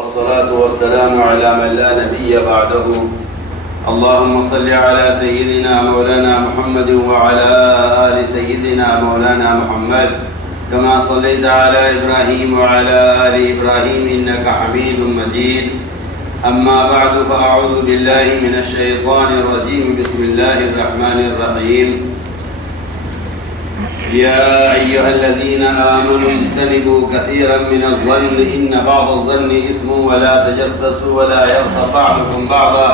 والصلاة والسلام على من لا نبي بعده. اللهم صل على سيدنا مولانا محمد وعلى آل سيدنا مولانا محمد كما صليت على إبراهيم وعلى آل إبراهيم إنك حميد مجيد. أما بعد فأعوذ بالله من الشيطان الرجيم. بسم الله الرحمن الرحيم. يا أيها الذين آمنوا اجتنبوا كثيرا من الظن إن بعض الظن إثم ولا تجسسوا ولا يغتب بعضكم بعضا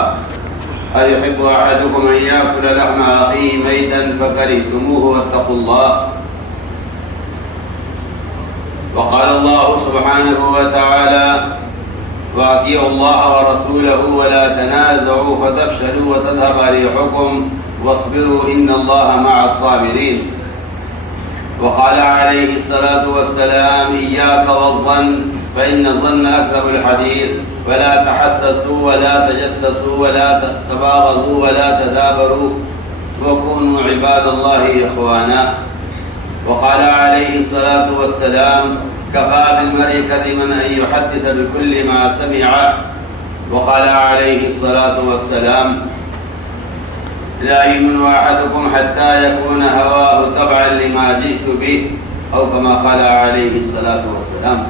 أيحب أحدكم أن يأكل لحم أخيه ميتا فكرهتموه واتقوا الله. وقال الله سبحانه وتعالى وأطيعوا الله ورسوله ولا تنازعوا فتفشلوا وتذهب ريحكم واصبروا إن الله مع الصابرين. وقال عليه الصلاة والسلام إياك والظن فإن الظن أكذب الحديث ولا تحسسوا ولا تجسسوا ولا تباغضوا ولا تدابروا وكونوا عباد الله إخوانا. وقال عليه الصلاة والسلام كفى بالمرء كذبا أن يحدث بكل ما سمع. وقال عليه الصلاة والسلام لا يؤمن أحدكم حتى يكون هواه تبعا لما جئت به أو كما قال عليه الصلاة والسلام.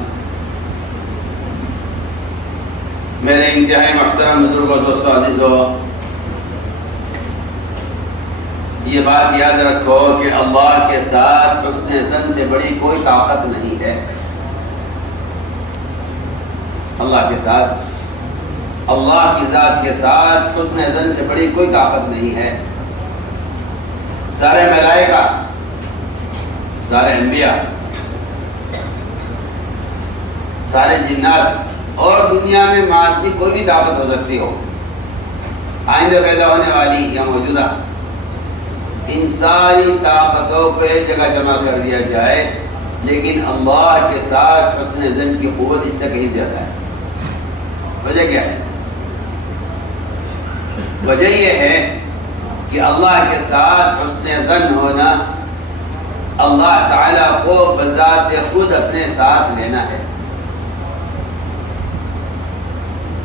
میرے انتہائی محترم بزرگوں دوستوں عزیزوں، یہ بات یاد رکھو کہ اللہ کے ساتھ حسن ظن سے بڑی کوئی طاقت نہیں ہے. اللہ کے ساتھ، اللہ کی ذات کے ساتھ حسن ظن سے بڑی کوئی طاقت نہیں ہے. سارے ملائکہ، سارے انبیاء، سارے جنات اور دنیا میں معاشی کوئی بھی طاقت ہو سکتی ہو، آئندہ پیدا ہونے والی یا موجودہ، ان ساری طاقتوں کو ایک جگہ جمع کر دیا جائے، لیکن اللہ کے ساتھ حسن ظن کی قوت اس سے کہیں زیادہ ہے. وجہ کیا ہے؟ وجہ یہ ہے کہ اللہ کے ساتھ حسن ظن ہونا اللہ تعالیٰ کو بذات خود اپنے ساتھ لینا ہے.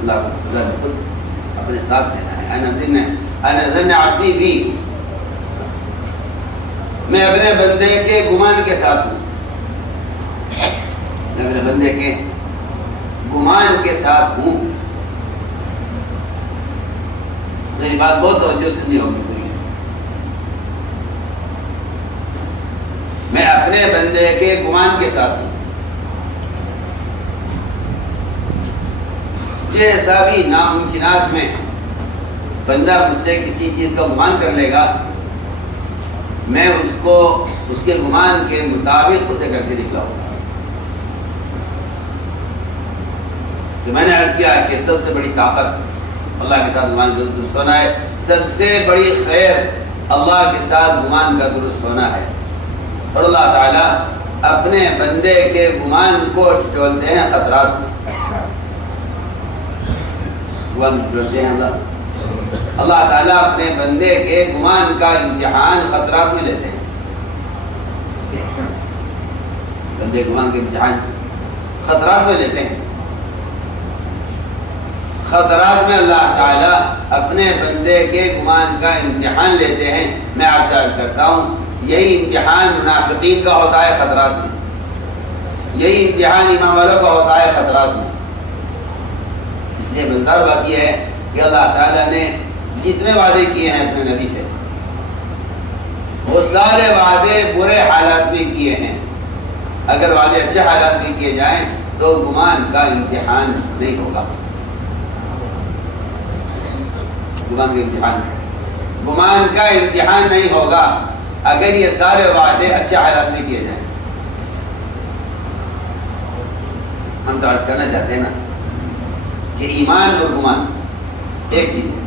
اللہ کو بذات خود اپنے ساتھ لینا ہے. انا ظن عبدی بھی، میں اپنے بندے کے گمان کے ساتھ ہوں. میں اپنے بندے کے گمان کے ساتھ ہوں. میری بات بہت توجہ سننی ہوگی پوری. میں اپنے بندے کے گمان کے ساتھ ہوں. جیسا بھی ناممکنات میں بندہ مجھ سے کسی چیز کا گمان کر لے گا، میں اس کو اس کے گمان کے مطابق اسے کر کے دکھلاؤں گا. تو میں نے عرض کیا کہ سب سے بڑی طاقت اللہ کے ساتھ گمان کا درست ہونا ہے. سب سے بڑی خیر اللہ کے ساتھ گمان کا درست ہونا ہے. اور اللہ تعالیٰ اپنے بندے کے گمان کو ٹٹولتے ہیں خطرات میں. گمان ٹٹولتے ہیں اللہ تعالیٰ اپنے بندے کے گمان کا امتحان خطرات میں لیتے ہیں. بندے گمان کے امتحان خطرات میں لیتے ہیں. خطرات میں اللہ تعالیٰ اپنے بندے کے گمان کا امتحان لیتے ہیں. میں آپ سے عرض کرتا ہوں، یہی امتحان منافقین کا ہوتا ہے خطرات میں. یہی امتحان ایمان والوں کا ہوتا ہے خطرات میں. اس لیے مزدار بات یہ ہے کہ اللہ تعالیٰ نے جتنے وعدے کیے ہیں اپنے نبی سے، وہ سارے وعدے برے حالات میں کیے ہیں. اگر وعدے اچھے حالات میں کیے جائیں تو گمان کا امتحان نہیں ہوگا. گمان کا امتحان نہیں ہوگا اگر یہ سارے وعدے اچھے حالات میں کیے جائیں. ہم تو عرض کرنا چاہتے ہیں نا کہ ایمان اور گمان ایک چیز ہے.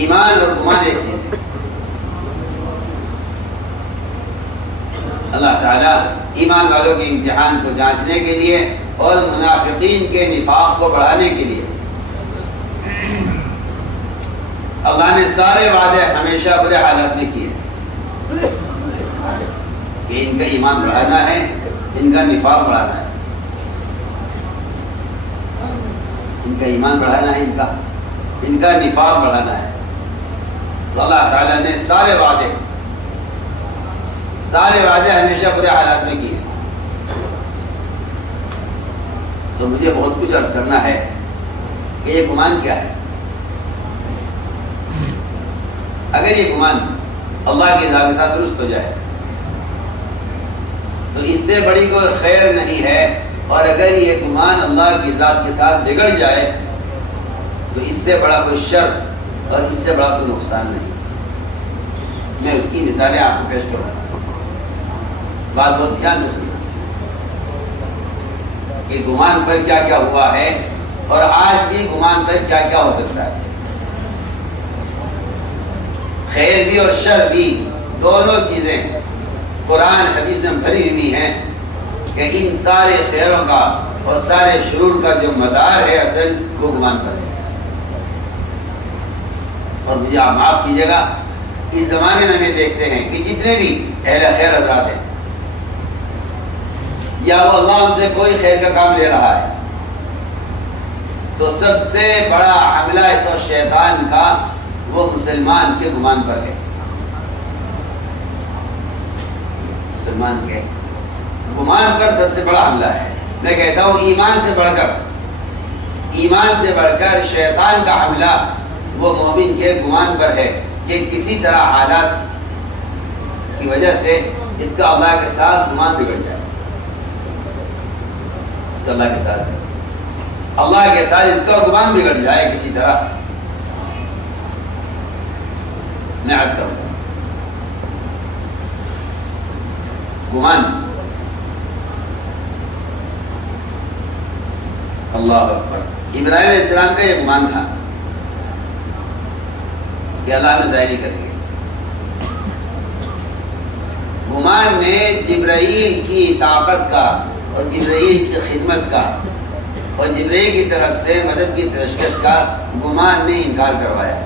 ایمان اور گمان ایک چیز ہے. اللہ تعالیٰ ایمان والوں کے امتحان کو جانچنے کے لیے اور منافقین کے نفاق کو بڑھانے کے لیے اللہ نے سارے وعدے ہمیشہ برے حالت میں کیے کہ ان کا ایمان بڑھانا ہے، ان کا نفاق بڑھانا ہے. ان کا ایمان بڑھانا ہے، ان کا نفاق بڑھانا ہے. تو اللہ تعالیٰ نے سارے وعدے ہمیشہ برے حالات میں کیے. تو مجھے بہت کچھ عرض کرنا ہے کہ یہ گمان کیا ہے. اگر یہ گمان اللہ کی ذات کے ساتھ درست ہو جائے تو اس سے بڑی کوئی خیر نہیں ہے، اور اگر یہ گمان اللہ کی ذات کے ساتھ بگڑ جائے تو اس سے بڑا کوئی شر اور اس سے بڑا کوئی نقصان نہیں. میں اس کی مثالیں آپ کو پیش کروں گا. بات بہت دھیان سے سننا کہ گمان پر کیا کیا ہوا ہے اور آج بھی گمان پر کیا کیا ہو سکتا ہے. خیر بھی اور شر بھی دونوں چیزیں قرآن حدیث میں بھری ہوئی ہیں کہ ان سارے خیروں کا اور سارے شرور کا جو مدار ہے اصل وہ گمان پر ہے. اور مجھے آپ معاف کیجیے گا، اس زمانے میں دیکھتے ہیں کہ جتنے بھی اہل خیر حضرات ہیں یا وہ اللہ ان سے کوئی خیر کا کام لے رہا ہے تو سب سے بڑا حملہ اس وقت شیطان کا وہ مسلمان کے گمان پر ہے. مسلمان کے گمان پر سب سے بڑا حملہ ہے. میں کہتا ہوں ایمان سے بڑھ کر شیطان کا حملہ وہ مومن کے گمان پر ہے کہ کسی طرح حالات کی وجہ سے اس کا اللہ کے ساتھ گمان بگڑ جائے. اس کا اللہ کے ساتھ اس کا گمان بگڑ جائے کسی طرح. میں عرض کروں گمان اللہ اکبر. ابراہیم علیہ السلام کا یہ گمان تھا کہ اللہ ہمیں ضائع نہیں کریں گے. گمان میں جبرائیل کی طاقت کا اور جبرائیل کی خدمت کا اور جبرائیل کی طرف سے مدد کی پیشکش کا گمان نے انکار کروایا.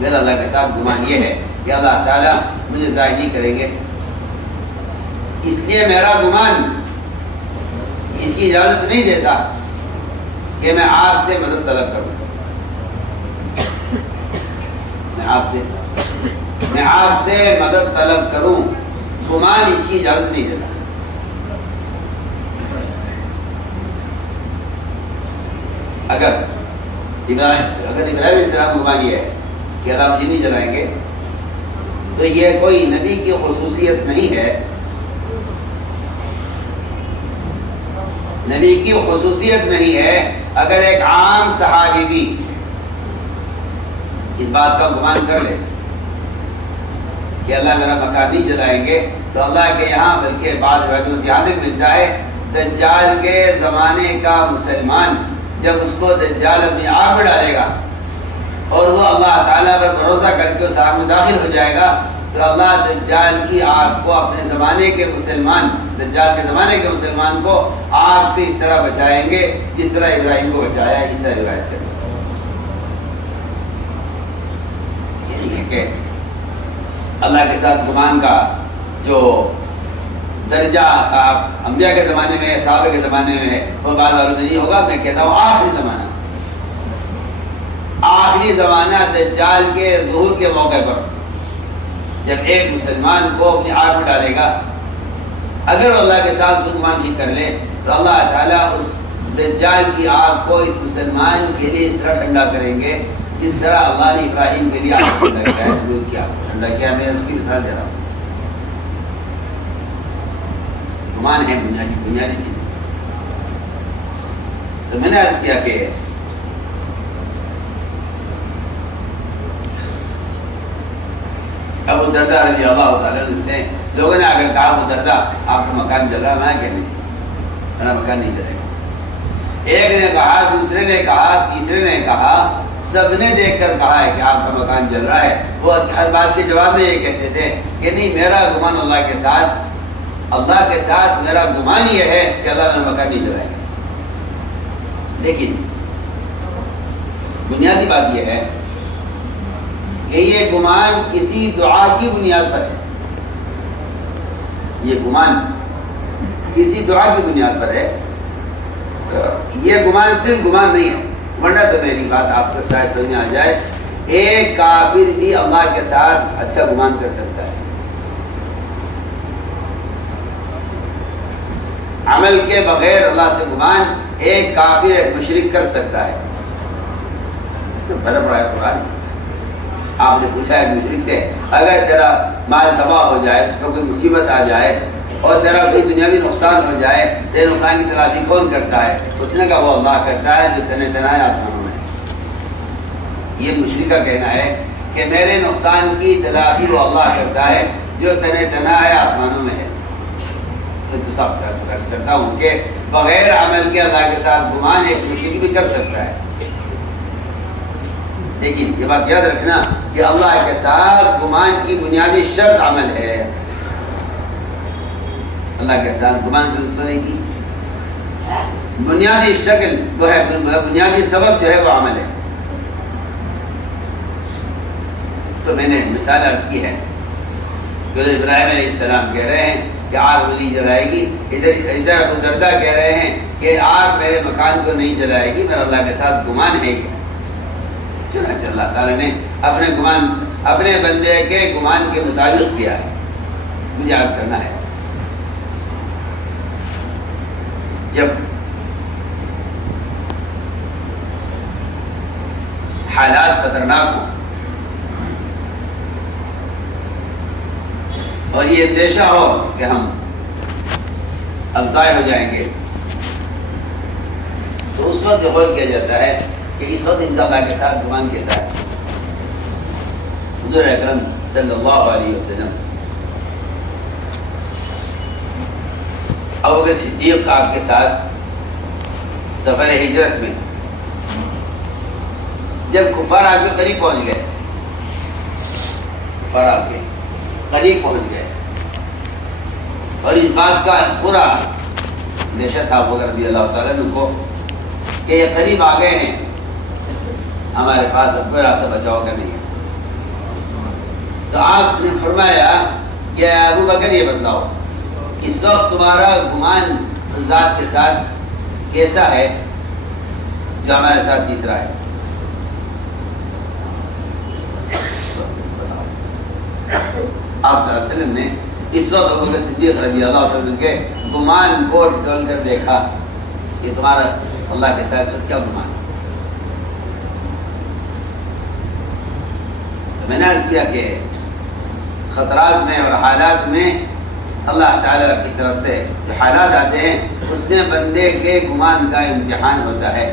میرا اللہ کے ساتھ گمان یہ ہے کہ اللہ تعالیٰ مجھے ضائع نہیں کریں گے، اس لیے میرا گمان اس کی اجازت نہیں دیتا کہ میں آپ سے مدد طلب کروں. میں آپ سے مدد طلب کروں، گمان اس کی اجازت نہیں دیتا. اگر ابراہیم علیہ السلام گمان یہ ہے کہ اللہ مجھے نہیں جلائیں گے تو یہ کوئی نبی کی خصوصیت نہیں ہے. نبی کی خصوصیت نہیں ہے. اگر ایک عام صحابی بھی اس بات کا گمان کر لے کہ اللہ میرا مکان نہیں جلائیں گے تو اللہ کے یہاں بلکہ بعض روایتوں یہاں تک ملتا ہے دجال کے زمانے کا مسلمان جب اس کو دجال اپنی آگ میں ڈالے گا اور وہ اللہ تعالیٰ پر بھروسہ کر کے اس آگ میں داخل ہو جائے گا تو اللہ دجال کی آگ کو اپنے زمانے کے مسلمان دجال کے زمانے کے مسلمان کو آگ سے اس طرح بچائیں گے جس طرح ابراہیم کو بچایا ہے. اس طرح روایت کریں یہی ہے کہ اللہ کے ساتھ گمان کا جو درجہ صاحب انبیاء کے زمانے میں صحابہ کے زمانے میں ہے وہ بعض والوں میں نہیں ہوگا. میں کہتا ہوں آخری زمانہ دجال کے ظہور کے موقع پر جب ایک مسلمان کو اپنی آگ میں ڈالے گا اگر وہ اللہ کے ساتھ گمان ٹھیک کر لے تو اللہ تعالیٰ اس دجال کی آگ کو اس مسلمان کے لیے اس طرح ٹھنڈا کریں گے جس طرح اللہ نے ابراہیم کے لیے آگ ٹھنڈا کیا ہے، دودھ کی آگ ٹھنڈا کیا. میں اس کی مثال دے رہا ہوں. گمان ہے بنیادی چیز. تو میں نے عرض کیا کہ ابو دردہ رضی اللہ تعالیٰ عنہ سے لوگوں نے اگر کہا ابو دردہ آپ کا مکان جل رہا ہے کہ نہیں، میرا مکان نہیں جلے گا. ایک نے کہا، دوسرے نے کہا، تیسرے نے کہا، سب نے دیکھ کر کہا ہے کہ آپ کا مکان جل رہا ہے. وہ ہر بات کے جواب میں یہ کہتے تھے کہ نہیں، میرا گمان اللہ کے ساتھ میرا گمان یہ ہے کہ اللہ میرا مکان نہیں جلائے گا. لیکن بنیادی بات یہ ہے کہ یہ گمان کسی دعا کی بنیاد پر ہے. یہ گمان کسی دعا کی بنیاد پر ہے یہ گمان صرف گمان نہیں ہے، ورنہ تو میری بات آپ کو شاید سمجھ میں آ جائے، ایک کافر بھی اللہ کے ساتھ اچھا گمان کر سکتا ہے، عمل کے بغیر اللہ سے گمان ایک کافر ایک مشرک کر سکتا ہے۔ تو بڑا بڑا ہے قرآن۔ آپ نے پوچھا ہے مشرک سے، اگر تیرا مال تباہ ہو جائے، تو کوئی مصیبت آ جائے اور تیرا کوئی دنیاوی نقصان ہو جائے، تیرے نقصان کی تلافی کون کرتا ہے؟ اس نے کہا وہ اللہ کرتا ہے جو تنے تنائے آسمانوں میں۔ یہ مشرک کا کہنا ہے کہ میرے نقصان کی تلافی وہ اللہ کرتا ہے جو تنے تنائے آسمانوں میں ہے۔ تو سب کرتا ہوں کہ بغیر عمل کے اللہ کے ساتھ گمان ایک مشرک بھی کر سکتا ہے، لیکن یہ بات یاد رکھنا کہ اللہ کے ساتھ گمان کی بنیادی شرط عمل ہے۔ اللہ کے ساتھ گمان درست ہونے کی بنیادی شکل وہ ہے، بنیادی سبب جو ہے وہ عمل ہے۔ تو میں نے مثال عرض کی ہے کہ ابراہیم علیہ السلام کہہ رہے ہیں کہ آگ ولی جلائے گی، ادھر ابو درداء کہہ رہے ہیں کہ آگ میرے مکان کو نہیں جلائے گی، میرا اللہ کے ساتھ گمان ہے۔ چنانچہ اللہ تعالیٰ نے اپنے بندے کے گمان کے مطابق کیا ہے۔ مجھے عرض کرنا ہے، جب حالات خطرناک ہوں اور یہ اندیشہ ہو کہ ہم اب ضائع ہو جائیں گے، تو اس وقت غور کیا جاتا ہے کہ اس وقت ان کا اللہ کے ساتھ گمان کیسا ہے۔ حضور اکرم صلی اللہ علیہ وسلم ابو بکر صدیق آپ کے ساتھ سفر ہجرت میں جب کفار آپ کے قریب پہنچ گئے، کفار آپ کے قریب پہنچ گئے اور اس بات کا پورا اندیشہ تھا ابو بکر رضی اللہ تعالیٰ عنہ کو کہ یہ قریب آ گئے ہیں، ہمارے پاس اب کوئی راستہ بچاؤ کا نہیں ہے۔ تو آپ نے فرمایا کہ ابو بکر یہ بتلاؤ اس وقت تمہارا گمان ذات کے ساتھ کیسا ہے جو ہمارے ساتھ تیسرا ہے؟ آپ صلی اللہ علیہ وسلم نے اس وقت ابو بکر صدیق رضی اللہ عنہ کے گمان کو ڈول کر دیکھا کہ تمہارا اللہ کے ساتھ کیا گمان ہے۔ تو میں نے عرض کیا کہ خطرات میں اور حالات میں اللہ تعالیٰ کی طرف سے جو حالات آتے ہیں اس میں بندے کے گمان کا امتحان ہوتا ہے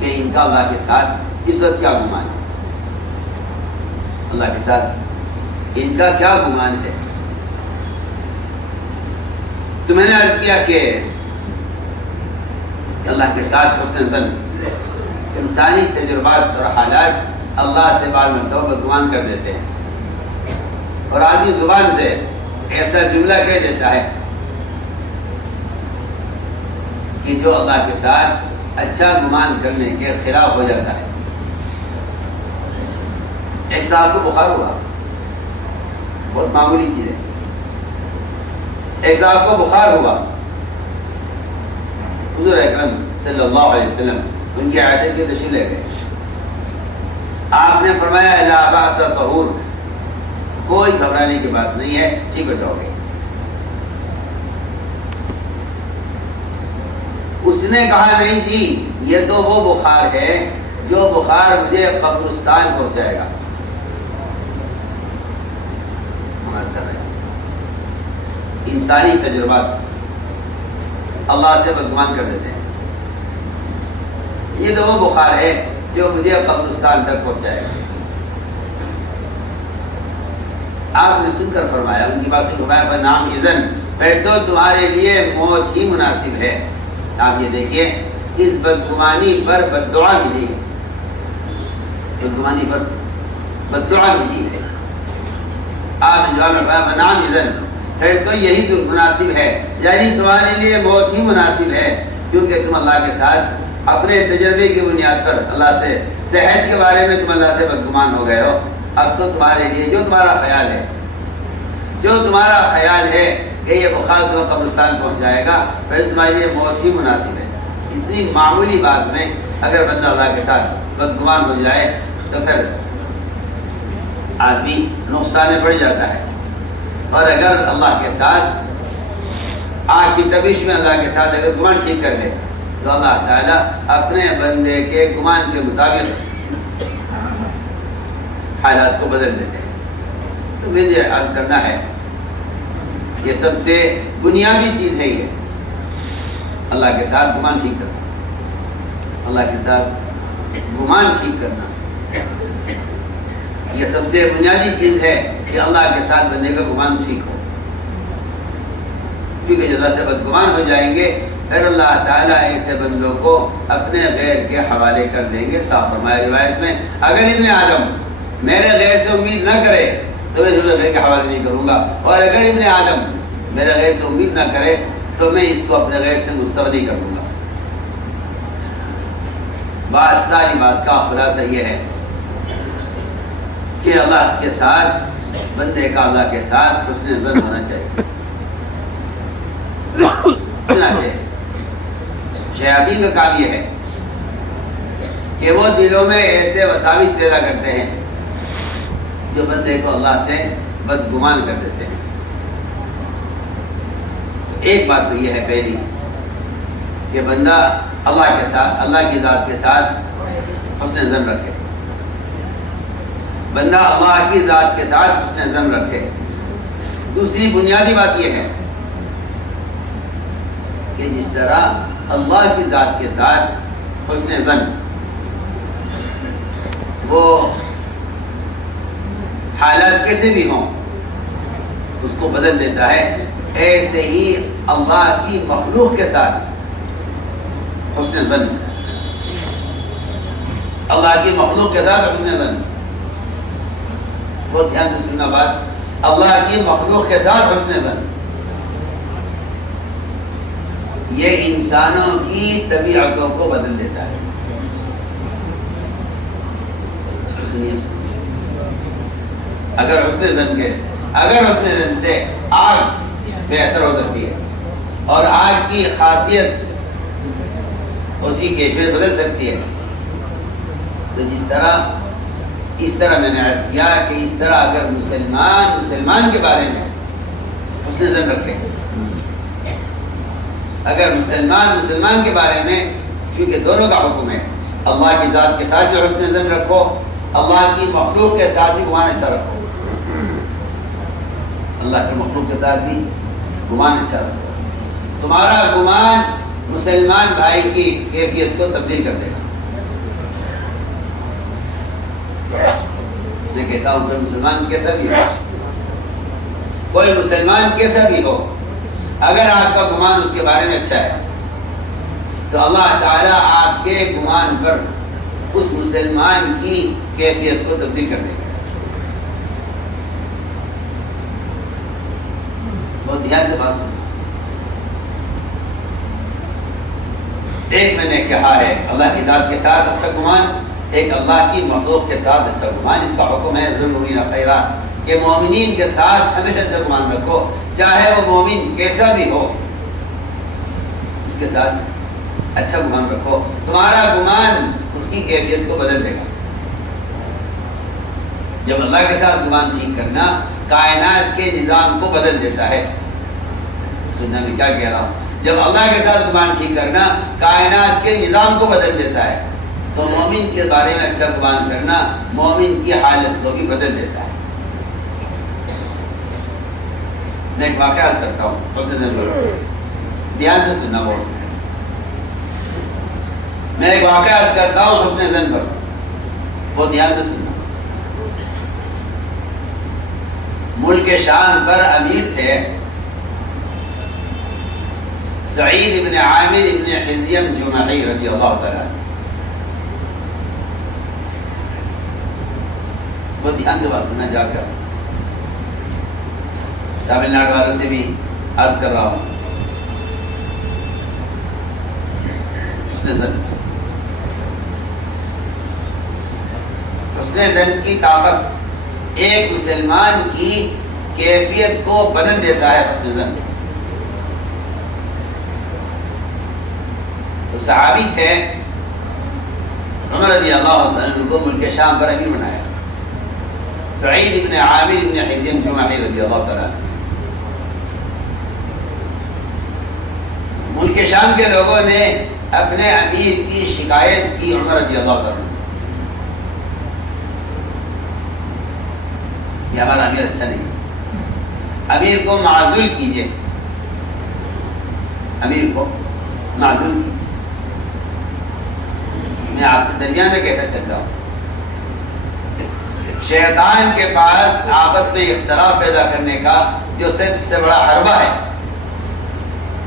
کہ ان کا اللہ کے ساتھ اس وقت کیا گمان ہے، اللہ کے ساتھ ان کا کیا گمان ہے۔ تو میں نے عرض کیا کہ اللہ کے ساتھ حسن ظن، انسانی تجربات اور حالات اللہ سے بعض مرتبہ بدگمان کر دیتے ہیں اور آدمی زبان سے ایسا جملہ کہہ دیتا ہے کہ جو اللہ کے ساتھ اچھا گمان کرنے کے خلاف ہو جاتا ہے۔ ایک صاحب کو بخار ہوا، بہت معمولی چیز ہے، ایک صاحب کو بخار ہوا، حضور اکرم صلی اللہ علیہ وسلم ان کی عادت کے تشریف لے گئے۔ آپ نے فرمایا لا باس طہور، کوئی گھبرانے کی بات نہیں ہے، ٹھیک ہو جاؤ گے۔ اس نے کہا نہیں جی یہ تو وہ بخار ہے جو بخار مجھے قبرستان پہنچائے گا۔ انسانی تجربات اللہ سے بدگمان کر دیتے ہیں، یہ تو وہ بخار ہے جو مجھے قبرستان تک پہنچائے گا۔ آپ نے سن کر فرمایا، ان کی بات سے فرمایا فنعم اذن، پھر تو تمہارے لیے موت ہی مناسب ہے۔ آپ یہ دیکھیے اس بدگمانی پر بددعا ملی ہے، بدگمانی پر بددعا ملی ہے۔ آپ نے جواب میں فرمایا فنعم اذن، پھر تو یہی تو مناسب ہے، یعنی تمہارے لیے موت ہی مناسب ہے، کیونکہ تم اللہ کے ساتھ اپنے تجربے کی بنیاد پر اللہ سے صحت کے بارے میں تم اللہ سے بدگمان ہو گئے ہو۔ اب تو تمہارے لیے جو تمہارا خیال ہے کہ یہ بخار تمہیں قبرستان پہنچ جائے گا، پھر تمہارے لیے موت ہی مناسب ہے۔ اتنی معمولی بات میں اگر بندہ اللہ کے ساتھ بدگمان ہو جائے تو پھر آدمی نقصان میں پڑ جاتا ہے. اور اگر اللہ کے ساتھ آج کی تبیش میں اللہ کے ساتھ اگر گمان ٹھیک کر لے تو اللہ تعالیٰ اپنے بندے کے گمان کے مطابق حالات کو بدل دیتے ہیں. تو مجھے عرض کرنا ہے یہ سب سے بنیادی چیز ہے، یہ اللہ کے ساتھ گمان ٹھیک کرنا. اللہ کے ساتھ گمان ٹھیک کرنا یہ سب سے بنیادی چیز ہے کہ اللہ کے ساتھ بندے کا گمان ٹھیک ہو. کیونکہ جو اللہ سے بدگمان ہو جائیں گے پھر اللہ تعالیٰ ایسے بندوں کو اپنے غیر کے حوالے کر دیں گے. صاف فرمایا روایت میں اگر ابن آدم میرے غیر سے امید نہ کرے تو میں تمہیں غیر کے حوالے نہیں کروں گا، اور اگر ابن آدم میرے غیر سے امید نہ کرے تو میں اس کو اپنے غیر سے مستغنی کر دوں گا. ساری بات کا خلاصہ یہ ہے کہ اللہ کے ساتھ بندے کا اللہ کے ساتھ حسن ظن ہونا چاہیے. شیاطین کا کام یہ ہے کہ وہ دلوں میں ایسے وساوس پیدا کرتے ہیں جو بندے کو اللہ سے بدگمان کر دیتے ہیں. ایک بات تو یہ ہے پہلی کہ بندہ اللہ کے ساتھ اللہ کی ذات کے ساتھ حسن ظن رکھے. بندہ اللہ کی ذات کے ساتھ حسن ظن رکھے. دوسری بنیادی بات یہ ہے کہ جس طرح اللہ کی ذات کے ساتھ حسن ظن وہ حالات کیسے بھی ہوں اس کو بدل دیتا ہے، ایسے ہی اللہ کی مخلوق کے ساتھ حسن ظن، اللہ کی مخلوق کے ساتھ حسن ظن. بہت دھیان سے سننا بات، اللہ کی مخلوق کے ساتھ حسن ظن یہ انسانوں کی طبیعتوں کو بدل دیتا ہے. اگر حسن ظن سے آگ بے اثر ہو سکتی ہے اور آگ کی خاصیت اسی کیفیت بدل سکتی ہے، تو اس طرح میں نے عرض کیا کہ اس طرح اگر مسلمان کے بارے میں حسن ظن رکھے، اگر مسلمان کے بارے میں، کیونکہ دونوں کا حکم ہے اللہ کی ذات کے ساتھ بھی حسن ظن رکھو، اللہ کی مخلوق کے ساتھ بھی گمان اچھا رکھو. اللہ کی مخلوق کے ساتھ بھی گمان اچھا رکھو. تمہارا گمان مسلمان بھائی کی کیفیت کو تبدیل کر دے گا. میں کہتا ہوں کوئی مسلمان کیسا بھی ہو اگر آپ کا گمان اس کے بارے میں اچھا ہے تو اللہ تعالیٰ آپ کے گمان پر اس مسلمان کی کیفیت کو تبدیل کر دے گا. بہت دھیان سے بات سنو. ایک میں نے کہا ہے اللہ کی ذات کے ساتھ اچھا گمان، ایک اللہ کی مخلوق کے ساتھ اچھا گمان. اس کا حکم ہے ظلمین خیرہ کہ مومنین کے ساتھ ہمیشہ اچھا گمان رکھو، چاہے وہ مومن کیسا بھی ہو اس کے ساتھ اچھا گمان رکھو. تمہارا گمان اس کی کیفیت کو بدل دے گا. جب اللہ کے ساتھ گمان ٹھیک کرنا کائنات کے نظام کو بدل دیتا ہے. سننا میں کیا کہہ رہا ہوں، جب اللہ کے ساتھ گمان ٹھیک کرنا کائنات کے نظام کو بدل دیتا ہے تو مومن کے بارے میں اچھا گمان کرنا مومن کی حالت کو بھی بدل دیتا ہے. میں ایک واقعہ عرض کرتا ہوں، دھیان سے سننا. میں ایک واقعہ عرض کرتا ہوں حسن ظن پر، بہت دھیان سے سننا. ملک شام پر امیر تھے سعید ابن عامر ابن حزیم جمحی رضی اللہ تعالیٰ. بہت دھیان سے بات سننا. جا کر تامل ناڈو والوں سے بھی عرض کر رہا ہوں. حسن ظن کی طاقت ایک مسلمان کی کیفیت کو بدل دیتا ہے. حسن ظن صحابی تھے، عمر رضی اللہ عنہ نے ان کو ملک شام پر امیر بنایا. سعید ابن عامر ابن حزم جمحی رضی اللہ تعالیٰ. ملک شام کے لوگوں نے اپنے امیر کی شکایت کی عمر رضی اللہ تعالیٰ سے، یہ ہمارا امیر اچھا نہیں، امیر کو معزول کیجیے، امیر کو معزول کیجیے. میں آپ سے درمیان میں کہتا چل رہا ہوں، شیطان کے پاس آپس میں اختلاف پیدا کرنے کا جو سب سے بڑا حربہ ہے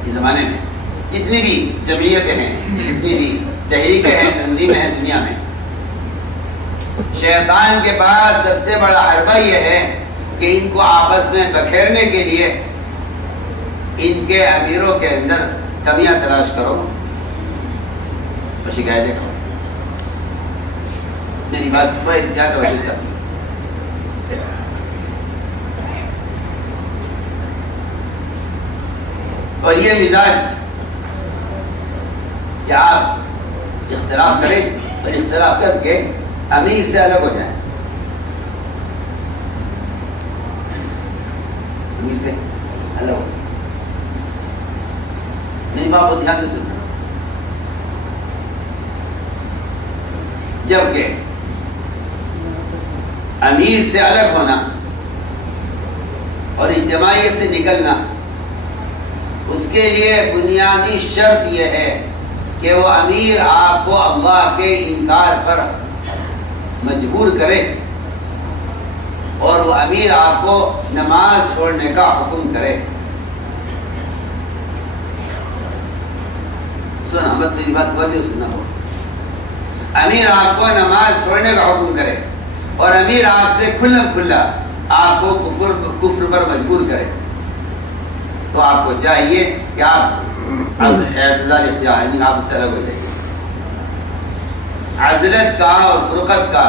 اس زمانے میں، جتنی بھی جمعیتیں ہیں، جتنی بھی تحریکیں ہیں، تنظیمیں ہیں دنیا میں، شیطان کے پاس سب سے بڑا حربہ یہ ہے کہ ان کو آپس میں بکھیرنے کے لیے ان کے امیروں کے اندر کمیاں تلاش کرو تو شکایتیں کرو. میری بات بڑے احتیاط توجہ کریں. اور یہ مزاج کہ آپ اختلاف کریں اور اختلاف کر کے امیر سے الگ ہو جائیں، امیر سے الگ ہو. میری بات کو دھیان سے سننا. جبکہ امیر سے الگ ہونا اور اجتماعیت سے نکلنا، اس کے لیے بنیادی شرط یہ ہے کہ وہ امیر آپ کو اللہ کے انکار پر مجبور کرے اور وہ امیر آپ کو نماز چھوڑنے کا حکم کرے. سنا مت، میری بات بولے سننا ہو. امیر آپ کو نماز چھوڑنے کا حکم کرے اور امیر آپ سے کھلا کھلا آپ کو کفر پر مجبور کرے، تو آپ کو چاہیے کہ آپ اعتزال اختیار آپ سے الگ ہو جائیے. عزلت کا اور فرقت کا،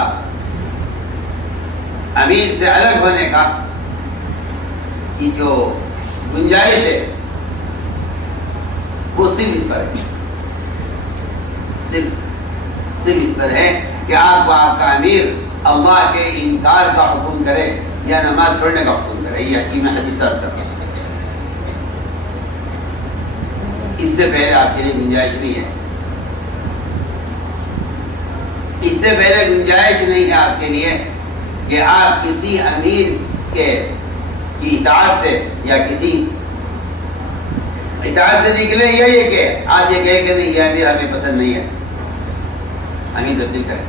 امیر سے الگ ہونے کا کی جو گنجائش ہے وہ صرف اس پر ہے، صرف اس پر ہے کہ آپ کو آپ کا امیر اللہ کے انکار کا حکم کرے یا نماز چھوڑنے کا حکم کرے. یہ حکیم حدیث کرتا ہے. اس سے پہلے آپ کے لیے گنجائش نہیں ہے، اس سے پہلے گنجائش نہیں ہے آپ کے لیے کہ آپ کسی امیر کی اطاعت سے یا کسی اطاعت سے نکلے. یہ کہ آپ یہ کہیں کہ نہیں یہ امیر ہمیں پسند نہیں ہے، امیر تبدیل کریں.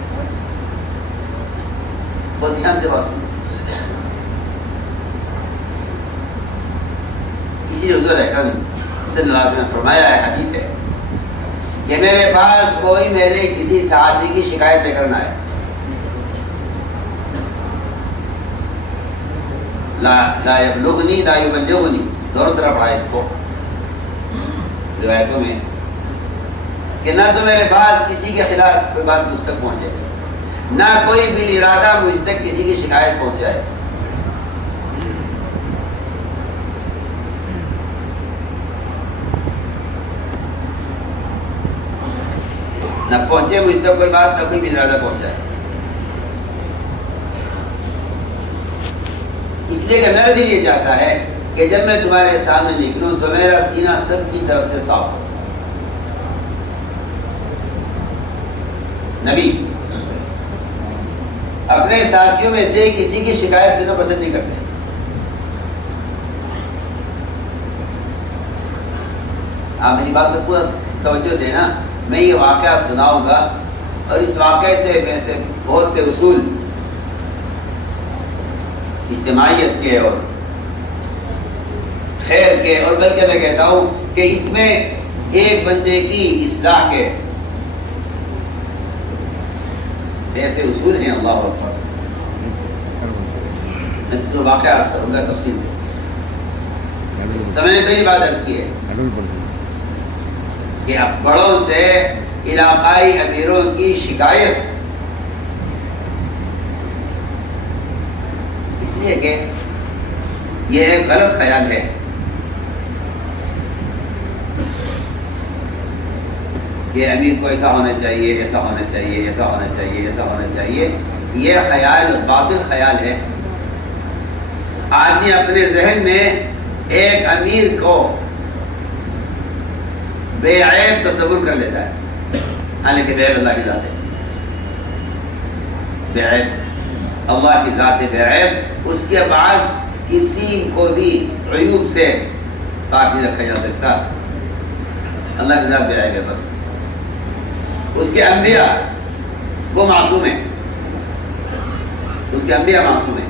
بہت دھیان سے بات سنیں. اسی حضور اکرم صلی اللہ علیہ وسلم نے فرمایا ہے، حدیث ہے کہ میرے پاس کوئی میرے کسی صحابی کی شکایت لے کر نہ آئے، لا یبلغنی لا یبلغنی، دونوں طرف آئے اس کو روایتوں میں، کہ نہ تو میرے پاس کسی کے خلاف کوئی بات مجھ تک پہنچے، نہ کوئی بالارادہ مجھ تک کسی کی شکایت پہنچائے. نہ پہنچے مجھ تک کوئی بات، نہ کوئی بالارادہ پہنچائے. اس لیے کہ میرا دل یہ چاہتا ہے کہ جب میں تمہارے سامنے نکلوں تو میرا سینہ سب کی طرف سے صاف ہو. نبی اپنے ساتھیوں میں سے کسی کی شکایت سننا پسند نہیں کرتے. آپ میری بات پر پورا توجہ دینا. میں یہ واقعہ سناؤں گا اور اس واقعے سے میں سے بہت سے اصول اجتماعیت کے اور خیر کے، اور بلکہ میں کہتا ہوں کہ اس میں ایک بندے کی اصلاح کے ایسے اصول ہیں. اللہ اکبر. میں تو واقعہ عرض کروں گا تفصیل سے. تو میں نے پہلی بات عرض کی ہے کہ اب بڑوں سے علاقائی امیروں کی شکایت، اس لیے کہ یہ ایک غلط خیال ہے. کہ امیر کو ایسا ہونا چاہیے، ایسا ہونا چاہیے، ایسا ہونا چاہیے، ایسا ہونا چاہیے، یہ خیال باطل خیال ہے۔ آدمی اپنے ذہن میں ایک امیر کو بے عیب تصور کر لیتا ہے، حالانکہ بے عیب اللہ کی ذات ہے، بے عیب اللہ کی ذات ہے، بے عیب، اس کے بعد کسی کو بھی عیوب سے پاک نہیں رکھا جا سکتا، اللہ کی ذات بے عیب ہے بس۔ اس کے انبیاء وہ معصوم ہیں، اس کے انبیاء معصوم ہیں۔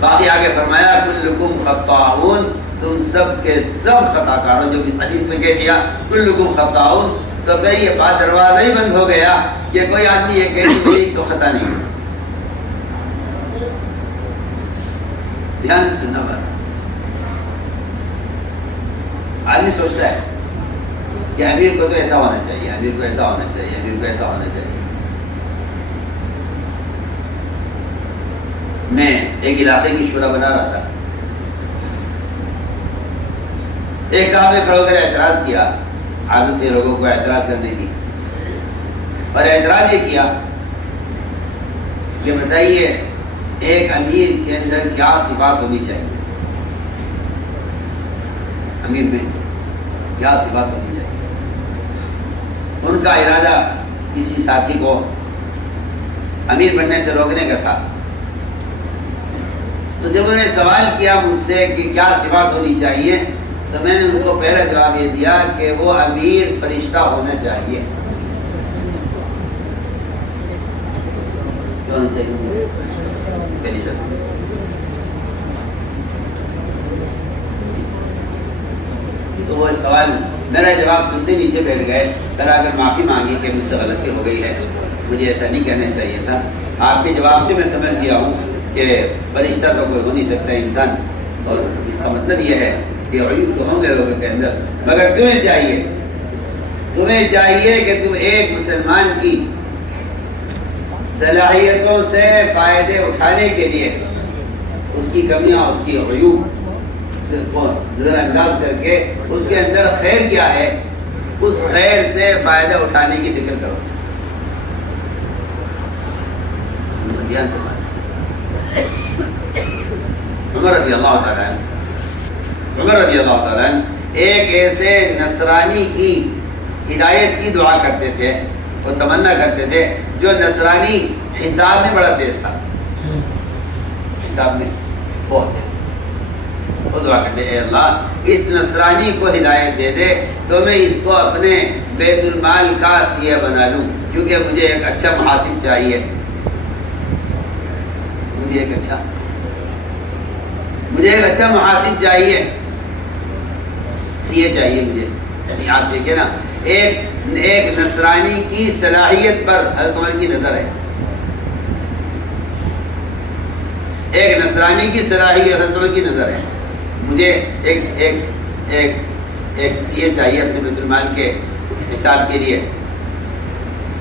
باقی آگے فرمایا کلکم خطاؤن، تم سب کے سب خطا کاروں، جو حدیث میں کہہ دیا کلکم خطاؤن، تو پھر یہ بات دروازہ ہی بند ہو گیا کہ کوئی آدمی یہ کہے کہ میری تو خطا نہیں ہے۔ دھیان سے سننا بات، آدمی سوچتا ہے کہ امیر کو تو ایسا ہونا چاہیے، امیر کو ایسا ہونا چاہیے، امیر کو ایسا ہونا چاہیے۔ میں ایک علاقے کی شورا بنا رہا تھا، ایک صاحب نے کھڑے ہو کر اعتراض کیا، عادت ہے لوگوں کو اعتراض کرنے کی، اور اعتراض یہ کیا کہ بتائیے ایک امیر کے اندر کیا صفات ہونی چاہیے، امیر میں کیا صفات ہونی چاہیے۔ ان کا ارادہ کسی ساتھی کو امیر بننے سے روکنے کا تھا، تو جب انہوں نے سوال کیا مجھ سے کہ کیا صفات ہونی چاہیے، تو میں نے ان کو پہلا جواب یہ دیا کہ وہ امیر فرشتہ ہونا چاہیے۔ کیوں ہونا چاہیے؟ تو وہ سوال میرا جواب سنتے نیچے بیٹھ گئے، پھر آ کر معافی مانگی کہ مجھ سے غلطی ہو گئی ہے، مجھے ایسا نہیں کہنا چاہیے تھا۔ آپ کے جواب سے میں سمجھ گیا ہوں کہ فرشتہ تو کوئی ہو نہیں سکتا انسان، اور اس کا مطلب یہ ہے کہ عیوب تو ہوں گے لوگوں کے اندر، مگر تمہیں چاہیے کہ تم ایک مسلمان کی صلاحیتوں سے فائدے اٹھانے کے لیے اس کی کمیاں، اس کی عیوب کو نظر انداز کر کے اس کے اندر خیر کیا ہے، اس خیر سے فائدہ اٹھانے کی فکر کرو۔ عمر رضی اللہ تعالیٰ ایک ایسے نصرانی کی ہدایت کی دعا کرتے تھے، وہ تمنا کرتے تھے، جو نصرانی حساب میں بڑا تیز تھا، حساب میں بہت تیز، وہ دعا کرتے اے اللہ اس نصرانی کو ہدایت دے دے تو میں اس کو اپنے بیت المال کا سیہ بنا لوں، کیونکہ مجھے ایک اچھا محاسب چاہیے، مجھے ایک اچھا محاسب چاہیے، سیہ چاہیے مجھے۔ یعنی آپ دیکھیں نا، ایک نصرانی کی صلاحیت پر حضرت عمر کی نظر ہے، ایک نصرانی کی صلاحیت حضرت عمر کی نظر ہے، مجھے ایک سیہ چاہیے اپنے بیت المال کے حساب کے لیے،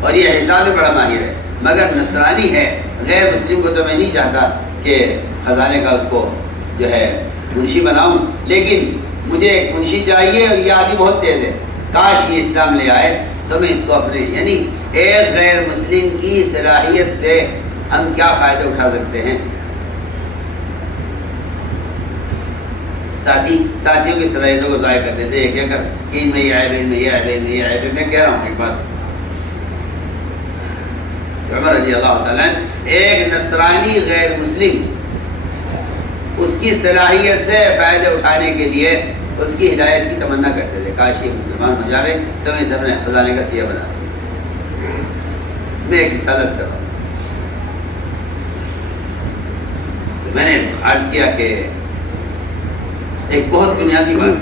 اور یہ حساب میں بڑا ماہر ہے، مگر نصرانی ہے، غیر مسلم کو تو میں نہیں چاہتا کہ خزانے کا اس کو جو ہے منشی بناؤں، لیکن مجھے ایک منشی چاہیے، اور یہ آدمی بہت تیز ہے، کاش یہ اسلام لے آئے تو میں اس کو اپنے، یعنی ایک غیر مسلم کی صلاحیت سے ہم کیا فائدہ اٹھا سکتے ہیں۔ ساتھیوں کی صلاحیتوں کو ضائع کر دیتے ہیں، کیا کر کہ ان میں یہ عیب ہے، ان میں یہ عیب ہے، ان میں یہ عیب ہے۔ میں کہہ رہا ہوں ایک بات، عمر رضی اللہ تعالیٰ ایک نصرانی غیر مسلم اس کی صلاحیت سے فائدہ اٹھانے کے لیے اس کی ہدایت کی تمنا کرتے تھے، کاش یہ مسلمان ہو جائے تو میں اسے اپنے خزانے کا سیہ بنا دوں۔ میں ایک مثال عرض کر رہا ہوں، تو میں نے عرض کیا کہ ایک بہت بنیادی بات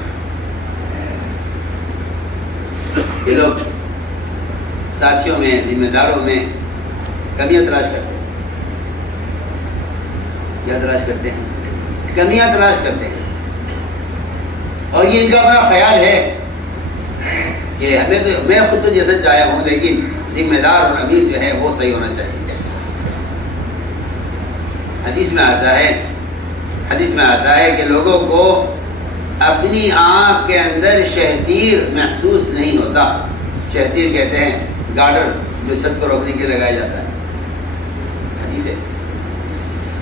کہ لوگ ساتھیوں میں، ذمہ داروں میں کمیاں تلاش کرتے ہیں، کیا تلاش کرتے ہیں؟ کمیاں تلاش کرتے ہیں، اور یہ ان کا اپنا خیال ہے کہ ہمیں تو، میں خود تو جیسا چاہیا ہوں، لیکن ذمہ دار اور امیر جو ہے وہ صحیح ہونا چاہیے۔ حدیث میں آتا ہے کہ لوگوں کو اپنی آنکھ کے اندر شہتیر محسوس نہیں ہوتا، شہتیر کہتے ہیں گارڈر جو چھت کو روکنے کے لیے لگایا جاتا ہے، حدیث ہے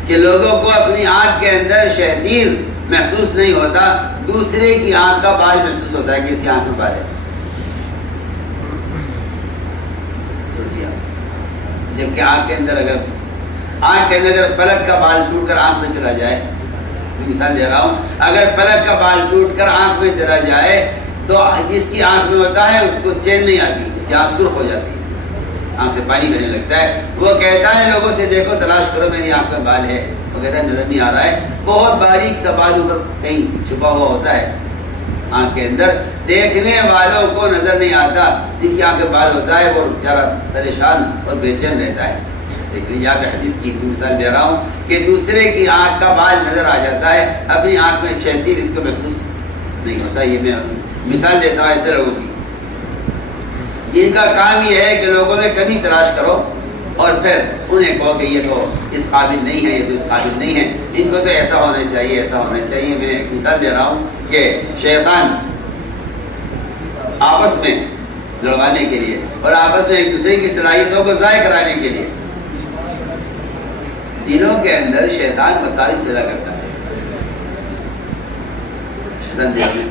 کہ لوگوں کو اپنی آنکھ کے اندر شہتیر محسوس نہیں ہوتا، دوسرے کی آنکھ کا بال محسوس ہوتا ہے کہ اس کی آنکھ میں بال ہے. جبکہ آنکھ کے اندر اگر پلک کا بال ٹوٹ کر آنکھ میں چلا جائے، مثال دے رہا ہوں، اگر پلک کا بال ٹوٹ کر آنکھ میں چلا جائے تو جس کی آنکھ میں ہوتا ہے اس کو چین نہیں آتی، اس کی آنکھ سرخ ہو جاتی ہے، آنکھ سے پانی بہنے لگتا ہے. وہ کہتا ہے لوگوں سے دیکھو تلاش کرو میری آنکھ میں بال ہے، وہ کہتا ہے نظر نہیں آ رہا ہے. بہت باریک سا بال اوپر کہیں چھپا ہوا ہوتا ہے آنکھ کے اندر، دیکھنے والوں کو نظر نہیں آتا، جس کی آنکھ میں بال ہوتا ہے وہ بیچارہ پریشان اور بے چین رہتا ہے. دیکھ لیجیے آپ حدیث کی مثال دے رہا ہوں کہ دوسرے کی آنکھ کا بال نظر آ جاتا ہے، اپنی آنکھ میں شہتیر اس کو محسوس نہیں ہوتا. یہ میں مثال دیتا ہوں ایسے لوگوں کی جن کا کام یہ ہے کہ لوگوں میں کمی تلاش کرو اور پھر انہیں کہو کہ یہ تو اس قابل نہیں ہے، یہ تو اس قابل نہیں ہے، ان کو تو ایسا ہونا چاہیے، ایسا ہونا چاہیے. میں ایک مثال دے رہا ہوں کہ شیطان آپس میں لڑوانے کے لیے اور آپس میں ایک دوسرے کی صلاحیتوں کو ضائع کرانے کے لیے دلوں کے اندر شیطان وساوس پیدا کرتا ہے. شیطان دل میں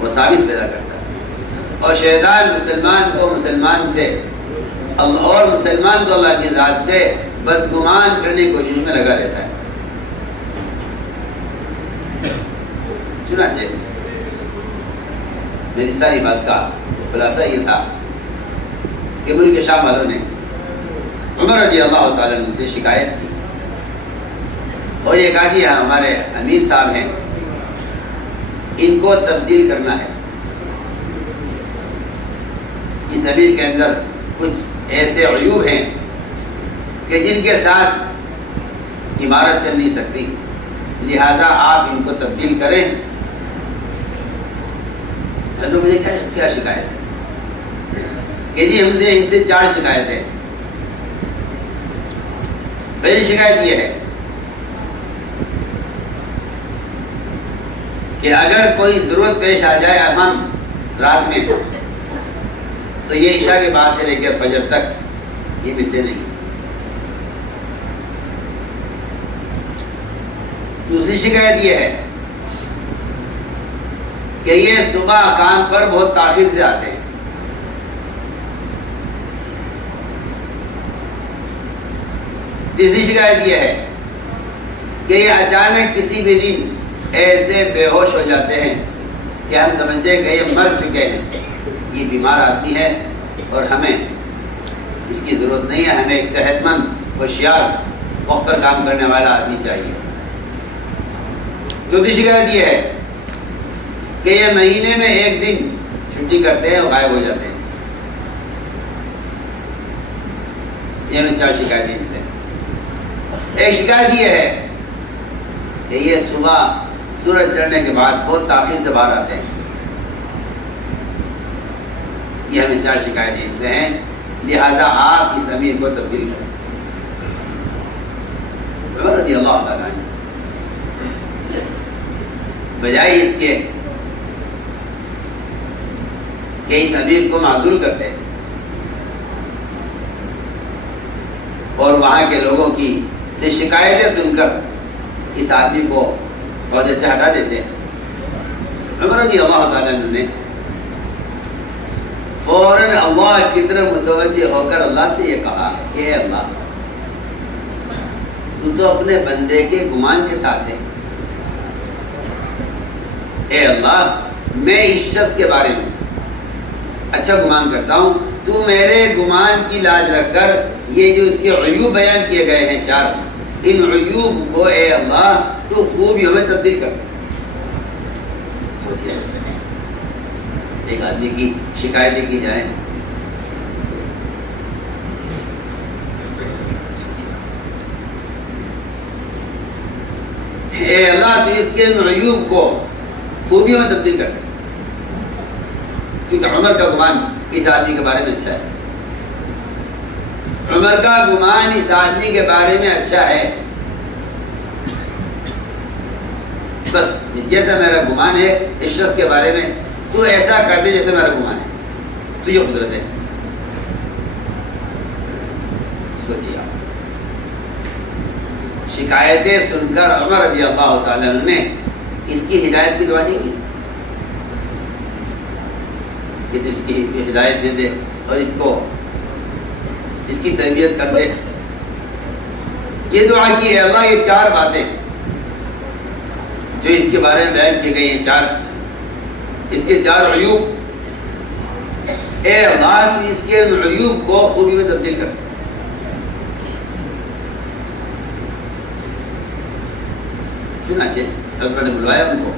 وساوس پیدا کرتا ہے اور شیطان مسلمان کو مسلمان سے اور مسلمان کو اللہ کی ذات سے بدگمان کرنے کی کوشش میں لگا رہتا ہے. چنانچہ میری ساری بات کا خلاصہ یہ تھا کہ ملک شام والوں نے عمر رضی اللہ تعالیٰ عنہ سے شکایت کی اور یہ کہا کہ ہمارے امیر صاحب ہیں، ان کو تبدیل کرنا ہے. اس امیر کے اندر کچھ ایسے عیوب ہیں کہ جن کے ساتھ عمارت چل نہیں سکتی، لہذا آپ ان کو تبدیل کریں. تو مجھے کیا شکایت ہے کہ جی ہم سے ان سے 4 شکایتیں. پہلی شکایت یہ ہے کہ اگر کوئی ضرورت پیش آ جائے ہم رات میں تو یہ عشاء کے بعد سے لے کر فجر تک یہ ملتے نہیں. دوسری شکایت یہ ہے کہ یہ صبح کام پر بہت تاخیر سے آتے ہیں. تیسری شکایت یہ ہے کہ یہ اچانک کسی بھی دن ایسے بے ہوش ہو جاتے ہیں کہ ہم سمجھتے کہ یہ مر چکے ہیں، یہ بیمار آدمی ہے اور ہمیں اس کی ضرورت نہیں ہے، ہمیں ایک صحت مند ہوشیار وقت پر کام کرنے والا آدمی چاہیے. چوتھی شکایت یہ ہے کہ یہ مہینے میں 1 دن چھٹی کرتے ہیں اور غائب ہو جاتے ہیں. یہ میں 4 شکایتیں ان سے. ایک شکایت یہ ہے کہ یہ صبح سورج چڑھنے کے بعد بہت تاخیر سے باہر آتے ہیں. یہ ہمیں 4 شکایتیں ان سے ہیں، لہذا آپ اس امیر کو تبدیل کریں. عمر رضی اللہ تعالیٰ عنہ بجائے اس کے کہ اس امیر کو معزول کرتے اور وہاں کے لوگوں کی سے شکایتیں سن کر اس آدمی کو عہدے سے ہٹا دیتے، عمر رضی اللہ تعالیٰ عنہ نے فوراً اللہ کی طرف متوجہ ہو کر اللہ سے یہ کہا کہ اے اللہ، تو اپنے بندے کے گمان کے ساتھ ہے. اے اللہ، میں اس شخص کے بارے میں اچھا گمان کرتا ہوں، تو میرے گمان کی لاج رکھ کر یہ جو اس کے عیوب بیان کیے گئے ہیں 4، ان عیوب کو اے اللہ تو خوبیوں میں تبدیل کر. سوچیے ایک آدمی کی شکایتیں کی جائیں، اے اللہ تو اس کے عیوب کو خوبیوں میں تبدیل کر. کیونکہ عمر کا گمان اس آدمی کے بارے میں اچھا ہے، عمر کا گمان اس آدمی کے بارے میں اچھا ہے. بس جیسا میرا گمان ہے اس شخص کے بارے میں تو ایسا کر دے جیسے میرا گمان ہے. تو یہ قدرت ہے. سوچیے آپ، شکایتیں سن کر عمر رضی اللہ تعالیٰ عنہ نے اس کی ہدایت کی دعا نہیں کی کہ اس کی ہدایت دے دے اور اس کی تربیت کر دے. یہ دعا کی ہے اللہ یہ 4 باتیں جو اس کے بارے میں بیان کی گئی ہیں، 4 اس کے 4 عیوب، اے اللہ تو اس کے عیوب کو خوبی میں تبدیل کر. چنانچہ ڈاکٹر نے بلوایا ان کو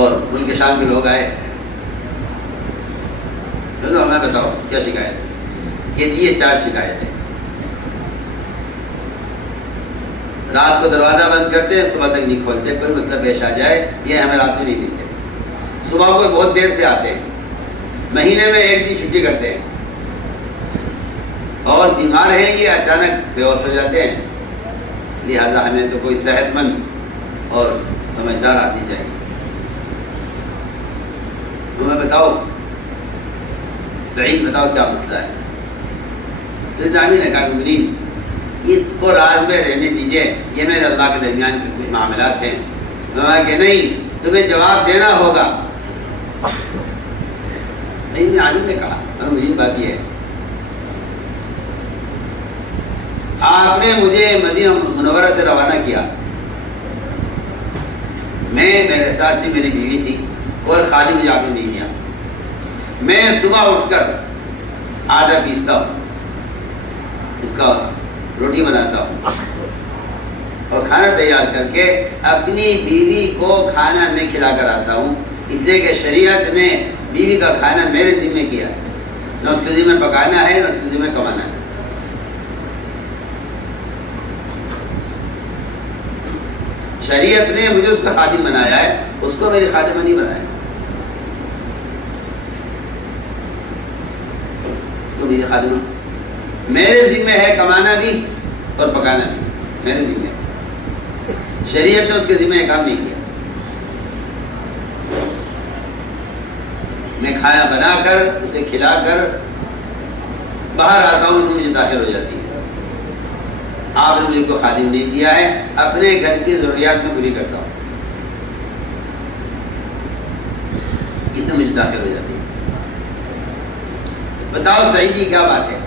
اور ملک شام کے لوگ آئے. ہمیں بتاؤ کیا شکایت؟ کہ یہ 4 شکایتیں. رات کو دروازہ بند کرتے ہیں، صبح تک نہیں کھولتے، کوئی مسئلہ پیش آ جائے یہ ہمیں رات میں نہیں ملتے. صبح کو بہت دیر سے آتے ہیں، مہینے میں 1 دن چھٹی کرتے ہیں، اور بیمار ہیں یہ اچانک بے ہوش ہو جاتے ہیں. لہذا ہمیں تو کوئی صحت مند اور سمجھدار آدمی چاہیے. تمہیں بتاؤ سعید بتاؤ کیا مسئلہ ہے؟ تو جامع نے کہا کہ اس کو راز میں رہنے دیجئے، یہ میرے اللہ کے درمیان کے کچھ معاملات ہیں. کہ نہیں تمہیں جواب دینا ہوگا. نہیں عالم نے کہا اور مجھے بات یہ ہے آپ نے مجھے مدینہ منورہ سے روانہ کیا، میں میرے ساتھ سے میری بیوی تھی، کوئی خالی مجھے آپ نے نہیں دیا. میں صبح اٹھ کر آٹا پیستا ہوں، اس کا روٹی بناتا ہوں اور کھانا تیار کر کے اپنی بیوی کو کھانا میں کھلا کر آتا ہوں، اس لیے کہ شریعت نے بیوی کا کھانا میرے ذمہ کیا، نہ اس کے ذمہ پکانا ہے نہ اس کے ذمہ کمانا ہے. شریعت نے مجھے اس کا خادم بنایا ہے، اس کو میری خادمہ نہیں بنایا. اس کو میری خادمہ میرے ذمہ ہے، کمانا بھی اور پکانا بھی میرے ذمہ ہے. شریعت نے اس کے ذمہ کام نہیں کیا. میں کھانا بنا کر اسے کھلا کر باہر آتا ہوں، اس میں مجھے داخل ہو جاتی ہے. آپ نے مجھے کو خادم نہیں دیا ہے، اپنے گھر کی ضروریات میں پوری کرتا ہوں، اس میں مجھے داخل ہو جاتی ہے. بتاؤ سعید جی کیا بات ہے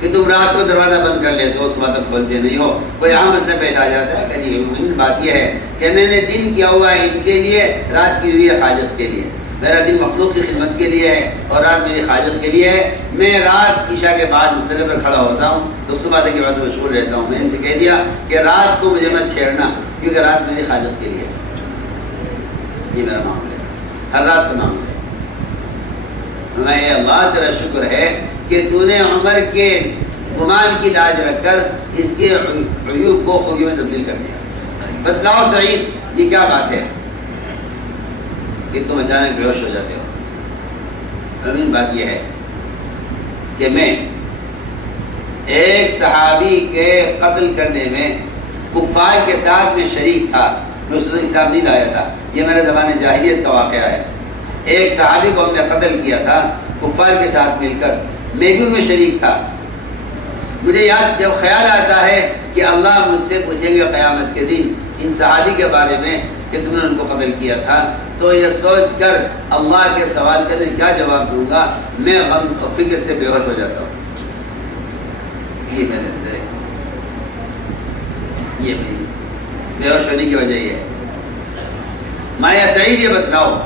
کہ تم رات کو دروازہ بند کر لیتے ہو، صبح تک کھولتے نہیں ہو. کوئی عام مسئلہ پیش آ جاتا ہے کہ بات یہ ہے کہ میں نے دن کیا ہوا ہے ان کے لیے، رات کی ہوئی ہے حاجت کے لیے. میرا دن مخلوق کی خدمت کے لیے ہے اور رات میری حاجت کے لیے ہے. میں رات عشاء کے بعد مسئلے پر کھڑا ہوتا ہوں تو صبح تک کے بعد مشغول رہتا ہوں. میں ان سے کہہ دیا کہ رات کو مجھے مت چھیڑنا کیونکہ رات میری حاجت کے لیے ہے. یہ میرا معاملہ ہے، ہر رات کا معاملہ ہے. میں اللہ تیرا شکر ہے کہ تو نے عمر کے گمان کی لاج رکھ کر اس کے عیوب کو خوبی میں تبدیل کر دیا. بتلاؤ سعید یہ کیا بات ہے کہ تم اچانک بے ہوش ہو جاتے ہو؟ امین بات یہ ہے کہ میں ایک صحابی کے قتل کرنے میں کفار کے ساتھ میں شریک تھا. میں اس اسلام نہیں لایا تھا، یہ میرے زمانے جاہلیت کا واقعہ ہے. ایک صحابی کو ہم نے قتل کیا تھا کفار کے ساتھ مل کر، میں بھی ان میں شریک تھا. مجھے یاد جب خیال آتا ہے کہ اللہ مجھ سے پوچھیں گے قیامت کے دن ان صحابی کے بارے میں کہ تم نے ان کو قتل کیا تھا، تو یہ سوچ کر اللہ کے سوال کا میں کیا جواب دوں گا، میں غم و فکر سے بے ہوش ہو جاتا ہوں. یہ میرے اندر ہے، یہ بے ہوش ہونے کی وجہ یہ ہے. مایا سعید یہ بتلاؤ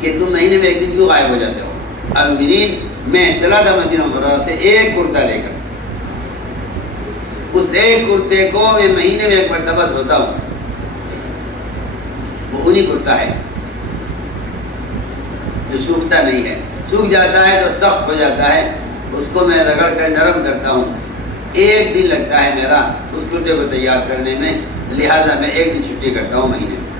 کہ تم مہینے میں 1 دن کیوں غائب ہو جاتے ہو؟ اب میں چلا تھا مدینہ منورہ سے ایک کرتا لے کر، اس ایک کرتے کو میں مہینے میں 1 مرتبہ دھوتا ہوں. وہ انہی کرتا ہے جو سوکھتا نہیں ہے، سوکھ جاتا ہے تو سخت ہو جاتا ہے، اس کو میں رگڑ کر نرم کرتا ہوں. 1 دن لگتا ہے میرا اس کرتے کو تیار کرنے میں، لہٰذا میں 1 دن چھٹی کرتا ہوں مہینے میں.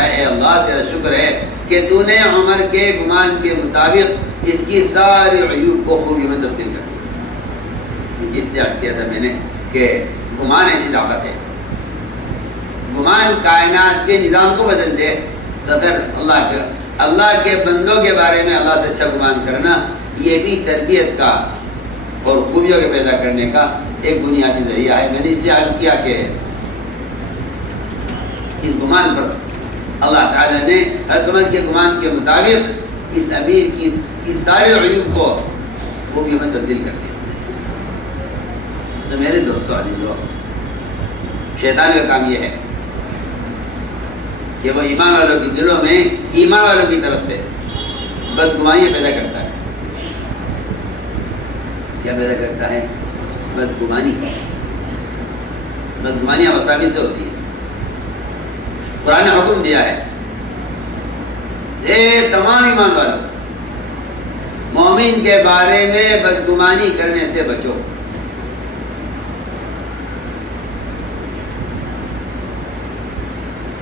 اے اللہ تیرا شکر ہے کہ تو نے عمر کے گمان کے مطابق اس کی ساری عیوب کو خوبی میں تبدیل کر دیا. اس لیے عرض کیا تھا میں نے کہ گمان ایسی طاقت ہے، گمان کائنات کے نظام کو بدل دے تو پھر اللہ کے بندوں کے بارے میں اللہ سے اچھا گمان کرنا یہ بھی تربیت کا اور خوبیوں کے پیدا کرنے کا ایک بنیادی ذریعہ ہے۔ میں نے اس لیے عرض کیا کہ اس گمان پر اللہ تعالیٰ نے حضرت عمر کے گمان کے مطابق اس امیر کی سارے عیوب کو خوبیوں میں تبدیل کر دیا۔ تو میرے دوستوں عزیزو، شیطان کا کام یہ ہے کہ وہ ایمان والوں کے دلوں میں ایمان والوں کی طرف سے بدگمانیاں پیدا کرتا ہے۔ کیا پیدا کرتا ہے؟ بدگمانی۔ بدگمانیاں وساوی سے ہوتی ہیں۔ قرآن نے حکم دیا ہے اے تمام ایمان والوں، مومن کے بارے میں بدگمانی کرنے سے بچو۔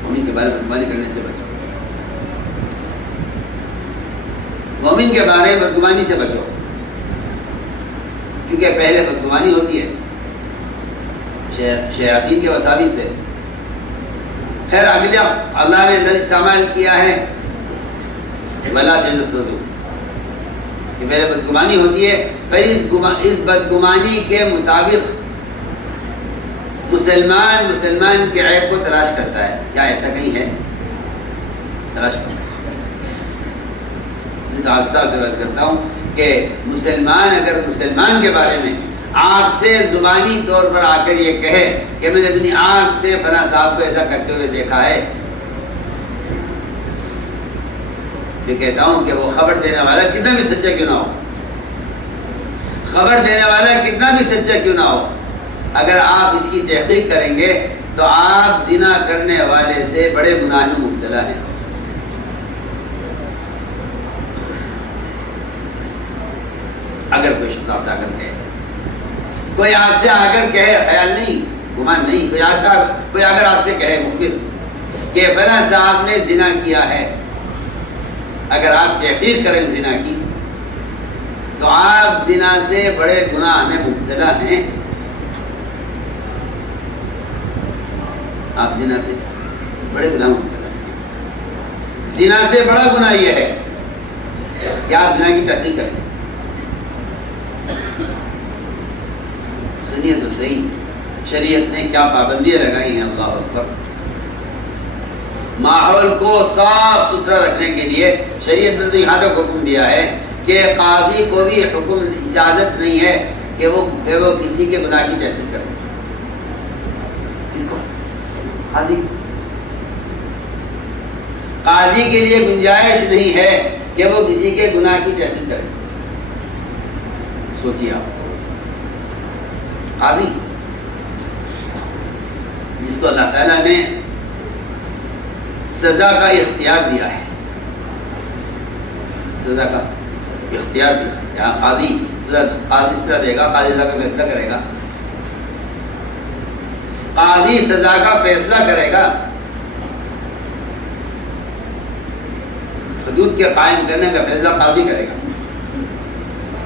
مومن کے بارے میں بدگمانی کرنے سے بچو، مومن کے بارے میں بدگمانی سے بچو، کیونکہ پہلے بدگمانی ہوتی ہے شیاطین کے وساوی سے، پھر اگلا اللہ نے لفظ استعمال کیا ہے ولا تجسسوا، کہ پہلے بدگمانی ہوتی ہے، پھر اس بدگمانی کے مطابق مسلمان کے عیب کو تلاش کرتا ہے۔ کیا ایسا کہیں ہے؟ تلاش کرتا ہے۔ میں تو آپ سے عرض کرتا ہوں کہ مسلمان اگر مسلمان کے بارے میں آپ سے زبانی طور پر آ کر یہ کہے کہ میں نے اپنی آنکھ سے فلاں صاحب کو ایسا کرتے ہوئے دیکھا ہے، میں کہتا ہوں کہ وہ خبر دینے والا کتنا بھی سچا کیوں نہ ہو، خبر دینے والا کتنا بھی سچا کیوں نہ ہو، اگر آپ اس کی تحقیق کریں گے تو آپ زنا کرنے والے سے بڑے گناہ میں مبتلا ہیں۔ اگر کوئی شخص آپ سے آ کر کہے، کوئی آپ سے آ کر کہے، خیال نہیں، گمان نہیں، کوئی اگر آپ سے کہے مخبر کہ فلاں صاحب نے زنا کیا ہے، اگر آپ تحقیق کریں زنا کی تو آپ زنا سے بڑے گناہ میں مبتلا ہیں۔ آپ زنا سے بڑے گناہ میں مبتلا ہیں۔ زنا سے بڑا گناہ یہ ہے کہ آپ زنا کی تحقیق کریں۔ سنیے تو صحیح، شریعت نے کیا پابندیاں لگائی ہیں، اللہ اکبر۔ ماحول کو صاف ستھرا رکھنے کے لیے شریعت نے تو یہاں تک حکم دیا ہے کہ قاضی کو بھی حکم اجازت نہیں ہے کہ وہ کسی کے گناہ کی تحقیق کرے۔ قاضی کے لیے گنجائش نہیں ہے کہ وہ کسی کے گناہ کی تحقیق کرے۔ سوچیے آپ، قاضی جس کو اللہ تعالیٰ نے سزا کا اختیار دیا ہے، سزا کا اختیار دیا، یہاں قاضی سزا دے گا، قاضی سزا کا فیصلہ کرے گا، قاضی سزا کا فیصلہ کرے گا، حدود کے قائم کرنے کا فیصلہ قاضی کرے گا۔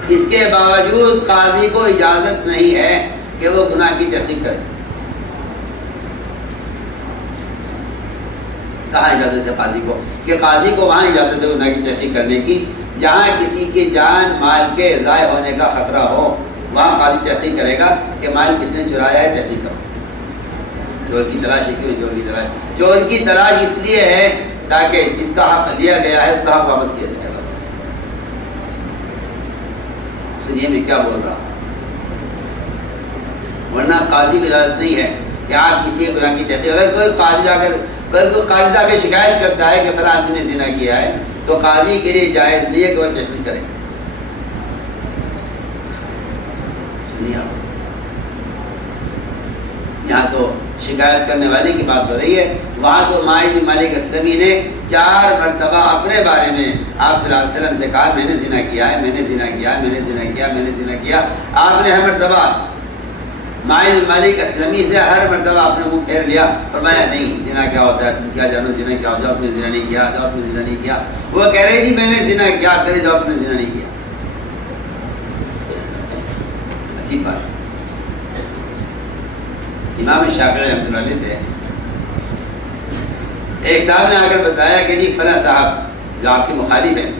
اس کے باوجود قاضی کو اجازت نہیں ہے کہ وہ گناہ کی تحقیق کرے۔ کہاں اجازت ہے قاضی کو؟ کہ قاضی کو وہاں اجازت ہے گناہ کی تحقیق کرنے کی جہاں کسی کی جان مال کے ضائع ہونے کا خطرہ ہو، وہاں قاضی تحقیق کرے گا کہ مال کس نے چرایا ہے، تحقیق کرو۔ چور کی تلاش ہے، کیوں چور کی تلاش؟ چور کی تلاش اس لیے ہے تاکہ جس کا حق لیا گیا ہے اس کا حق واپس کیا جائے، بس۔ سنیے میں کیا بول رہا ہوں، ورنہ قاضی کی اجازت نہیں ہے کہ آپ کسی کے گناہ کی تحقیق۔ اگر کوئی قاضی آ کے شکایت کرتا ہے کہ فلاں آدمی نے زنا کیا ہے تو قاضی کے لیے جائز نہیں ہے کہ وہ تحقیق کرے۔ سنیے آپ، یہاں تو شکایت کرنے والے کی بات ہو رہی ہے، وہاں تو ماعز بن مالک اسلمی نے 4 مرتبہ اپنے بارے میں آپ صلی اللہ علیہ وسلم سے کہا میں نے زنا کیا ہے، میں نے زنا کیا، میں نے زنا کیا، میں نے زنا کیا۔ آپ نے ہر مرتبہ ماعز بن مالک اسلمی سے ہر مرتبہ آپ نے منہ پھیر لیا، فرمایا نہیں، زنا کیا ہوتا ہے، تم کیا جانو زنا کیا ہوتا ہے، تم نے زنا نہیں کیا، تم نے زنا نہیں کیا۔ وہ کہہ رہی تھی میں نے زنا کیا، کہہ رہی تھی آپ نے زنا نہیں کیا۔ اچھی بات، امام شافعی رحمۃ اللہ علیہ سے ایک صاحب نے آ کر بتایا کہ جی فلاں صاحب جو آپ کے مخالف ہیں،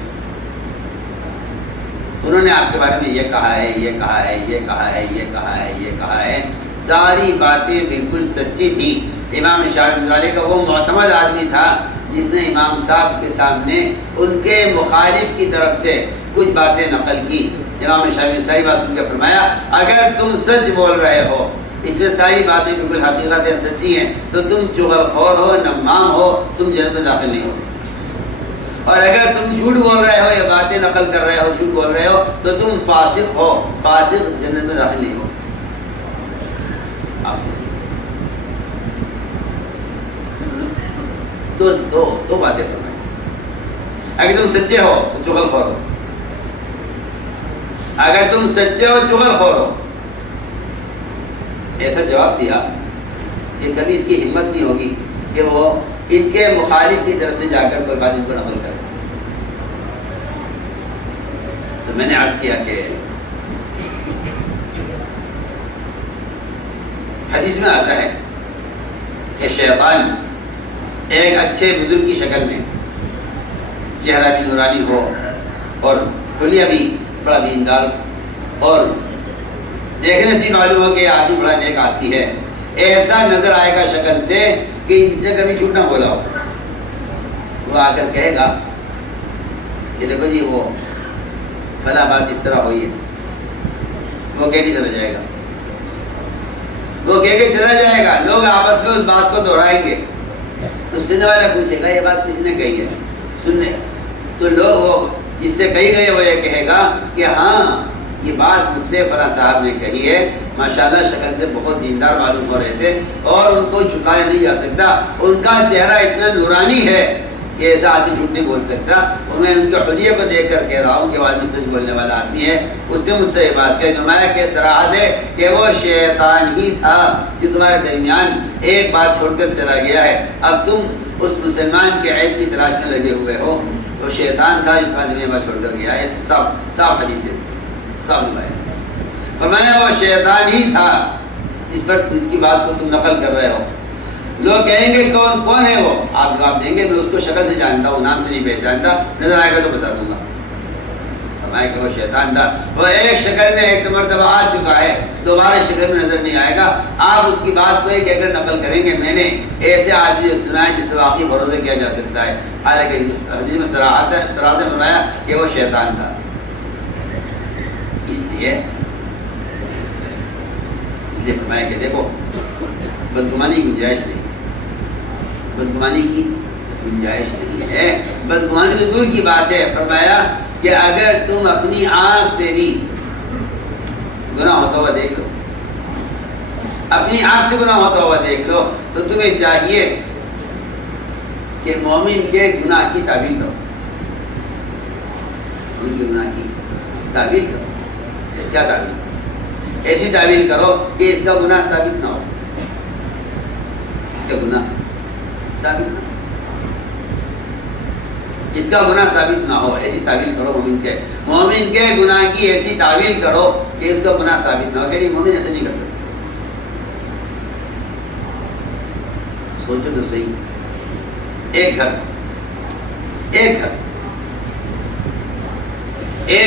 انہوں نے آپ کے بارے میں یہ کہا ہے، یہ کہا ہے، یہ کہا ہے، یہ کہا ہے، یہ کہا ہے، ساری باتیں بالکل سچی تھی۔ امام شافعی والے کا وہ معتمد آدمی تھا جس نے امام صاحب کے سامنے ان کے مخالف کی طرف سے کچھ باتیں نقل کی۔ امام شافعی نے ساری بات سن کے فرمایا اگر تم سچ بول رہے ہو، اس میں ساری باتیں بالکل حقیقت سچی ہیں، تو تم چغل خور ہو، نمام ہو، تم جنت میں داخل نہیں ہو، اور اگر تم جھوٹ بول رہے ہو یا باتیں نقل کر رہے ہو، جھوٹ بول رہے ہو، تو تم فاسق ہو، فاسق جنت میں داخل نہیں ہو۔ دو باتیں فرمائیں، اگر تم سچے ہو تو چغل خور ہو، اگر تم سچے ہو چغل خور ہو۔ ایسا جواب دیا کہ کبھی اس کی ہمت نہیں ہوگی کہ وہ ان کے مخالف کی طرف سے جا کر کوئی بات ان پر عمل کرے۔ تو میں نے عرض کیا کہ حدیث میں آتا ہے کہ شیطان ایک اچھے بزرگ کی شکل میں، چہرہ بھی نورانی ہو اور حلیہ بھی بڑا دیندار، اور دیکھنے سے معلوم ہو کہ آدمی بڑا نیک آدمی ہے، ایسا نظر آئے گا شکل سے کہ جس نے کبھی جھوٹ نہ بولا ہو۔ وہ آ کر کہے گا کہ دیکھو جی وہ فلاں بات اس طرح ہوئی ہے، وہ کہہ کے چلا جائے گا، وہ کہہ کے چلا جائے گا، لوگ آپس میں اس بات کو دہرائیں گے، تو سننے والا پوچھے گا یہ بات کس نے کہی ہے، سننے تو لوگ وہ جس سے کہی گئی وہ یہ کہے گا کہ ہاں یہ بات مجھ سے فلاں صاحب نے کہی ہے، ماشاءاللہ شکل سے بہت دیندار معلوم ہو رہے تھے اور ان کو جھٹلایا نہیں جا سکتا، ان کا چہرہ اتنا نورانی ہے کہ ایسا آدمی جھوٹ نہیں بول سکتا، اور میں ان کے حلیے کو دیکھ کر کہہ رہا ہوں کہ وہ آدمی سچ بولنے والا آدمی ہے۔ اس نے مجھ سے یہ بات کہی، نمایا کہ صراحت ہے کہ وہ شیطان ہی تھا جو تمہارے درمیان ایک بات چھوڑ کر چلا گیا ہے، اب تم اس مسلمان کے عیب کی تلاش میں لگے ہوئے ہو، تو شیطان تھا جو تمہارے درمیان بات چھوڑ کر گیا ہے۔ صاف حدیث ہے، صاف نمایا فرمایا وہ شیطان ہی تھا اس پر اس کی بات کو تم نقل کر رہے ہو۔ لوگ کہیں گے کون ہے وہ، آپ جواب دیں گے میں اس کو شکل سے جانتا ہوں، نام سے نہیں پہچانتا، نظر آئے گا تو بتا دوں گا۔ فرمایا کہ وہ شیطان تھا، وہ ایک شکل میں ایک مرتبہ آ چکا ہے، دوبارہ شکل میں نظر نہیں آئے گا۔ آپ اس کی بات کو ایک اگر نقل کریں گے میں نے ایسے آدمی سے سنا ہے جس سے واقعی بھروسہ کیا جا سکتا ہے، حالانکہ حدیث میں صراحت فرمایا کہ وہ شیطان تھا۔ اس لیے فرمایا کہ دیکھو بدگمانی کی گنجائش نہیں، بدگمانی کی گنجائش نہیں ہے، بدگمانی تو دور کی بات ہے۔ فرمایا کہ اگر تم اپنی آنکھ سے بھی گناہ ہوتا ہوا دیکھ لو، اپنی آنکھ سے گناہ ہوتا ہوا دیکھ لو، تو تمہیں چاہیے کہ مومن کے گناہ کی تعبیر کرو، ان کے گناہ کی تعبیر کرو۔ کیا تعبیر؟ ایسی تعبیر کرو کہ اس کا گناہ ثابت نہ ہو، اس کا گناہ ثابت نہ ہو، اس کا گناہ ثابت نہ ہو، ایسی تعبیر کرو مومن کے گناہ کی ایسی تعبیر کرو کہ اس کا گناہ ثابت نہ ہو، کہ مومن ایسے نہیں کر سکتے۔ سوچو تو صحیح، ایک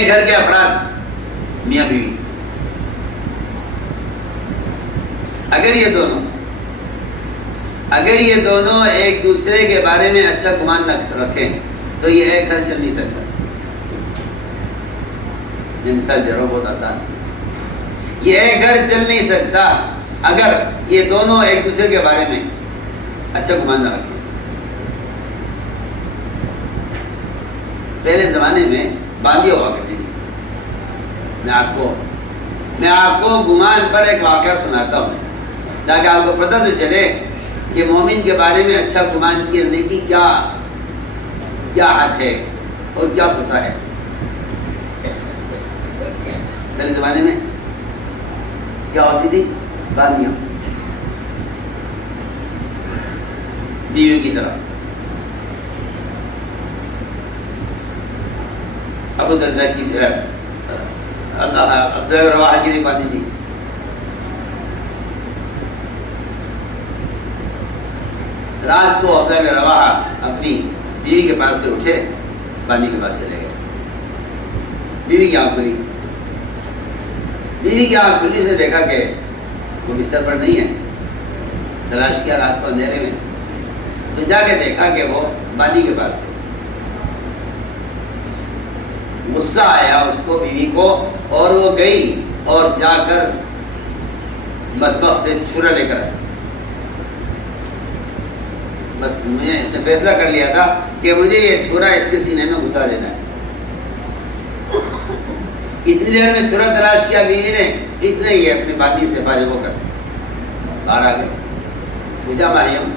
گھر کے افراد میاں بیوی، اگر یہ دونوں ایک دوسرے کے بارے میں اچھا گمان نہ رکھیں تو یہ ایک گھر چل نہیں سکتا۔ یہ مثال دے رہا ہوں بہت آسان، یہ ایک گھر چل نہیں سکتا اگر یہ دونوں ایک دوسرے کے بارے میں اچھا گمان نہ رکھیں۔ پہلے زمانے میں باندھی ہوا کرتی تھی، میں آپ کو گمان پر ایک واقعہ سناتا ہوں تاکہ آپ کو پتہ تو چلے کہ مومن کے بارے میں اچھا گمان کرنے کی کیا حد ہے اور کیا سزا ہے۔ پہلے زمانے میں کیا ہوتی تھی؟ باندیاں بیوی کی طرح۔ ابو دردہ کی عبداللہ رواحہ کی نہیں باندھی تھی، رات کو عبداللہ رواحہ اپنی بیوی کے پاس سے اٹھے بانی کے پاس چلے گئے. بیوی کی آنکھ کھلی. بیوی کی آنکھ کھلی سے دیکھا کہ وہ بستر پر نہیں ہے. تلاش کیا رات کو اندھیرے میں, تو جا کے دیکھا کہ وہ بانی کے پاس تھے. غصہ آیا اس کو بیوی کو, اور وہ گئی اور جا کر مطبخ سے چھرا لے کر آئی. بس میں نے فیصلہ کر لیا تھا کہ مجھے یہ چھرا اس کے سینے میں گھسا دینا ہے. اتنی دیر میں چھرا تلاش کیا بیوی نے, اتنے ہی اپنی بانی سے فارغ ہو کر باہر آ گئے. پوچھا مریم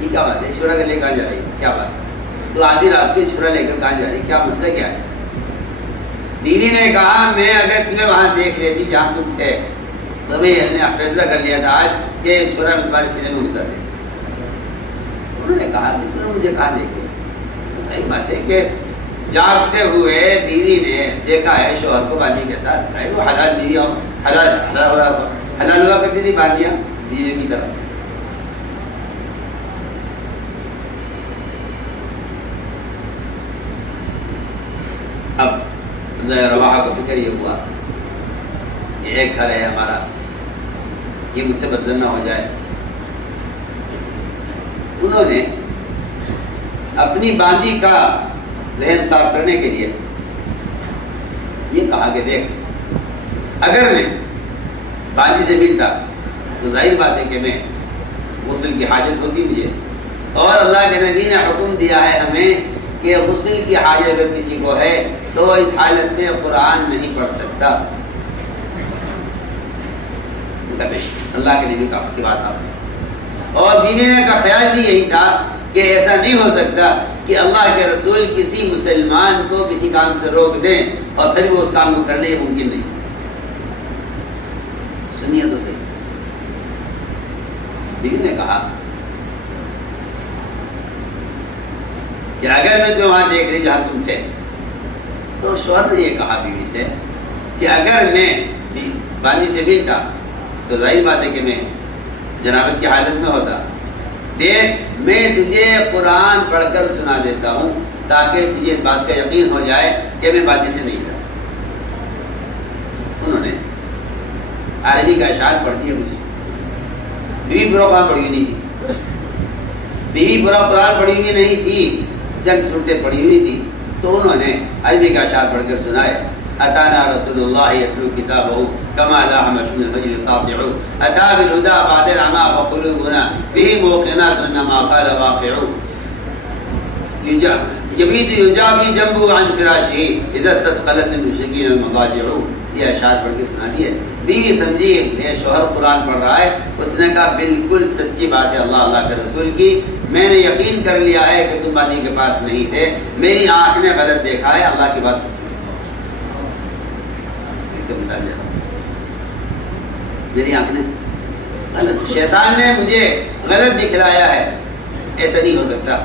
یہ کیا بات ہے, چھرا کے لے کہاں جا رہی ہے, کیا بات ہے؟ تو آدھی رات کو چھرا لے کر کہاں جا رہی, کیا مسئلہ کیا ہے؟ بیوی نے کہا میں اگر تمہیں وہاں دیکھ لیتی جہاں تم تھے تو میں نے فیصلہ کر لیا تھا آج کہ چھرا میں تمہارے سینے میں گھسا دے. انہوں نے کہا کہ تم نے مجھے کہاں دیکھے؟ صحیح بات ہے کہ جاگتے ہوئے بیوی نے دیکھا ہے شوہر کو بانی کے ساتھ. وہ حلال بیوی اور حلال ہوا کرتی تھی باندیاں بیوی کی طرف. اب رواحہ کو فکر یہ ہوا یہ ایک گھر ہے ہمارا, یہ مجھ سے بدزن نہ ہو جائے. انہوں نے اپنی باندی کا ذہن صاف کرنے کے لیے یہ کہا کہ دیکھ اگر میں باندی سے ملتا تو ظاہر بات ہے کہ میں غسل کی حاجت ہوتی مجھے, اور اللہ کے نبی نے حکم دیا ہے ہمیں کہ غسل کی حاجت اگر کسی کو ہے تو اس حالت میں قرآن نہیں پڑھ سکتا. اللہ کے نبی کی بات آپ, اور بیوی نے کا خیال بھی یہی تھا کہ ایسا نہیں ہو سکتا کہ اللہ کے رسول کسی مسلمان کو کسی کام سے روک دیں اور پھر وہ اس کام کو کرنے یہ ممکن نہیں. سنیے تو صحیح. بیوی نے کہا کہ اگر میں تمہیں وہاں دیکھ رہی جہاں تم تھے, تو شوہر نے یہ کہا بیوی سے کہ اگر میں بانی سے ملتا تو ظاہر بات ہے کہ میں جنابت کی حالت میں ہوتا. دیکھ میں تجھے قرآن پڑھ کر سنا دیتا ہوں تاکہ تجھے اس بات کا یقین ہو جائے کہ میں بانی سے نہیں تھا. انہوں نے عربی کا اشعار پڑھ دیا مجھے. بیوی پورا قرآن پڑھی ہوئی نہیں تھی, بیوی پورا قرآن پڑھی ہوئی نہیں تھی, چند صورتیں پڑھی ہوئی تھی. تو انہوں نے عربی کا اشعار پڑھ کر سنائے. اتانا رسول اللہ یتلو کتابہ کما لاح مشمول الفجر ساطع اتا بالهدى بعد العمى فقلوبنا به موقنات انما قال واقع يبيت يجافي جنبه عن فراشه اذا استثقلت المشركين المضاجع. یہ اشعار پڑھ کے سنا دیے. بیوی سمجھی میرا شوہر قرآن پڑھ رہا ہے. اس نے کہا بالکل سچی بات ہے اللہ کے رسول کی, میں نے یقین کر لیا ہے کہ تم بانی کے پاس نہیں تھے, میری آنکھ نے غلط دیکھا ہے, اللہ کی بات سچی. میری آنکھ نے غلط, شیطان نے مجھے غلط دکھلایا ہے. ایسا نہیں ہو سکتا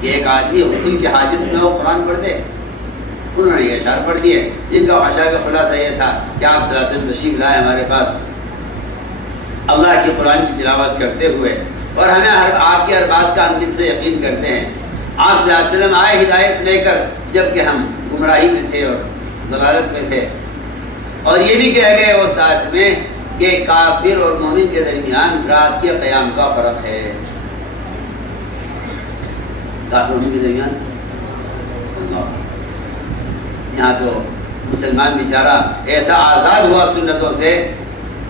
کہ ایک آدمی غسل کی حاجت میں وہ قرآن پڑھ دے. انہوں نے یہ اشعار پڑھ دیے جن کا اشعار کا خلاصہ یہ تھا کہ آپ صلی اللہ علیہ وسلم تشریف لائے ہمارے پاس اللہ کی قرآن کی تلاوت کرتے ہوئے, اور ہمیں آپ کی ہر بات کا ہم دل سے یقین کرتے ہیں. آپ صلی اللہ علیہ وسلم آئے ہدایت لے کر جبکہ ہم گمراہی میں تھے اور ضلالت میں تھے. اور یہ بھی کہہ گئے وہ ساتھ میں کہ کافر اور مومن کے درمیان رات کے قیام کا فرق ہے. کافر مومن کے درمیان یہاں تو مسلمان بیچارہ ایسا آزاد ہوا سنتوں سے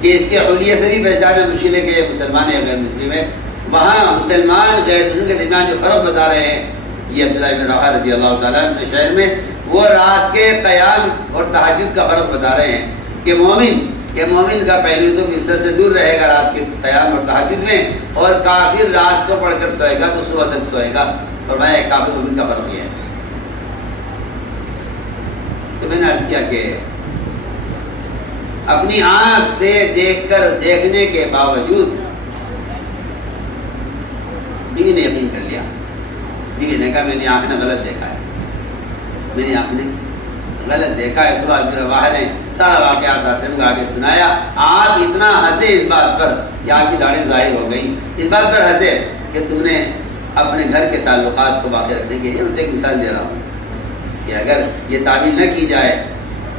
کہ اس کے حلیے سے بھی پہچانا مشکل ہے کہ یہ مسلمان ہے غیر مسلم ہے. وہاں مسلمان غیر مسلم کے درمیان جو فرق بتا رہے ہیں یہ عبداللہ بن رواحہ رضی اللہ تعالیٰ عنہ شہر میں وہ رات کے قیام اور تہجد کا فرق بتا رہے ہیں کہ مومن کا پہلو تو بستر سے دور رہے گا رات کے قیام اور تہجد میں, اور کافر رات کو پڑھ کر سوئے گا تو صبح تک سوئے گا. فرمایا کافر مومن کا فرق یہ ہے. تو میں نے عرض کیا کہ اپنی آنکھ سے دیکھنے کے باوجود بیوی نے یقین کر لیا. بیوی نے کہا میری آنکھ نے غلط دیکھا ہے, میری آنکھ نے غلط دیکھا ہے. صبح عبد الرواحہ نے سارا واقعات آسم کا آگے سنایا. آپ اتنا ہنسے اس بات پر کہ آپ کی داڑھی ظاہر ہو گئی, اس بات پر ہنسے کہ تم نے اپنے گھر کے تعلقات کو باقی رکھنے کے لیے میں ایک مثال دے رہا ہوں کہ اگر یہ تعمیل نہ کی جائے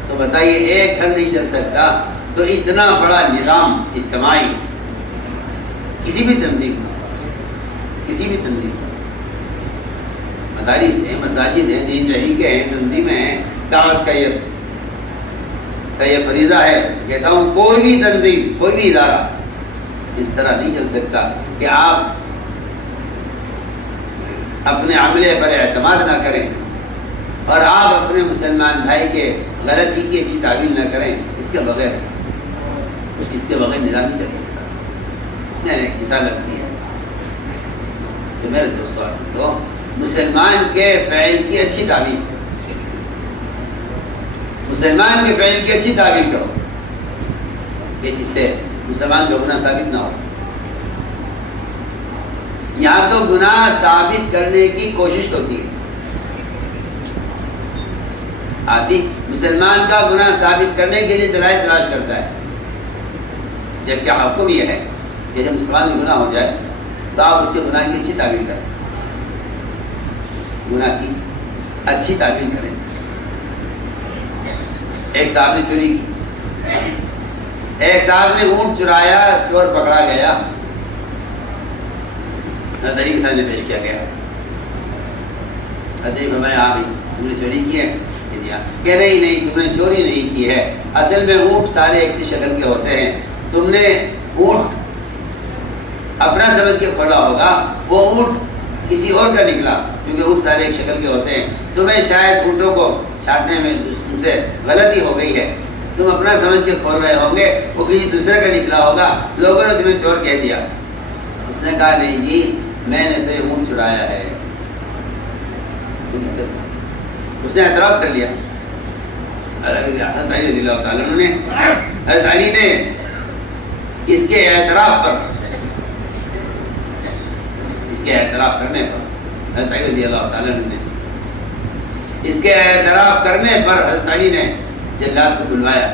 تو بتائیے ایک گھر نہیں چل سکتا، تو اتنا بڑا نظام اجتماعی کسی بھی تنظیم مدارس ہیں، مساجد ہیں، دین رحیقیں ہیں، تنظیمیں ہیں، دعوت کا یہ فریضہ ہے، کہتا ہوں کوئی بھی تنظیم، کوئی بھی ادارہ اس طرح نہیں چل سکتا کہ آپ اپنے عملے پر اعتماد نہ کریں اور آپ اپنے مسلمان بھائی کے غلطی کی اچھی تعمیل نہ کریں، اس کے بغیر نظام نہیں چل سکتا۔ اس نے ایک مثال عرض کی ہے کہ میرے دوستوں، مسلمان کے فعل کی اچھی تعمیل، مسلمان کے فعل کی اچھی تعمیل کرو کہ جس سے مسلمان کا گناہ ثابت نہ ہو۔ یہاں تو گناہ ثابت کرنے کی کوشش ہوتی ہے، آتی مسلمان کا گناہ ثابت کرنے کے لیے دلائل تلاش کرتا ہے، جبکہ حکم یہ ہے کہ جب مسلمان میں گناہ ہو جائے تو آپ اس کے گناہ کی اچھی تعبیر کریں، گناہ کی اچھی تعبیر کریں۔ ایک صاحب نے چوری کی، ایک صاحب نے اونٹ چرایا، چور پکڑا گیا، نظری کے سامنے پیش کیا گیا، میں آپ تم نے چوری کی ہے؟ کہ نہیں تم نے چوری نہیں کی ہے، اصل میں اونٹ سارے ایک سی شکل کے ہوتے ہیں، تم نے اونٹ اپنا سمجھ کے کھولا ہوگا، وہ اونٹ کسی اور کا نکلا، کیونکہ اونٹ سارے ایک شکل کے ہوتے ہیں، تمہیں شاید اونٹوں کو چھانٹنے میں تم سے غلطی ہو گئی ہے، تم اپنا سمجھ کے کھول رہے ہوں گے، وہ کسی دوسرے کا نکلا ہوگا، لوگوں نے تمہیں چور کہہ دیا۔ اس نے کہا نہیں جی میں نے تو یہ اونٹ چرایا ہے، اس نے اعتراف کر لیا۔ حضرت علی رضی اللہ تعالیٰ عنہ نے، حضرت علی نے اس کے اعتراف کرنے پر حضرت علی رضی اللہ تعالیٰ عنہ نے اس کے اعتراف کرنے پر حضرت علی نے جلاد کو بلوایا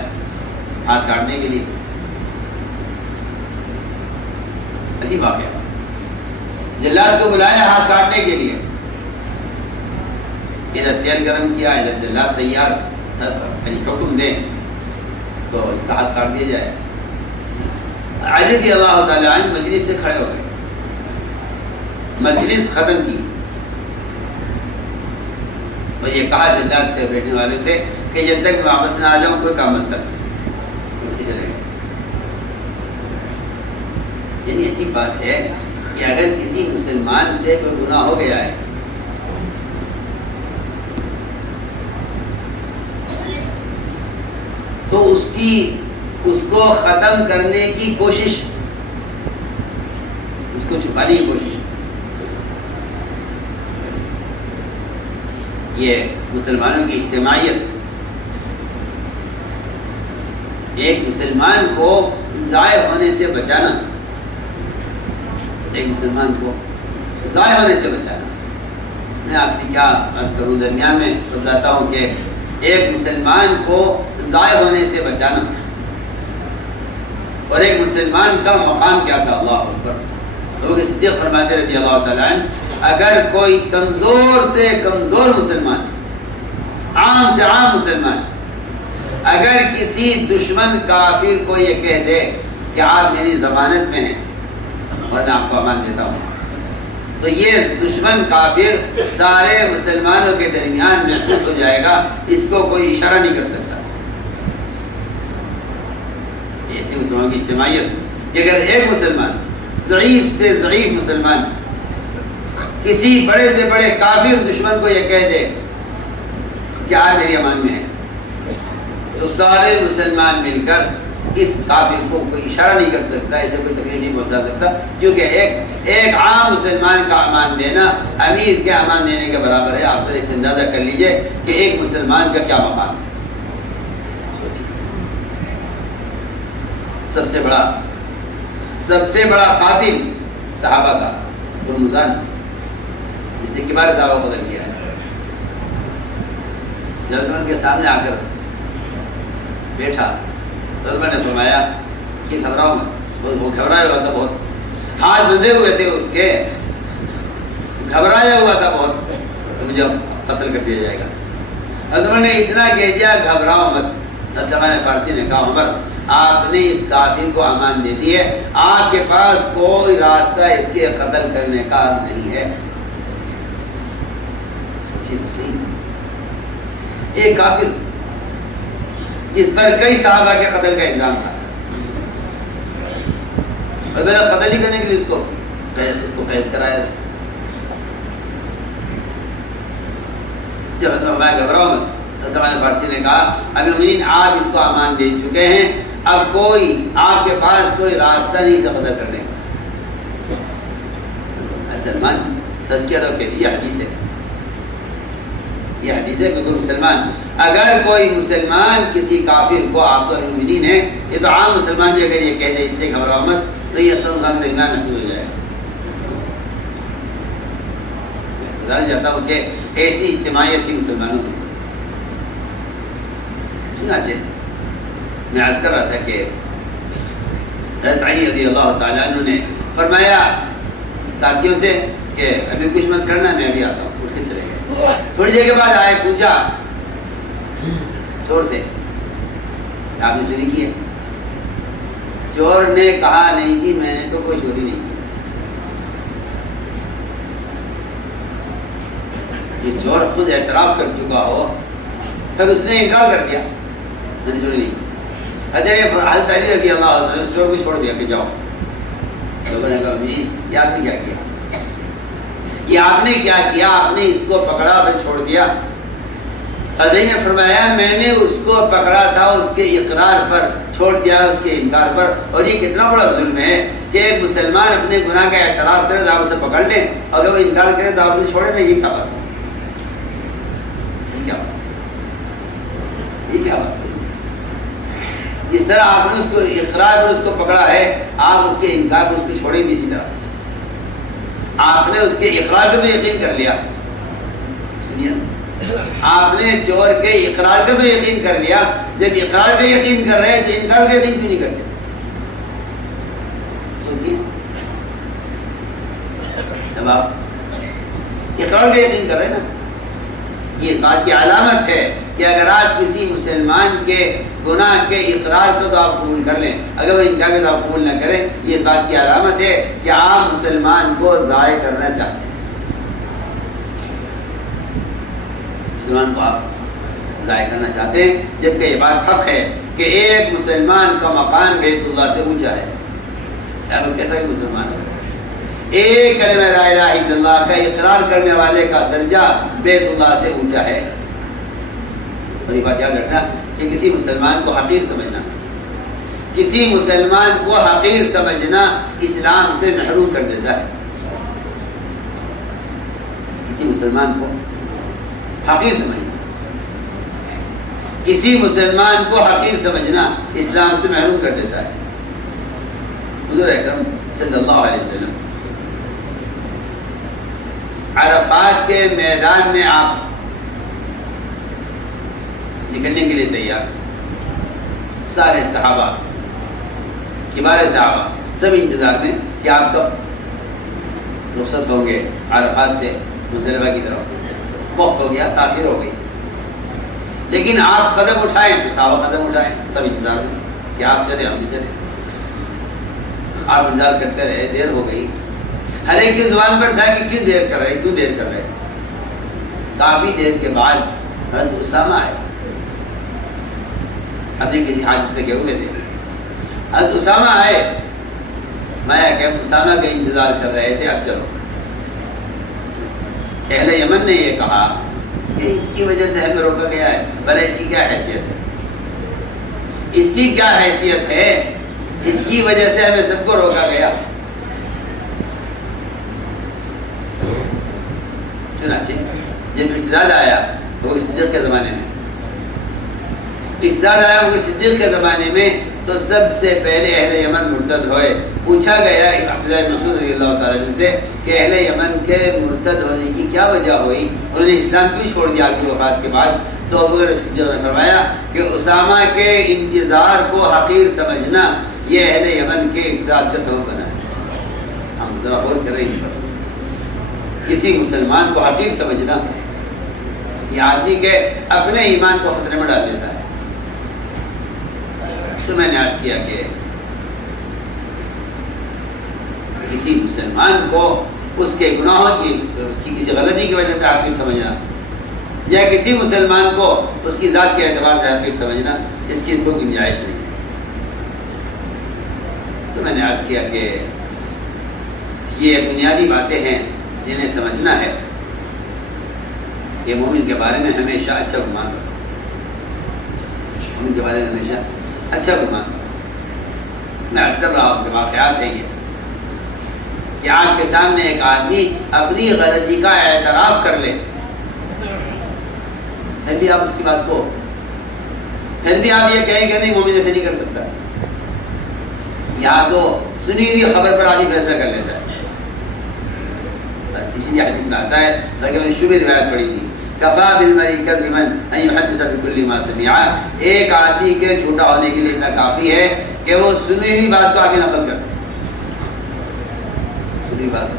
ہاتھ کاٹنے کے لیے۔ عجیب واقعہ، جلاد کو بلایا ہاتھ کاٹنے کے لیے، ادھر تیل گرم کیا، ادھر جلاد تیار، حکم دیں تو اس کا ہاتھ کاٹ دیا جائے۔ علی رضی اللہ تعالیٰ عنہ مجلس سے کھڑے ہو گئے، مجلس ختم کی، اور یہ کہا جلاد سے، بیٹھنے والے سے، کہ جب تک میں واپس نہ آ جاؤں کوئی کام مت کر، چلے گئے۔ یعنی اچھی بات ہے کہ اگر کسی مسلمان سے کوئی گناہ ہو گیا ہے تو اس کو ختم کرنے کی کوشش، اس کو چھپانے کی کوشش، یہ مسلمانوں کی اجتماعیت، ایک مسلمان کو ضائع ہونے سے بچانا، ایک مسلمان کو ضائع ہونے سے بچانا۔ میں آپ سے کیا عرض کروں، درمیان میں بتاتا ہوں کہ ایک مسلمان کو ضائع ہونے سے بچانا، اور ایک مسلمان کا مقام کیا تھا، اللہ اکبر۔ لوگ صدیق فرماتے رضی اللہ تعالیٰ عنہ، اگر کوئی کمزور سے کمزور مسلمان، عام سے عام مسلمان، اگر کسی دشمن کافر کو یہ کہہ دے کہ آپ میری ضمانت میں ہیں اور میں آپ کو امان دیتا ہوں، تو یہ دشمن کافر سارے مسلمانوں کے درمیان محفوظ ہو جائے گا، اس کو کوئی اشارہ نہیں کر سکتا۔ ایسی مسلمانوں کی اجتماعیت کہ اگر ایک مسلمان، ضعیف سے ضعیف مسلمان، کسی بڑے سے بڑے کافر دشمن کو یہ کہہ دے کہ آپ میری امان میں ہیں، تو سارے مسلمان مل کر اس کافر کو کوئی اشارہ نہیں کر سکتا، اسے کوئی تکلیف نہیں پہنچا سکتا، کیونکہ ایک عام مسلمان کا امان دینا امیر کے امان دینے کے برابر ہے۔ آپ ذرا اس اندازہ کر لیجئے کہ ایک مسلمان کا کیا مقام ہے۔ سب سے بڑا قاتل صحابہ کا ہرمزان، جس نے کبار صحابہ کو قتل کیا ہے، جب ان کے سامنے آ کر بیٹھا تو میں نے فرمایا کہ گھبراؤ مت، وہ گھبرایا ہوا تھا، بہت ہاتھ بندھے ہوئے تھے اس کے، گھبرایا ہوا تھا بہت، مجھے قتل کر دیا جائے گا. حضرت نے اتنا کہہ دیا گھبراؤ مت. سلمان فارسی نے کہا عمر آپ نے اس کافر کو امان دے دی ہے، آپ کے پاس کوئی راستہ اس کے قتل کرنے کا نہیں ہے. ایک کافر جس پر کئی صحابہ کے قتل کا الزام تھا، اور میں نے قتل ہی کرنے کے لیے اس کو قید کرایا. جب میں گھبراؤ مت، سلمان فارسی نے کہا امیر المومنین آپ اس کو امان دے چکے ہیں، اب کوئی آپ کے پاس کوئی راستہ نہیں تھا قتل کرنے کا. سلمان سچ کیا تو کہتی یہ حدیث ہے، یہ حدیث ہے کہ تم مسلمان اگر کوئی مسلمان کسی کافر کو، آپ تو المومنین ہیں، یہ تو عام مسلمان بھی اگر یہ کہہ دے اس سے گھبراؤ مت تو یہ اصل خان درمیان محفوظ ہو جائے گا. بتانا چاہتا ہوں کہ ایسی اجتماعیت تھی مسلمانوں کی. چنانچہ میں عرض کر رہا تھا کہ حضرت علی رضی اللہ تعالیٰ عنہ نے فرمایا ساتھیوں سے کہ ابھی کچھ مت کرنا، میں ابھی آتا ہوں. اٹھ کے چلے گئے. تھوڑی دیر کے بعد آئے، پوچھا چور سے آپ نے چوری کی ہے؟ چور نے کہا نہیں جی میں نے تو کوئی چوری نہیں کی. یہ چور خود اعتراف کر چکا ہو پھر اس نے انکار کر دیا میں نے چوری نہیں کی. حضرت علی رضی اللہ عنہ نے چور کو چھوڑ دیا کہ جاؤ. لوگوں نے کہا جی یہ آپ نے کیا کیا؟ یہ آپ نے کیا کیا؟ آپ نے اس کو پکڑا پھر چھوڑ دیا. حضرت نے فرمایا میں نے اس کو پکڑا تھا اس کے اقرار پر، چھوڑ دیا اس کے انکار پر. اور یہ کتنا بڑا ظلم ہے کہ ایک مسلمان اپنے گناہ کا اعتراف کرے تو آپ اسے پکڑ لیں، اور اگر وہ انکار کرے تو آپ اسے چھوڑیں نا. یہ کیا بات ہے؟ یہ کیا بات ہے؟ جس طرح آپ نے اس کو اقرار پر اس کو پکڑا ہے، آپ اس کے انکار کو اس کو چھوڑیں بھی اسی طرح. آپ نے اس کے اقرار پہ تو یقین کر لیا، آپ نے چور کے اقرار پہ تو یقین کر لیا. جب اقرار پہ یقین کر رہے ہیں تو انکار پہ یقین کیوں نہیں کرتے؟ سوچیے، جب آپ اقرار پہ یقین کر رہے ہیں نا، یہ اس بات کی علامت ہے کہ اگر آپ کسی مسلمان کے گناہ کے اقرار کو تو آپ قبول کر لیں، اگر وہ انکار کو تو آپ قبول نہ کریں، یہ اس بات کی علامت ہے کہ آپ مسلمان کو ضائع کرنا چاہتے ہیں. مسلمان کو آپ ضائع کرنا چاہتے ہیں، جبکہ یہ بات حق ہے کہ ایک مسلمان کا مقام بیت اللہ سے اونچا ہے. وہ کیسا بھی مسلمان ہے، ایک کلمہ لا الہ الا اللہ کا اقرار کرنے والے کا درجہ بیت اللہ سے اونچا ہے. اور یہ بات یاد رکھنا کہ کسی مسلمان کو حقیر سمجھنا، کسی مسلمان کو حقیر سمجھنا اسلام سے محروم کر دیتا ہے. کسی مسلمان کو حقیر سمجھنا، کسی مسلمان کو حقیر سمجھنا اسلام سے محروم کر دیتا ہے. حضور اکرم صلی اللہ علیہ وسلم عرفات کے میدان میں آپ نکلنے کے لیے تیار، سارے صحابہ، کبار صحابہ سب انتظار میں کہ آپ کب رخصت ہوں گے عرفات سے مزدلفہ کی طرف. وقت ہو گیا، تاخیر ہو گئی، لیکن آپ قدم اٹھائیں تو صحابہ قدم اٹھائیں، سب انتظار میں کہ آپ چلے ہم بھی چلے. آپ انتظار کرتے رہے، دیر ہو گئی. ہر ایک کی زبان پر تھا کہ کیوں دیر کر رہے، کیوں دیر کر رہے. کافی دیر کے بعد حضرت اسامہ آئے، اپنے کسی حاجت سے گئے ہوئے تھے. حضرت اسامہ آئے، میں کہ اسامہ کا انتظار کر رہے تھے، اب چلو. اہل یمن نے یہ کہا کہ اس کی وجہ سے ہمیں روکا گیا ہے. بھلا اس کی کیا حیثیت ہے؟ اس کی کیا حیثیت ہے؟ اس کی وجہ سے ہمیں سب کو روکا گیا. چنانچہ جب ارتداد آیا وہ صدیق کے زمانے میں، ارتداد آیا وہ صدیق کے زمانے میں، تو سب سے پہلے اہل یمن مرتد ہوئے. پوچھا گیا عبداللہ بن مسعود رضی اللہ تعالیٰ عنہ سے کہ اہل یمن کے مرتد ہونے کی کیا وجہ ہوئی، انہوں نے اسلام کیوں چھوڑ دیا آپ کی وفات کے بعد؟ تو ابو بکر صدیق نے فرمایا کہ اسامہ کے انتظار کو حقیر سمجھنا یہ اہل یمن کے ارتداد کا سبب بنا ہے. ہم ذرا غور کریں اس پر. کسی مسلمان کو حقیر سمجھنا یہ آدمی کے اپنے ایمان کو خطرے میں ڈال دیتا ہے۔ تو میں نے عرض کیا کہ کسی مسلمان کو اس کے گناہوں کی، اس کی کسی غلطی کی وجہ سے حقیر سمجھنا، یا کسی مسلمان کو اس کی ذات کے اعتبار سے حقیر سمجھنا، اس کی کوئی گنجائش نہیں ہے۔ تو میں نے عرض کیا کہ یہ بنیادی باتیں ہیں جنہیں سمجھنا ہے کہ مومن کے بارے میں ہمیشہ اچھا گمان رکھو، مومن کے بارے میں ہمیشہ اچھا گمان رکھو۔ میں عرض کر رہا ہوں کہ واقعات ہے یہ کہ آپ کے سامنے ایک آدمی اپنی غلطی کا اعتراف کر لے، پھر بھی آپ اس کی بات کو، پھر بھی آپ یہ کہیں کہ نہیں مومن ایسے نہیں کر سکتا، یا تو سنی ہوئی خبر پر آدمی فیصلہ کر لیتا ہے۔ اسی حدیث میں آتا ہے، بلکہ میں نے شبہ روایت پڑھی تھی، کفا بالمرء کذبا ان يحدث بكل ما سمع، ایک آدمی کے جھوٹا ہونے کے لیے اتنا کافی ہے کہ وہ سنی ہوئی بات کو آگے نقل کرے، سنی بات کو۔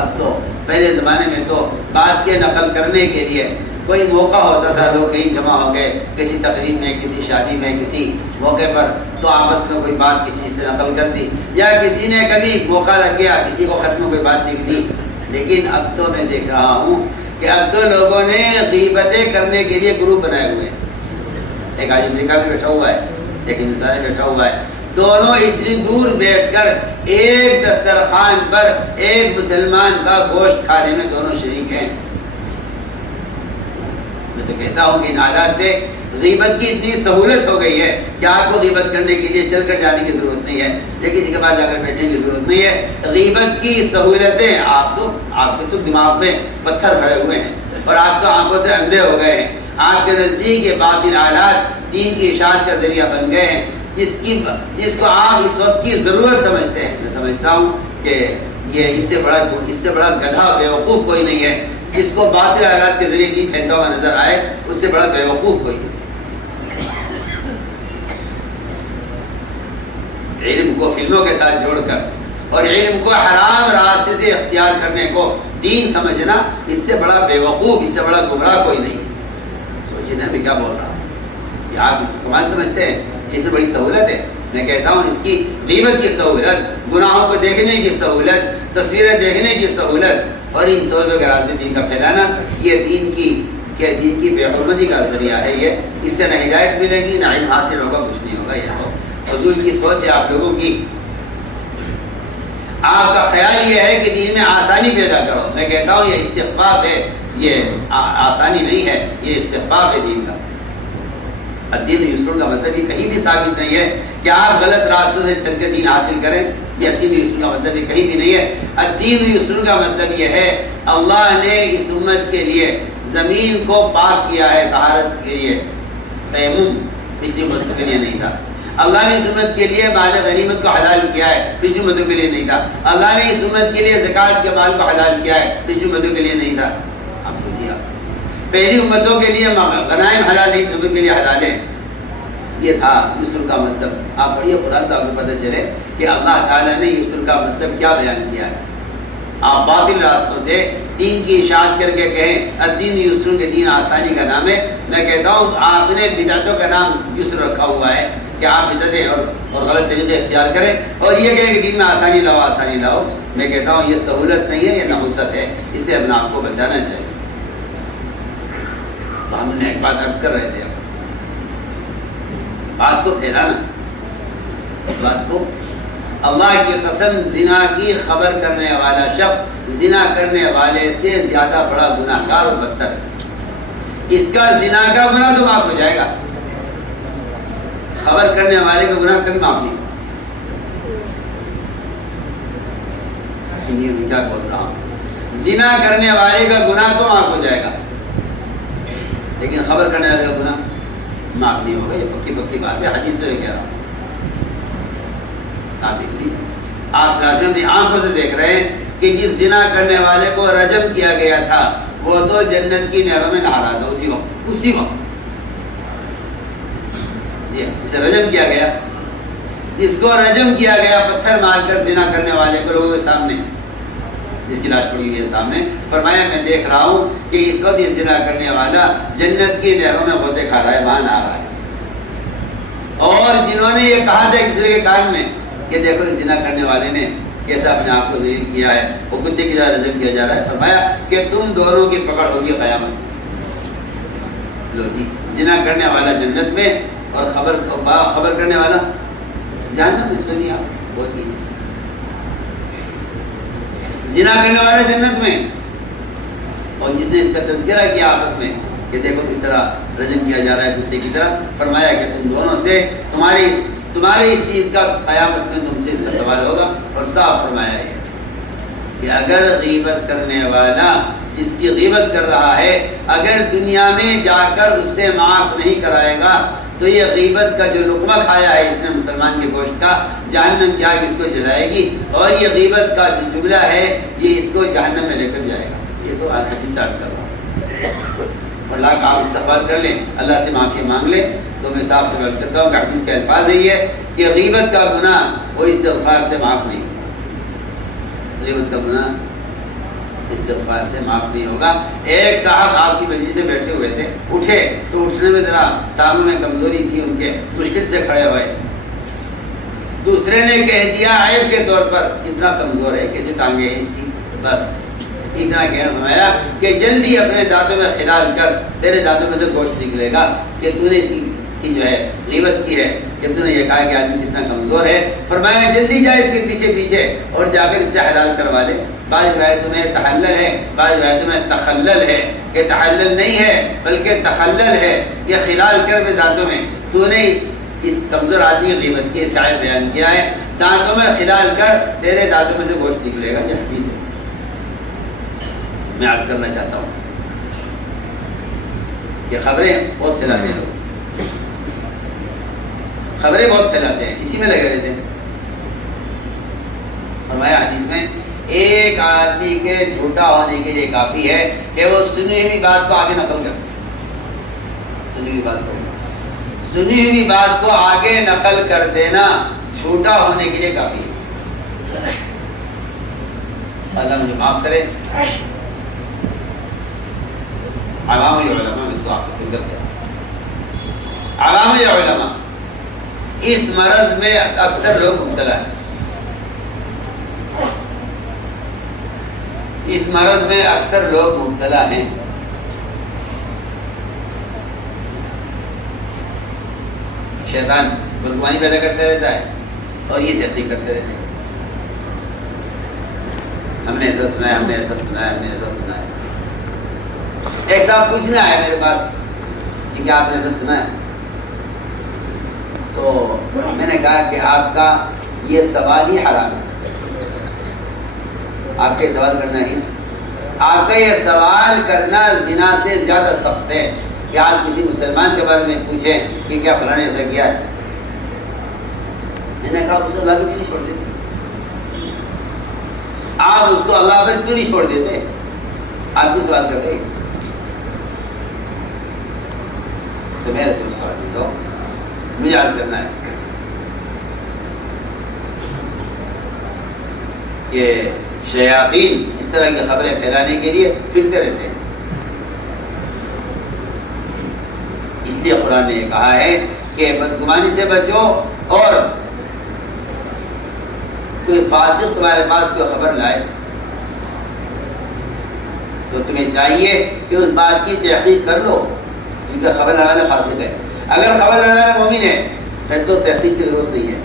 اب تو پہلے زمانے میں تو بات کے نقل کرنے کے لیے کوئی موقع ہوتا تھا، لوگ کہیں جمع ہو گئے کسی تقریب میں، کسی شادی میں، کسی موقع پر، تو آپس میں کوئی بات کسی سے نقل کر دی، یا کسی نے کبھی موقع لگ گیا کسی کو خط میں کوئی بات لکھ دی۔ لیکن اب تو میں دیکھ رہا ہوں کہ اب تو لوگوں نے غیبتیں کرنے کے لیے گروپ بنائے ہوئے ہیں، ایک آج امریکہ میں بیٹھا ہوا ہے، ایک ہندوستان میں بیٹھا ہوا ہے، دونوں اتنی دور بیٹھ کر ایک دسترخوان پر ایک مسلمان کا گوشت کھانے میں دونوں شریک ہیں۔ میں تو کہتا ہوں کہ ان حالات سے غیبت کی اتنی سہولت ہو گئی ہے کہ آپ کو غیبت کرنے کے لیے چل کر جانے کی ضرورت نہیں ہے، لیکن کسی کے پاس جا کر بیٹھنے کی ضرورت نہیں ہے۔ غیبت کی سہولتیں آپ کے تو دماغ میں پتھر بھرے ہوئے ہیں اور آپ تو آنکھوں سے اندھے ہو گئے ہیں، آپ کے نزدیک یہ باطل آلات دین کی اشاعت کا ذریعہ بن گئے ہیں، جس کو آپ اس وقت کی ضرورت سمجھتے ہیں۔ میں سمجھتا ہوں کہ یہ اس سے بڑا گدھا بیوقوف کوئی نہیں ہے، جس کو باطل آلات کے ذریعے دین پھیلتا ہوا نظر آئے، اس سے بڑا بیوقوف کوئی نہیں۔ علم کو فلموں کے ساتھ جوڑ کر اور علم کو حرام راستے سے اختیار کرنے کو دین سمجھنا، اس سے بڑا بیوقوف، اس سے بڑا گمراہ کوئی نہیں۔ سوچیے نا میں کیا بول رہا ہوں، کہ آپ اس کو کمال سمجھتے ہیں، اس سے بڑی سہولت ہے۔ میں کہتا ہوں اس کی غیبت کی سہولت، گناہوں کو دیکھنے کی سہولت، تصویریں دیکھنے کی سہولت، اور ان سہولتوں کے راستے دین کا پھیلانا، یہ دین کی بے حرمتی کا ذریعہ ہے۔ یہ اس سے نہ ہدایت ملے گی، نہ علم حاصل ہوگا، کچھ نہیں ہوگا۔ یہ حضور کی سوچ ہے آپ لوگوں کی، آپ کا خیال یہ ہے کہ دین میں آسانی پیدا کرو۔ میں کہتا ہوں یہ استخفاف ہے، یہ آسانی نہیں ہے، یہ استخفاف ہے دین کا۔ الدین یسر کا مطلب یہ کہیں بھی ثابت نہیں ہے کہ آپ غلط راستوں سے چل کے دین حاصل کریں، یہ الدین یسر کا مطلب یہ کہیں بھی نہیں ہے۔ الدین یسر کا مطلب یہ ہے اللہ نے اس امت کے لیے زمین کو پاک کیا ہے، طہارت کے لیے تیمم پچھلی امت کے لیے نہیں تھا۔ اللہ نے اس امت کے لیے مال غنیمت کو حلال کیا ہے، پچھلی امتوں کے لیے نہیں تھا۔ اللہ نے اس امت کے لیے زکوٰۃ کے مال کو حلال کیا ہے، پچھلی امتوں کے لیے نہیں تھا۔ آپ سوچیے، پہلی امتوں کے لیے غنائم حلال نہیں، امت کے لیے حلال ہے۔ یہ تھا یسر کا مطلب۔ آپ پڑھیے قرآن تو آپ کو پتہ چلے کہ اللہ تعالیٰ نے یسر کا مطلب کیا بیان کیا ہے۔ آپ باطل راستوں سے دین کی اشاعت کر کے کہیں الدین یسر، کے دین آسانی کا نام ہے۔ میں کہتا ہوں آپ نے بدعتوں کا نام یسر رکھا ہوا ہے کہ آپ بدعتیں اور غلط طریقے اختیار کریں اور یہ کہیں کہ دین میں آسانی لاؤ، آسانی لاؤ۔ میں کہتا ہوں یہ سہولت نہیں ہے، یہ نحوست ہے، اس سے اپنے آپ کو بچانا چاہیے۔ تو ہم نے ایک بات عرض کر رہے تھے، بات کو پھیلانا، بات کو، اللہ کی قسم زنا کی خبر کرنے والا شخص زنا کرنے والے سے زیادہ بڑا گناہ گار اور بدتر ہے۔ اس کا زنا کا گناہ تو معاف ہو جائے گا، خبر کرنے والے کا گناہ کبھی معاف نہیں۔ میں کیا بول رہا ہوں، زنا کرنے والے کا گناہ تو معاف ہو جائے گا، لیکن خبر کرنے والے کا گناہ معاف نہیں ہوگا۔ یہ پکی پکی بات ہے، حدیث سے کہہ رہا ہوں۔ آپ دیکھ لیجیے، آپ صلی اللہ علیہ وسلم اپنی آنکھوں سے دیکھ رہے ہیں کہ جس زنا کرنے والے کو رجم کیا گیا تھا وہ تو جنت کی نہروں میں نہا رہا تھا اسی وقت اسے رجم کیا گیا۔ جس کو رجم کیا گیا پتھر مار کر زنا کرنے والے کو لوگوں کے سامنے، جس کی لاش پڑی ہوئی ہے سامنے. فرمایا میں دیکھ رہا ہوں کہ اس وقت یہ زنا کرنے والا جنت کی نہروں میں غوطے کھا رہا ہے, وہاں نہا رہا ہے. اور جنہوں نے یہ کہا تھا ایک دوسرے کے کان میں کہ دیکھو اس زنا کرنے والے نے کیسا اپنے آپ کو ذلیل کیا ہے, وہ کتے کی طرح رجم کیا جا رہا ہے. فرمایا کہ تم دونوں کی پکڑ ہوگی قیامت. لو جی, زنا کرنے والا جنت میں اور خبر کرنے والا جہنم میں. سنیے آپ, بہت ہی زنا کرنے والا جنت میں, اور جس نے اس کا تذکرہ کیا آپس میں کہ دیکھو کس طرح رجم کیا جا رہا ہے کتے کی طرح. فرمایا کہ تم دونوں سے تمہاری اس چیز کا قیامت میں تم سے اس کا سوال ہوگا. اور صاف فرمایا ہے کہ اگر غیبت کرنے والا جس کی غیبت کر رہا ہے اگر دنیا میں جا کر اس سے معاف نہیں کرائے گا تو یہ غیبت کا جو لقمہ کھایا ہے اس نے مسلمان کے گوشت کا, جہنم کی آگ اس کو جلائے گی, اور یہ غیبت کا جو جملہ ہے یہ اس کو جہنم میں لے کر جائے گا. یہ تو حدیث صاحب کر رہا ہوں. اللہ کا آپ استغفار کر لیں, اللہ سے معافی مانگ لیں. تو میں صاف سے بات کرتا ہوں کہ حدیث کا الفاظ یہی ہے کہ غیبت کا گناہ وہ استغفار سے معاف نہیں. غیبت کا گناہ استغفار سے معاف نہیں ہوگا. ایک صاحب آپ کی مجلس سے بیٹھے ہوئے تھے, اٹھے تو اٹھنے میں ذرا ٹانگوں میں کمزوری تھی ان کے, مشکل سے کھڑے ہوئے. دوسرے نے کہہ دیا عیب کے طور پر اتنا کمزور ہے, کیسے ٹانگیں ہیں اس کی, بس اتنا کہنا فرمایا کہ جلدی اپنے دانتوں میں خلال کر, تیرے دانتوں میں سے گوشت نکلے گا کہ تو نے اس کی جو ہے غیبت کی ہے, کہ تو نے یہ کہا کہ آدمی کتنا کمزور ہے. فرمایا جلدی جائے اس کے پیچھے اور جا کر اس سے حلال کروا لے. بعض روایتوں میں تحلل ہے, بعض روایتوں میں تخلل ہے, کہ تحلل نہیں ہے بلکہ تخلل ہے. یہ خلال کر میں دانتوں میں تو نے اس کمزور آدمی کی غیبت کی, اس کا بیان کیا ہے. دانتوں میں خلال کر, تیرے دانتوں میں سے گوشت نکلے گا. یہ حدیث ہے. میں عرض کرنا چاہتا ہوں کہ خبریں بہت پھیلاتے ہیں لوگ, خبریں بہت پھیلاتے ہیں, اسی میں لگے رہتے ہیں. فرمایا حدیث میں ایک آدمی کے جھوٹا ہونے کے لیے کافی ہے کہ وہ سنی ہوئی بات کو آگے نقل کرے. سنی ہوئی بات کو آگے نقل کر دینا جھوٹا ہونے کے لیے کافی ہے. اللہ مجھے معاف کرے. عوام علماء عوام علماء اس مرض میں اکثر لوگ مبتلا ہیں. اس مرض میں اکثر لوگ مبتلا ہیں. شیطان بدگمانی پیدا کرتے رہتا ہے اور یہ تحقیق کرتے رہتے ہیں. ہم نے ایسا سنا ہے, ہم نے ایسا سنا ہے, ہم نے ایسا سنا ہے. ایک صاحب پوچھنا ہے میرے پاس کہ کیا آپ نے ایسا سنا ہے؟ تو میں نے کہا کہ آپ کا یہ سوال ہی حرام ہے. آپ کا یہ سوال کرنا ہی, آپ کا یہ سوال کرنا زنا سے زیادہ سخت ہے کہ آپ کسی مسلمان کے بارے میں پوچھیں کہ کیا فلاں نے ایسا کیا ہے. میں نے کہا اس کو اللہ پہ کیوں نہیں چھوڑ دیتے؟ آپ اس کو اللہ پہ کیوں نہیں چھوڑ دیتے؟ آپ کیوں سوال کر رہے؟ تو میرے کو سوال دیتا ہوں, مجھے عرض کرنا ہے کہ شیاطین اس طرح کی خبریں پھیلانے کے لیے پھرتے رہتے ہیں. اس لیے قرآن نے کہا ہے کہ بدگمانی سے بچو, اور کوئی فاسق تمہارے پاس کوئی خبر لائے تو تمہیں چاہیے کہ اس بات کی تحقیق کر لو, کیونکہ خبر لانے والا فاسق ہے. اگر خبر لانے والا مومن ہے پھر تو تحقیق کی ضرورت نہیں ہے.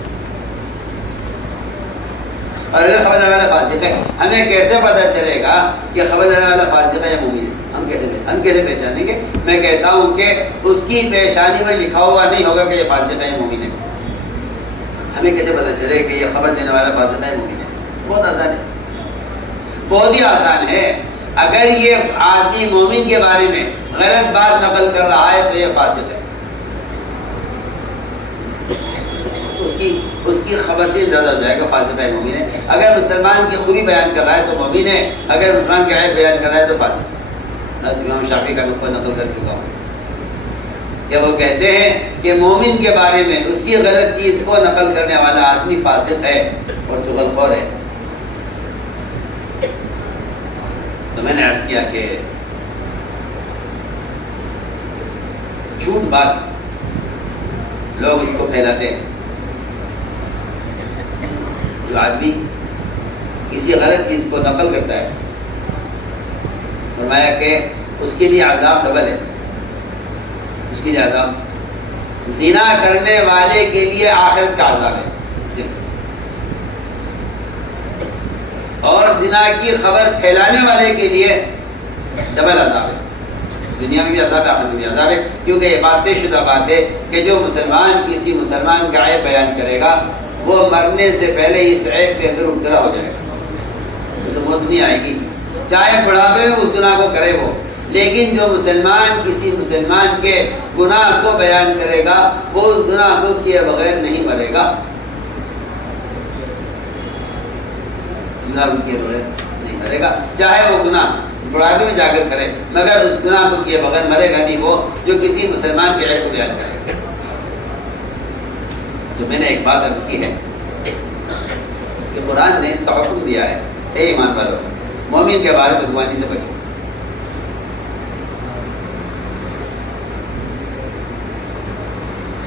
اور اگر خبر لانے والا فاسق ہے, ہمیں کیسے پتہ چلے گا کہ خبر لانے والا فاسق ہے یا مومن ہے؟ ہم کیسے پہچانیں گے؟ میں کہتا ہوں کہ اس کی پیشانی میں لکھا ہوا نہیں ہوگا کہ یہ فاسق ہے یا مومن ہے. ہمیں کیسے پتہ چلے کہ یہ خبر دینے والا فاسق ہے یا مومن ہے؟ بہت آسان ہے, بہت ہی آسان ہے. اگر یہ آدمی مومن کے بارے میں غلط بات نقل کر رہا ہے تو یہ فاسق ہے. اس کی خبر سے زیادہ ہو جائے گا فاسق ہے مومن ہے. اگر مسلمان کی خوبی بیان کر رہا ہے تو مومن ہے, اگر مسلمان کے عیب بیان کر رہا ہے تو فاسق ہے. امام شافعی کا نقطہ نقل کر چکا ہوں کہ وہ کہتے ہیں کہ مومن کے بارے میں اس کی غلط چیز کو نقل کرنے والا آدمی فاسق ہے اور چغل خور ہے. تو میں نے عرض کیا کہ جھوٹ بات لوگ اس کو پھیلاتے ہیں. جو آدمی کسی غلط چیز کو نقل کرتا ہے فرمایا کہ اس کے لیے عذاب ڈبل ہے. اس کے لیے عذاب زنا کرنے والے کے لیے آخرت کا عذاب ہے صرف، اور زنا کی خبر پھیلانے والے کے لیے ڈبل عذاب ہے. دنیا میں بھی عذاب ہے، آخرت میں بھی عذاب ہے. کیونکہ یہ بات طے شدہ بات ہے کہ جو مسلمان کسی مسلمان کا عیب بیان کرے گا وہ مرنے سے پہلے اس عیب کے اندر مبتلا ہو جائے گا. اسے موت نہیں آئے گی، چاہے بڑھاپے میں اس گناہ کو کرے وہ، لیکن جو مسلمان کسی مسلمان کے گناہ کو بیان کرے گا وہ اس گناہ کو کیے بغیر نہیں مرے گا. گناہ کو کیے بغیر نہیں مرے گا، چاہے وہ گناہ بڑھاپے میں جا کر کرے، مگر اس گناہ کو کیے بغیر مرے گا نہیں وہ جو کسی مسلمان کے عیب کو بیان کرے گا. تو میں نے ایک بات عرض کی ہے کہ قرآن نے اس کا حکم دیا ہے، اے ایمان والو مومن کے بارے میں بدگمانی سے بچو.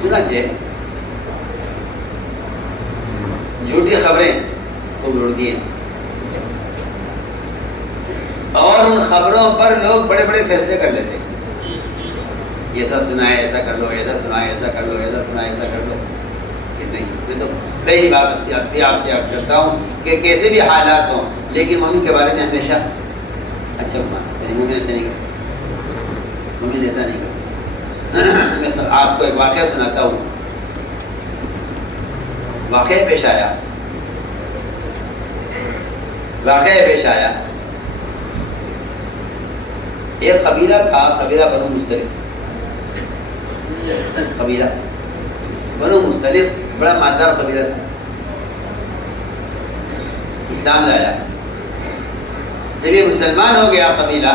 چنانچہ جھوٹی خبریں خوب اڑتی ہیں اور ان خبروں پر لوگ بڑے بڑے فیصلے کر لیتے ہیں. ایسا سنا ہے ایسا کر لو، ایسا سنا ہے ایسا کر لو، ایسا سنا ہے ایسا کر لو. نہیں، میں تو پہلی بات آپ سے عرض کرتا ہوں کہ کیسے بھی حالات ہوں لیکن مومن کے بارے میں ہمیشہ اچھا گمان. مومن ایسا نہیں کر سکتا، مومن ایسا نہیں کر سکتا. میں آپ کو ایک واقعہ سناتا ہوں. واقعہ پیش آیا. ایک قبیلہ تھا، قبیلہ بنو مستلق. قبیلہ بنو مستلق بڑا مالدار قبیلہ تھا. اسلام لایا. جب یہ مسلمان ہو گیا قبیلہ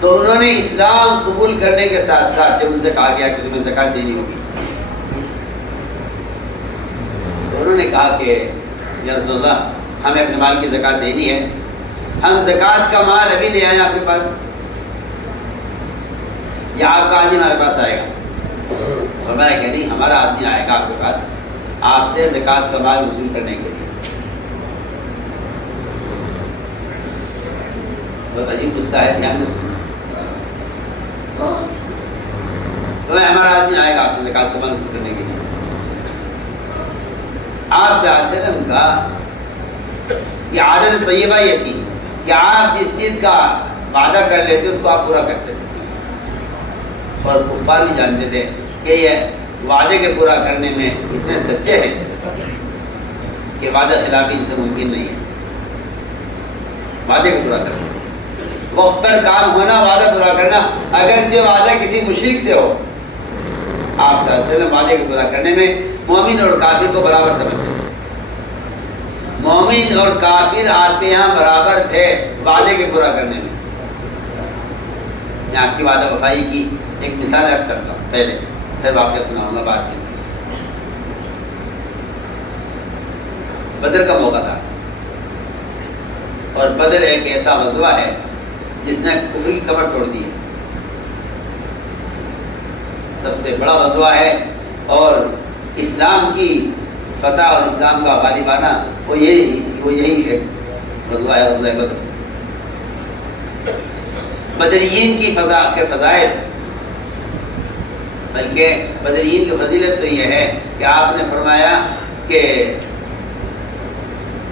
تو انہوں نے اسلام قبول کرنے کے ساتھ ساتھ جب ان سے کہا گیا کہ تمہیں زکوٰۃ دینی ہوگی تو انہوں نے کہا کہ یا رسول اللہ ہمیں اپنے مال کی زکوٰۃ دینی ہے، ہم زکوٰۃ کا مال ابھی لے آئیں آپ کے پاس یا آپ کا آدمی ہمارے پاس آئے گا؟ فرمایا کہ نہیں، ہمارا آدمی آئے گا آپ کے پاس آپ سے زکوٰۃ کا مال وصول کرنے کے لیے. بہت عجیب قصہ ہے، دھیان سے سننا. ہمارا آدمی آئے گا آپ سے زکوٰۃ کا مال وصول کرنے کے لیے. آپ سے وسلم کا یہ عادت طیبہ یہ تھی کہ آپ جس چیز کا وعدہ کر لیتے اس کو آپ پورا کرتے تھے. اور کفار بھی جانتے تھے کہ یہ وعدے کے پورا کرنے میں اتنے سچے ہیں کہ وعدہ خلافی ان سے ممکن نہیں ہے. وعدے کو پورا کرنا، وقت پر کام ہونا، وعدہ پورا کرنا، اگر جو وعدہ کسی مشرک سے ہو آپ صلی اللہ علیہ وسلم وعدے کو پورا کرنے میں مومن اور کافر کو برابر سمجھتے ہیں. مومن اور کافر آپ کے یہاں برابر تھے وعدے کے پورا کرنے میں. میں آپ کی وعدہ وفائی کی ایک مثال عرض کرتا ہوں پہلے، پھر واقعہ سناؤں گا بعد میں. بدر کا موقع تھا اور بدر ایک ایسا غزوہ ہے جس نے کفر کی کمر توڑ دی ہے. سب سے بڑا غزوہ ہے اور اسلام کی فتح اور اسلام کا غالب آنا وہ یہی ہے غزوہ ہے، غزوہ بدر. بدریین کی فضائل، بلکہ بدریین کی فضیلت تو یہ ہے کہ آپ نے فرمایا کہ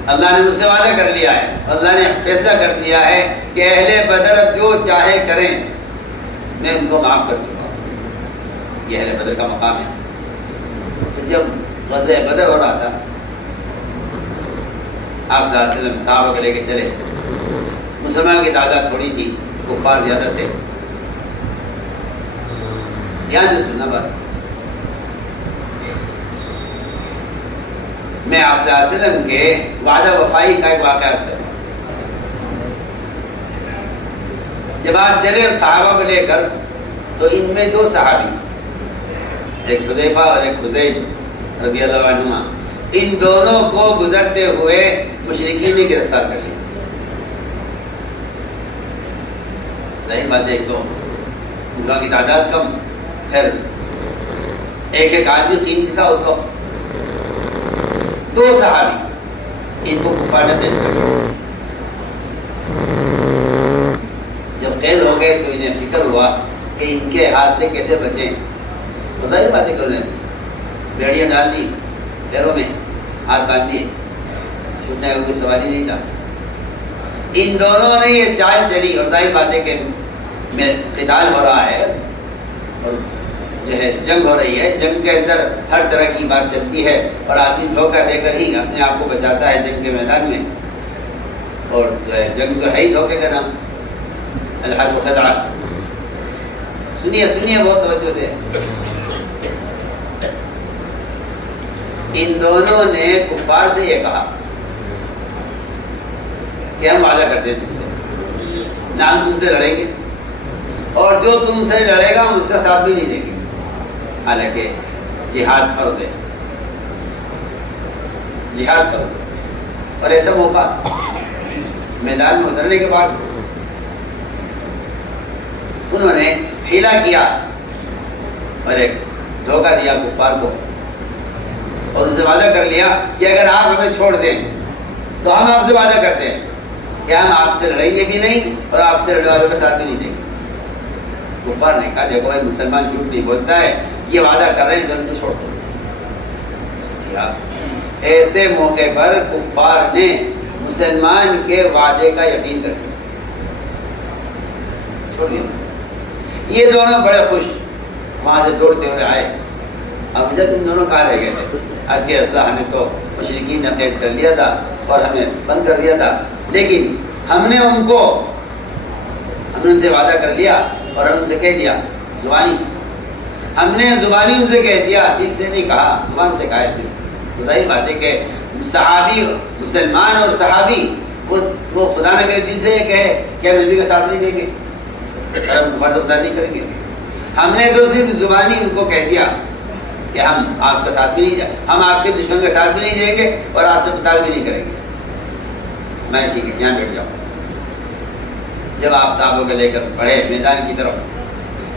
اللہ نے مجھ سے وعدہ کر لیا ہے، اللہ نے فیصلہ کر دیا ہے کہ اہل بدر جو چاہے کریں میں ان کو معاف کر چکا ہوں. یہ اہل بدر کا مقام ہے. تو جب غزوہ بدر ہو رہا تھا آپ صلی اللہ علیہ وسلم صحابہ کو لے کے چلے. مسلمان کی تعداد تھوڑی تھی، کفار زیادہ تھے. دھیان سے سننا بات. میں آپ صلی اللہ علیہ وسلم کے وعدہ وفائی کا ایک واقعہ کرتا ہوں. جب آپ چلے صحابہ کو لے کر تو ان میں دو صحابی، ایک حذیفہ اور ایک حذیب رضی اللہ عنہما، ان دونوں کو گزرتے ہوئے مشرکین نے گرفتار کر لیا. ظاہر بات ہے ایک تو مسلمانوں کی تعداد کم، پھر ایک ایک آدمی قیمتی تھا اس وقت، 2 صحابی ان کو کفار نے قید کر دیا۔ جب قید ہو گئے تو انہیں فکر ہوا کہ ان کے ہاتھ سے کیسے بچیں، تو ظاہر باتیں کر رہے ہیں، بیڑیاں ڈال دی پیروں میں، ہاتھ باندھ دیے، چھوٹنے کا کوئی سوال ہی نہیں تھا۔ ان دونوں نے یہ چال چلی، اور ظاہر بات ہے کہ قتال ہو رہا ہے اور جو ہے جنگ ہو رہی ہے، جنگ کے اندر ہر طرح کی بات چلتی ہے اور آدمی دھوکہ دے کر ہی اپنے آپ کو بچاتا ہے جنگ کے میدان میں، اور جو ہے جنگ تو ہے ہی دھوکے کا نام، الحرب خدعہ۔ سنیے سنیے بہت توجہ سے، ان دونوں نے کفار سے یہ کہا کہ ہم وعدہ کرتے ہیں تم سے، نہ ہم تم سے لڑیں گے، اور جو تم سے لڑے گا ہم اس کا ساتھ بھی نہیں دیں گے، حالانکہ جہاد فرض ہے، جہاد فرض ہے۔ اور ایسا موقع میدان میں اترنے کے بعد انہوں نے حیلہ کیا اور ایک دھوکہ دیا کفار کو، اور ان سے وعدہ کر لیا کہ اگر آپ ہمیں چھوڑ دیں تو ہم آپ سے وعدہ کرتے ہیں کہ ہم آپ سے لڑیں گے بھی نہیں اور آپ سے لڑنے والوں کے ساتھ بھی نہیں دیں گے۔ کفار نے کہا دیکھو بھائی مسلمان جھوٹ نہیں بولتا ہے، یہ وعدہ کر رہے ہیں تو ان کو چھوڑ دو۔ ایسے موقع پر کفار نے مسلمان کے وعدے کا یقین کر دیا، چھوڑ دیا۔ یہ دونوں بڑے خوش وہاں سے دوڑتے ہوئے آئے، اب جب تم دونوں کہاں رہ گئے تھے؟ آج کے اللہ نے تو مشرکین نے قید کر لیا تھا اور ہمیں بند کر دیا تھا، لیکن ہم نے ان سے وعدہ کر لیا اور ہم ان سے کہہ دیا زبانی، ہم نے زبانی ان سے کہہ دیا، دل سے نہیں کہا، زبان سے کہا ایسے۔ تو ظاہر بات ہے کہ صحابی، مسلمان اور صحابی وہ خدا نہ کرے دل سے یہ کہے کہ ہم نبی کا ساتھ نہیں دیں گے، ہم فرض نہیں کریں گے، ہم نے تو صرف زبانی ان کو کہہ دیا کہ ہم آپ کا ساتھ بھی نہیں دیں، ہم آپ کے دشمن کا ساتھ بھی نہیں دیں گے اور آپ سے قتال بھی نہیں کریں گے۔ میں ٹھیک ہے یہاں بیٹھ جاؤں۔ جب آپ صحابوں کو لے کر بڑھے میدان کی طرف،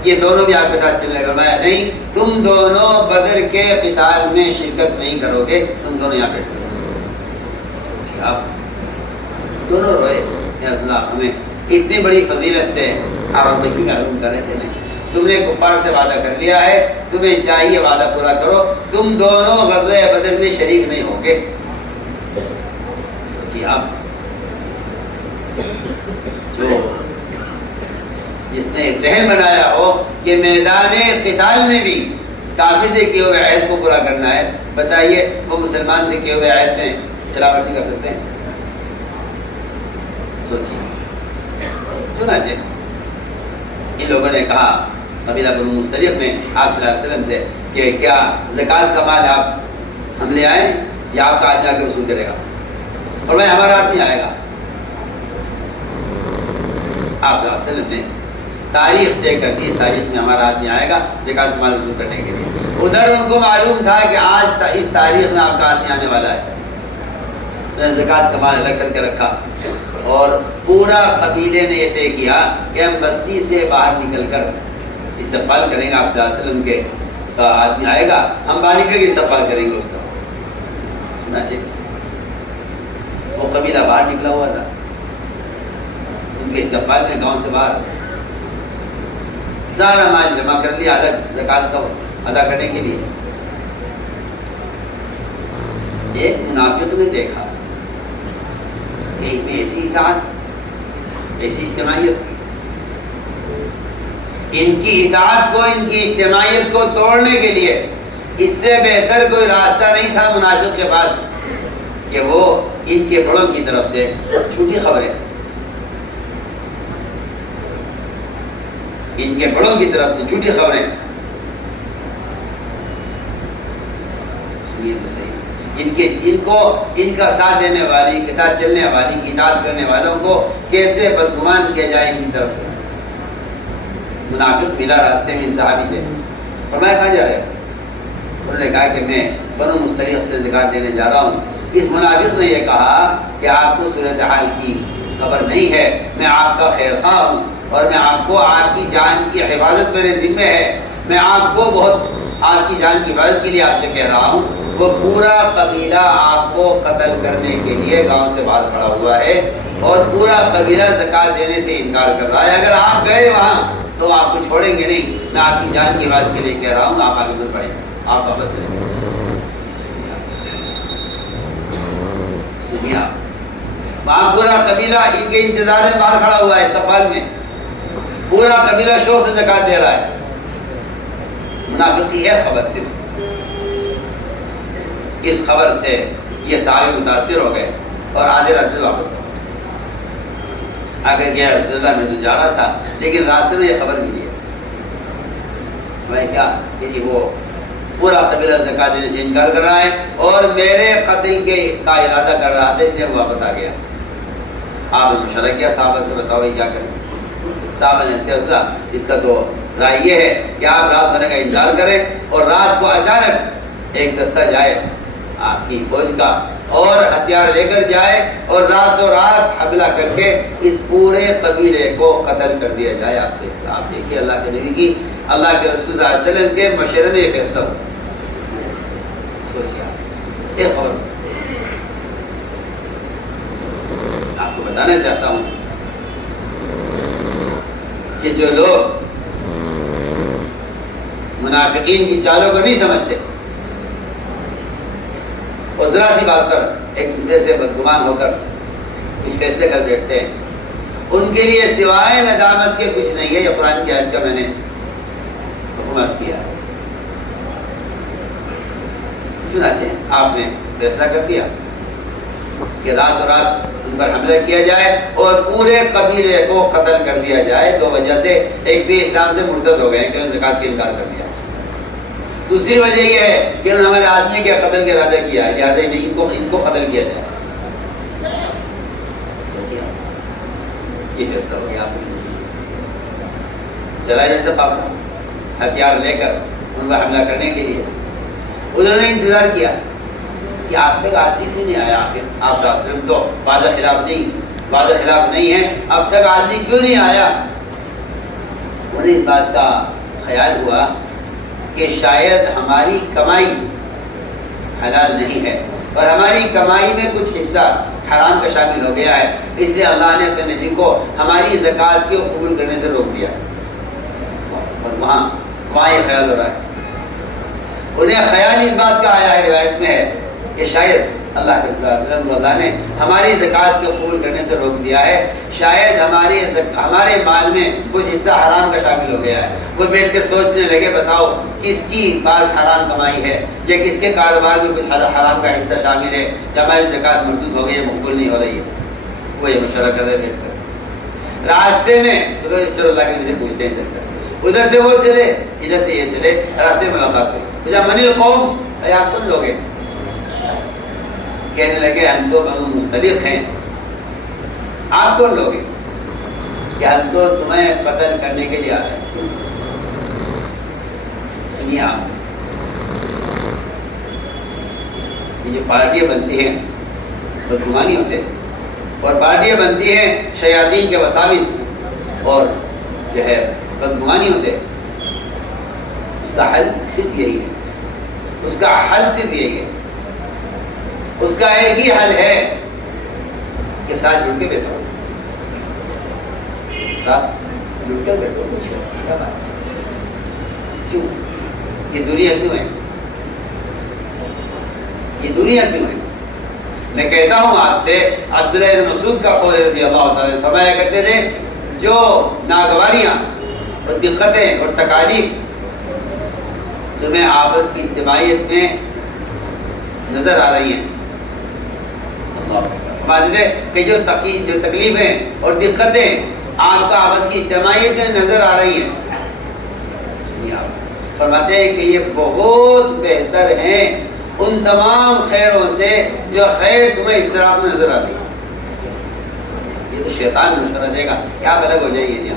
یہ دونوں بھی آپ کے ساتھ چلنے لگے، میں نہیں، تم دونوں بدر کے قتال میں شرکت نہیں کرو گے، تم دونوں یہاں بیٹھ جاؤ۔ آپ دونوں روئے، یا اللہ ہمیں اتنی بڑی فضیلت سے آپ ہمیں کیوں معلوم کر رہے تھے؟ نہیں، تم نے کفار سے وعدہ کر لیا ہے، تمہیں چاہیے وعدہ پورا کرو، تم دونوں غزوہ بدر میں شریک نہیں ہوں گے۔ جی آپ جو جس نے ذہن بنایا ہو کہ میدان قتال میں بھی کافر سے کیے ہوئے عہد کو پورا کرنا ہے، بتائیے وہ مسلمان سے کیے ہوئے عہد میں خلاف ورزی کر سکتے ہیں؟ سوچیے۔ چنانچہ ان لوگوں نے کہا قبیلہ بنو مستلق نے آپ صلی اللہ علیہ وسلم سے کہ کیا زکوٰۃ کا مال آپ ہم لے آئیں یا آپ کا آدمی آ کے وصول کرے گا؟ اور میں ہمارا آدمی آئے گا۔ آپ صلی اللہ علیہ وسلم نے تاریخ دے کر دی، اس تاریخ میں ہمارا آدمی آئے گا زکوٰۃ کا مال وصول کرنے کے لیے۔ ادھر ان کو معلوم تھا کہ آج اس تاریخ میں آپ کا آدمی آنے والا ہے، زکوٰۃ کا مال الگ کر کے رکھا، اور پورا قبیلے نے یہ طے کیا کہ ہم بستی سے باہر نکل کر استقبال کریں گے، آپ صلی اللہ علیہ وسلم کے آدمی آئے گا، ہم باہر نکل کے استقبال کریں گے اس کا۔ چنانچہ وہ قبیلہ باہر نکلا ہوا تھا، ان کے استقبال میں گاؤں سے باہر سارا مال جمع کر لیا الگ زکوٰۃ کا ادا کرنے کے لیے۔ ایک منافق نے دیکھا کہ ایسی اطاعت، ایسی اجتماعیت، ان کی اطاعت کو، ان کی اجتماعیت کو توڑنے کے لیے اس سے بہتر کوئی راستہ نہیں تھا منافق کے پاس کہ وہ ان کے بڑوں کی طرف سے جھوٹی خبریں، ان کے بڑوں کی طرف سے جھوٹی خبریں، ان کا ساتھ دینے والی، ان کے ساتھ چلنے والی، کی اطاعت کرنے والوں کو کیسے بدگمان کیا جائے ان کی طرف سے۔ منافق ملا راستے میں ان صحابی سے، فرمایا کہاں جا رہے ہیں؟ انہوں نے کہا کہ میں بنو مستلق سے زکوٰۃ دینے جا رہا ہوں۔ اس منافق نے یہ کہا کہ آپ کو صورتحال کی خبر نہیں ہے، میں آپ کا خیر خواہ ہوں، اور میں آپ کو آپ کی جان کی حفاظت میرے ذمہ ہے، میں آپ کو بہت آپ کی جان کی حفاظت کے لیے آپ سے کہہ رہا ہوں، وہ پورا قبیلہ آپ کو قتل کرنے کے لیے گاؤں سے باہر کھڑا ہوا ہے اور پورا قبیلہ زکوٰۃ دینے سے انکار کر رہا ہے۔ اگر آپ گئے وہاں تو آپ کو چھوڑیں گے نہیں، میں آپ کی جان کی حفاظت کے لیے کہہ رہا ہوں، آپ آگے بڑھ پڑیں، آپ واپس سے وہاں پورا قبیلہ ان کے انتظار میں باہر کھڑا ہوا ہے، استقبال میں پورا قبیلہ شوق سے زکوٰۃ دے رہا ہے۔ منافق کی ہے خبر صرف، اس خبر سے یہ صحابی متاثر ہو گئے اور آدھے راستے واپس آگے گیا، رسول اللہ میں تو جا رہا تھا لیکن راستے میں یہ خبر ملی ہے میں کیا کہ جی وہ پورا قبیلہ زکوٰۃ دینے سے انکار کر رہا ہے اور میرے قتل کے کا ارادہ کر رہا تھا، اس لیے وہ واپس آ گیا۔ آپ نے مشورہ کیا صحابہ سے، بتاؤ یہ کیا کریں؟ صحابہ نے کہا اس کا تو رائے یہ ہے کہ آپ رات ہونے کا انتظار کریں اور رات کو اچانک ایک دستہ جائے آپ کی فوج کا اور ہتھیار لے کر جائے اور راتوں رات حملہ کر کے اس پورے قبیلے کو قتل کر دیا جائے۔ آپ دیکھیے اللہ کے نبی کی، اللہ کے رسول صلی اللہ علیہ وسلم کے مشورے میں یہ فیصلہ ہو۔ سوچیے ایک خبر آپ کو بتانا چاہتا ہوں کہ جو لوگ منافقین کی چالوں کو نہیں سمجھتے اور ذرا سی بات پر ایک دوسرے سے بدگمان ہو کر کچھ فیصلے کر بیٹھتے ہیں، ان کے لیے سوائے ندامت کے کچھ نہیں ہے۔ یہ قرآن کی آیت کا میں نے حکم کیا ہے، چنانچہ آپ نے فیصلہ کر دیا کہ رات رات ان پر حملہ کیا جائے اور پورے قبیلے کو قتل کر دیا جائے۔ دو وجہ سے، ایک تو اسلام سے مرتد ہو گئے کہ انہوں نے زکوٰۃ کا انکار کر دیا، دوسری وجہ یہ ہے کہ انہوں نے ہمارے آدمی کے قتل کا ارادہ کیا ہے، لہٰذا ان کو قتل کیا جائے۔ یہ فیصلہ ہو گیا، چلا جیسے پاپا ہتھیار لے کر ان پر حملہ کرنے کے لیے انہوں نے انتظار کیا کہ آپ تک آدمی کیوں نہیں آیا؟ آخر آپ کا صرف تو وعدہ خلاف نہیں ہے، اب تک آدمی کیوں نہیں آیا؟ انہیں اس بات کا خیال ہوا کہ شاید ہماری کمائی حلال نہیں ہے اور ہماری کمائی میں کچھ حصہ حرام کا شامل ہو گیا ہے، اس لیے اللہ نے اپنے نبی کو ہماری زکوٰۃ کو قبول کرنے سے روک دیا۔ اور وہاں یہ خیال ہو رہا ہے، انہیں خیال اس بات کا آیا ہے، روایت میں ہے کہ شاید اللہ کے نے ہماری زکوٰۃ کو قبول کرنے سے روک دیا ہے، شاید ہمارے مال میں کچھ حصہ حرام کا شامل ہو گیا ہے۔ وہ بیٹھ کے سوچنے لگے، بتاؤ کس کی پاس حرام کمائی ہے یا کس کے کاروبار میں کچھ حرام کا حصہ شامل ہے کہ ہماری زکوٰۃ مردود ہو گئی ہے، مقبول نہیں ہو رہی ہے۔ وہ یہ مشورہ کر رہے بیٹھ کر راستے میں، چلو اللہ کے مجھے پوچھتے ہیں چلتا، ادھر سے وہ چلے ادھر سے یہ چلے، راستے میں ملاقات ہوئی، منی القوم، آپ کون لوگ ہیں؟ کہنے لگے ہم تو بنو مستلق ہیں۔ آپ کون لوگ ہیں؟ کہ ہم تو تمہیں قتل کرنے کے لیے آ رہے ہیں۔ سنیے آپ، یہ جو پارٹیاں بنتی ہیں بدگمانیوں سے اور پارٹیاں بنتی ہیں شیاطین کے وساوس اور جو ہے بدگمانیوں سے، اس کا حل صرف یہی ہے، اس کا حل صرف یہی ہے، اس کا ایک ہی حل ہے کہ ساتھ جڑ کے بیٹھو، ساتھ جڑ کے بیٹھو۔ کیوں یہ دنیا کیوں ہے؟ یہ دنیا کیوں ہے؟ میں کہتا ہوں آپ سے، عبداللہ بن مسعود کا قول رضی اللہ تعالیٰ فرمایا کرتے تھے، جو ناگواریاں اور دقتیں اور تکالیف تمہیں آپس کی اجتماعیت میں نظر آ رہی ہیں، کہ جو تکلیفیں اور دقتیں آپ کا آپس کی اجتماعیت میں نظر آ رہی ہیں، فرماتے ہیں کہ یہ بہت بہتر ہیں ان تمام خیروں سے جو خیر تمہیں اشتراک میں نظر آتی ہے۔ یہ تو شیطان مشورہ دے گا کہ آپ الگ ہو جائیے، جی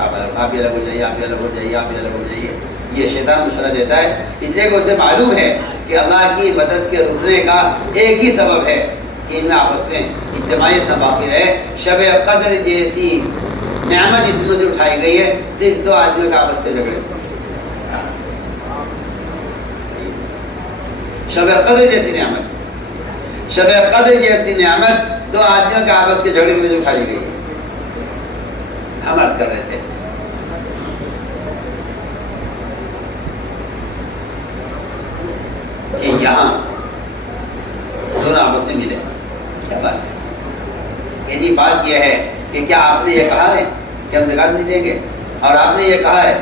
آپ بھی الگ ہو جائیے، آپ بھی الگ ہو جائیے، آپ بھی الگ ہو جائیے۔ یہ شیطان مشورہ دیتا ہے، اس لیے کہ اسے معلوم ہے کہ اللہ کی مدد کے رکنے کا ایک ہی سبب ہے کہ ان میں آپس میں اجتماعیت نہ باقی رہے۔ شب قدر جیسی نعمت اس میں سے اٹھائی گئی ہے صرف دو آدمیوں کا آپس کے جھگڑے سے. شب قدر جیسی نعمت، شب قدر جیسی نعمت دو آدمیوں کے آپس کے جھگڑے میں اٹھائی گئی ہے. ہم عرض کر رہے تھے کہ یہاں دونوں آپس میں ملے. کیا بات ہے؟ یعنی بات یہ ہے کہ کیا آپ نے یہ کہا ہے کہ ہم زکات نہیں دیں گے، اور آپ نے یہ کہا ہے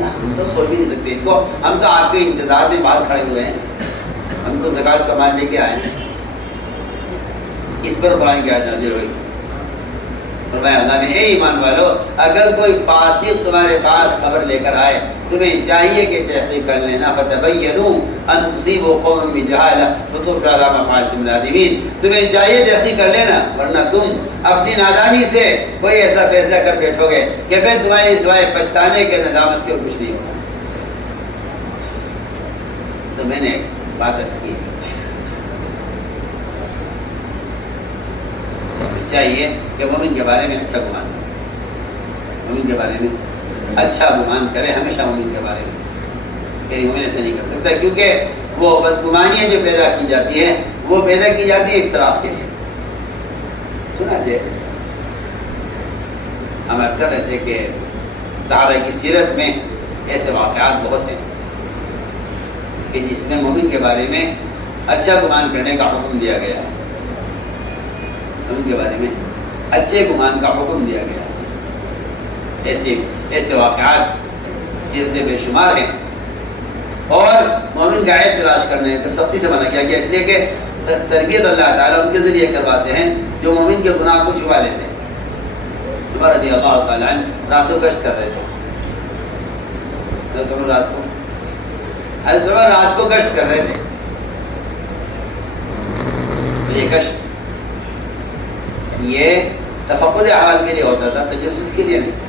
ہم تو سوچ بھی نہیں سکتے اس کو. ہم تو آپ کے انتظار میں باہر کھڑے ہوئے ہیں، ہم تو زکات کا مال لے کے آئے ہیں. اس پر قرآن کی آیت نازل ہوئی. فرمایا اللہ نے اے ایمان والو، اگر کوئی فاسق تمہارے پاس خبر لے کر آئے تمہیں چاہیے کہ تحقیق کر لینا. فتبینوا ان تصیبوا قوما بجہالہ فتصبحوا علی ما فعلتم نادمین. تمہیں چاہیے تحقیق کر لینا، ورنہ تم اپنی نادانی سے کوئی ایسا فیصلہ کر بیٹھو گے کہ پھر تمہارے سوائے پچھتانے کے ندامت کے کچھ نہیں ہوگا. تو میں نے بات عرض کی چاہیے کہ مومن کے بارے میں اچھا گمان کرے، مومن کے بارے میں اچھا گمان کرے ہمیشہ. مومن کے بارے میں کہ مومن ایسے نہیں کر سکتا، کیونکہ وہ بدگمانیاں جو پیدا کی جاتی ہیں وہ پیدا کی جاتی ہے اختلاف کے لیے. سنا چاہیے ہم عرض کر رہے تھے کہ صحابہ کی سیرت میں ایسے واقعات بہت ہیں کہ جس میں مومن کے بارے میں اچھا گمان کرنے کا حکم دیا گیا ہے، ان کے بارے میں اچھے گمان کا حکم دیا گیا. ایسے واقعات سیرت بے شمار ہیں. اور مومن کا عیب تلاش کرنے کو سختی سے منع کیا گیا، اس لیے کہ تربیت اللہ تعالیٰ ان کے ذریعے کرواتے ہیں جو مومن کے گناہ کو چھپا لیتے ہیں. عمر رضی اللہ تعالیٰ عنہ رات کو گشت کر رہے تھے. حضرت عمر رات کو گشت کر رہے تھے. تو یہ گشت یہ تفقد احوال کے لیے ہوتا تھا، تجسس کے لیے نہیں.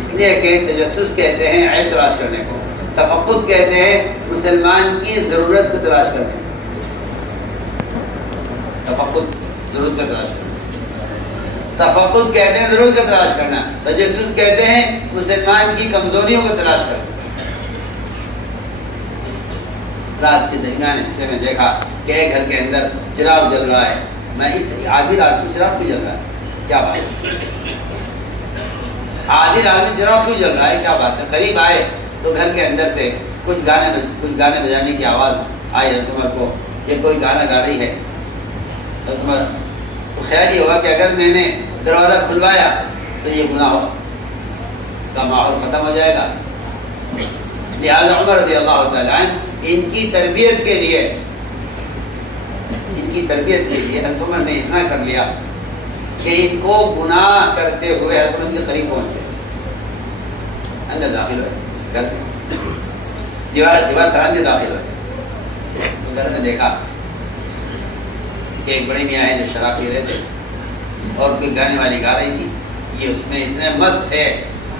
اس لیے کہ تجسس کہتے ہیں عیب تلاش کرنے کو، تفقد کہتے ہیں مسلمان کی ضرورت کو تلاش کرنے کو. تفقد ضرورت کا تلاش کرنا، تفقد کہتے ہیں ضرورت کا تلاش کرنا، تجسس کہتے ہیں مسلمان کی کمزوریوں کو تلاش کرنا. رات کے درمیان حصے میں دیکھا کہ ایک گھر کے اندر چراغ جل رہا ہے. میں اس آدھی رات کو چراغ کیوں جل رہا ہے؟ کیا بات ہے؟ آدھی رات میں چراغ کیوں جل رہا ہے؟ کیا بات ہے؟ قریب آئے تو گھر کے اندر سے کچھ گانے بجانے کی آواز آئی حضرت عمر کو کہ کوئی گانا گا رہی ہے. حضرت عمر تو خیال یہ ہوا کہ اگر میں نے دروازہ کھلوایا تو یہ گناہ کا ماحول ختم ہو جائے گا. لہذا عمر رضی اللہ تعالیٰ عنہ ان کی تربیت کے لیے حضرت عمر نے اتنا کر لیا کہ ان کو گناہ کرتے ہوئے حضرت عمر کے قریب پہنچ گئے. اندر داخل ہوئے، دیوار تراندے داخل ہوئے. گھر میں دیکھا کہ ایک بڑے میاں ہے جو شراب پی رہے تھے اور کوئی گانے والی گا رہی تھی. یہ اس میں اتنے مست ہے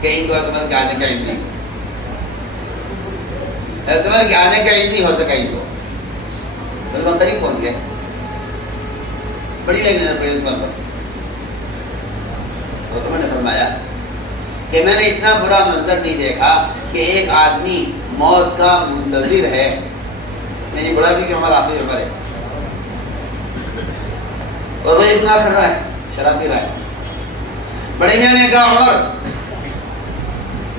کہ ان کو حضرت عمر کے آنے کا علم نہیں، حضرت عمر کے آنے کا علم نہیں ہو سکا. ان کو حضرت عمر قریب پہنچ گئے، بڑی لگی نظر پڑی حضرت عمر پر. حضرت عمر نے فرمایا کہ میں نے اتنا برا منظر نہیں دیکھا کہ ایک آدمی موت کا منتظر ہے. میری بڑا بھی کہ عمر آخری عمر ہے اور وہ اتنا کر رہا ہے، شراب پی رہا ہے. بڑے میاں نے کہا عمر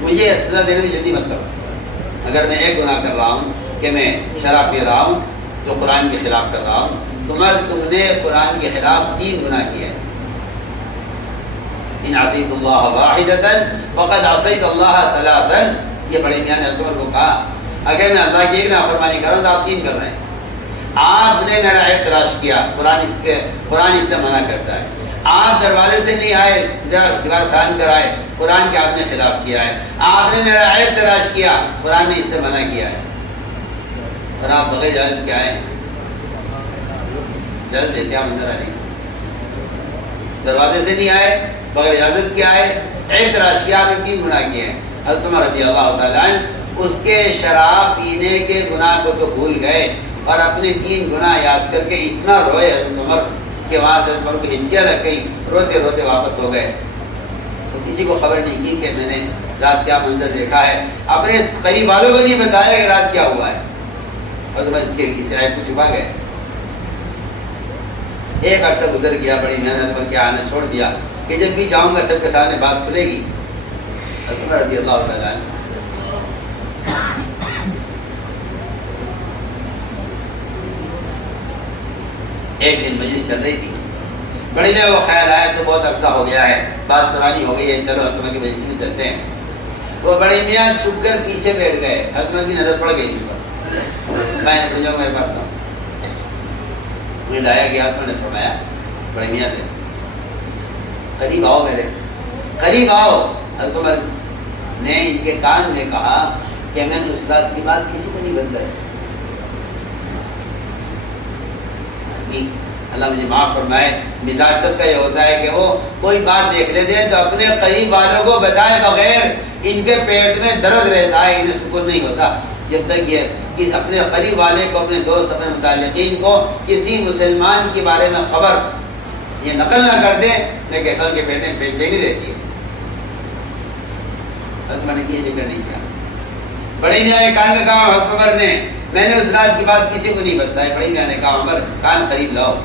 مجھے سزا دینے میں جلدی مت کرو. اگر میں ایک گناہ کر رہا ہوں کہ میں شراب پی رہا ہوں تو قرآن کے خلاف کر رہا ہوں، تم نے قرآن کے خلاف 3 گناہ کیے ہیں. ان عصیت اللہ واحدۃ فقد عصیت اللہ ثلاثا. یہ بڑے میاں نے حضرت عمر کو کہا اگر میں اللہ کی ایک نافرمانی کروں تو آپ 3 کر رہے ہیں. آپ نے میرا عیب تلاش کیا، قرآن اس سے منع کرتا ہے. آپ دروازے سے نہیں آئے، دیوار پھاند کر آئے، قرآن کے آپ نے خلاف کیا ہے. آپ نے میرا عیب تلاش کیا، قرآن نے اس سے منع کیا ہے. اور آپ بغیر اجازت کے آئے، اجازت دیتے آپ اندر آنے. دروازے سے نہیں آئے، بغیر اجازت کے آئے، عیب تلاش کیا، آپ نے 3 گناہ کیے ہیں. حضرت عمر رضی اللہ تعالیٰ عنہ اس کے شراب پینے کے گناہ کو تو بھول گئے اور اپنے 3 گناہ یاد کر کے اتنا روئے حضرت عمر کہ وہاں سے عمر کو ہچکیاں لگ گئی، روتے روتے واپس ہو گئے. تو کسی کو خبر نہیں کی کہ میں نے رات کیا منظر دیکھا ہے. اپنے قریب والوں کو نہیں بتایا کہ رات کیا ہوا ہے، اور تو بس اس کے کسی عیب کو چھپا گئے. ایک عرصہ گزر گیا، بڑی محنت کر کے آنا چھوڑ دیا کہ جب بھی جاؤں گا سب کے سامنے بات کھلے گی. عمر رضی اللہ تعالیٰ عنہ ایک دن مجلس چل رہی تھی، بڑی دیر وہ خیال آیا تو بہت عرصہ ہو گیا ہے، بات پرانی ہو گئی ہے، چلو حکمت کی مجلس میں چلتے ہیں. وہ بڑے میاں چھپ کر پیچھے بیٹھ گئے. حکمت کی نظر پڑ گئی تھی پر میں نے پوچھا میرے پاس کہاں، مجھے لایا گیا. حکمت نے فرمایا بڑے میاں سے قریب آؤ، میرے قریب آؤ. حکمت نے ان کے کان میں کہا کہ میں نے اس رات کی بات کسی کو نہیں بتائی. اللہ مجھے معاف فرمائے، مزاج سب کا یہ ہوتا ہے کہ وہ کوئی بات دیکھ لیتے ہیں تو اپنے قریب والوں کو بتائے بغیر ان کے پیٹ میں درد رہتا ہے، انہیں سکون نہیں ہوتا جب تک یہ اپنے قریب والے کو، اپنے دوست، اپنے متعلقین کو کسی مسلمان کے بارے میں خبر یہ نقل نہ کر دیں. میں کہتا ہوں کہ پیٹ میں بے چینی رہتی ہے. حکمر نے یہ ذکر نہیں کیا. بڑے میاں کان میں کہا حکمر نے میں نے اس رات کی بات کسی کو نہیں بتائی. بڑے میاں نے کہا عمر کان قریب لاؤ،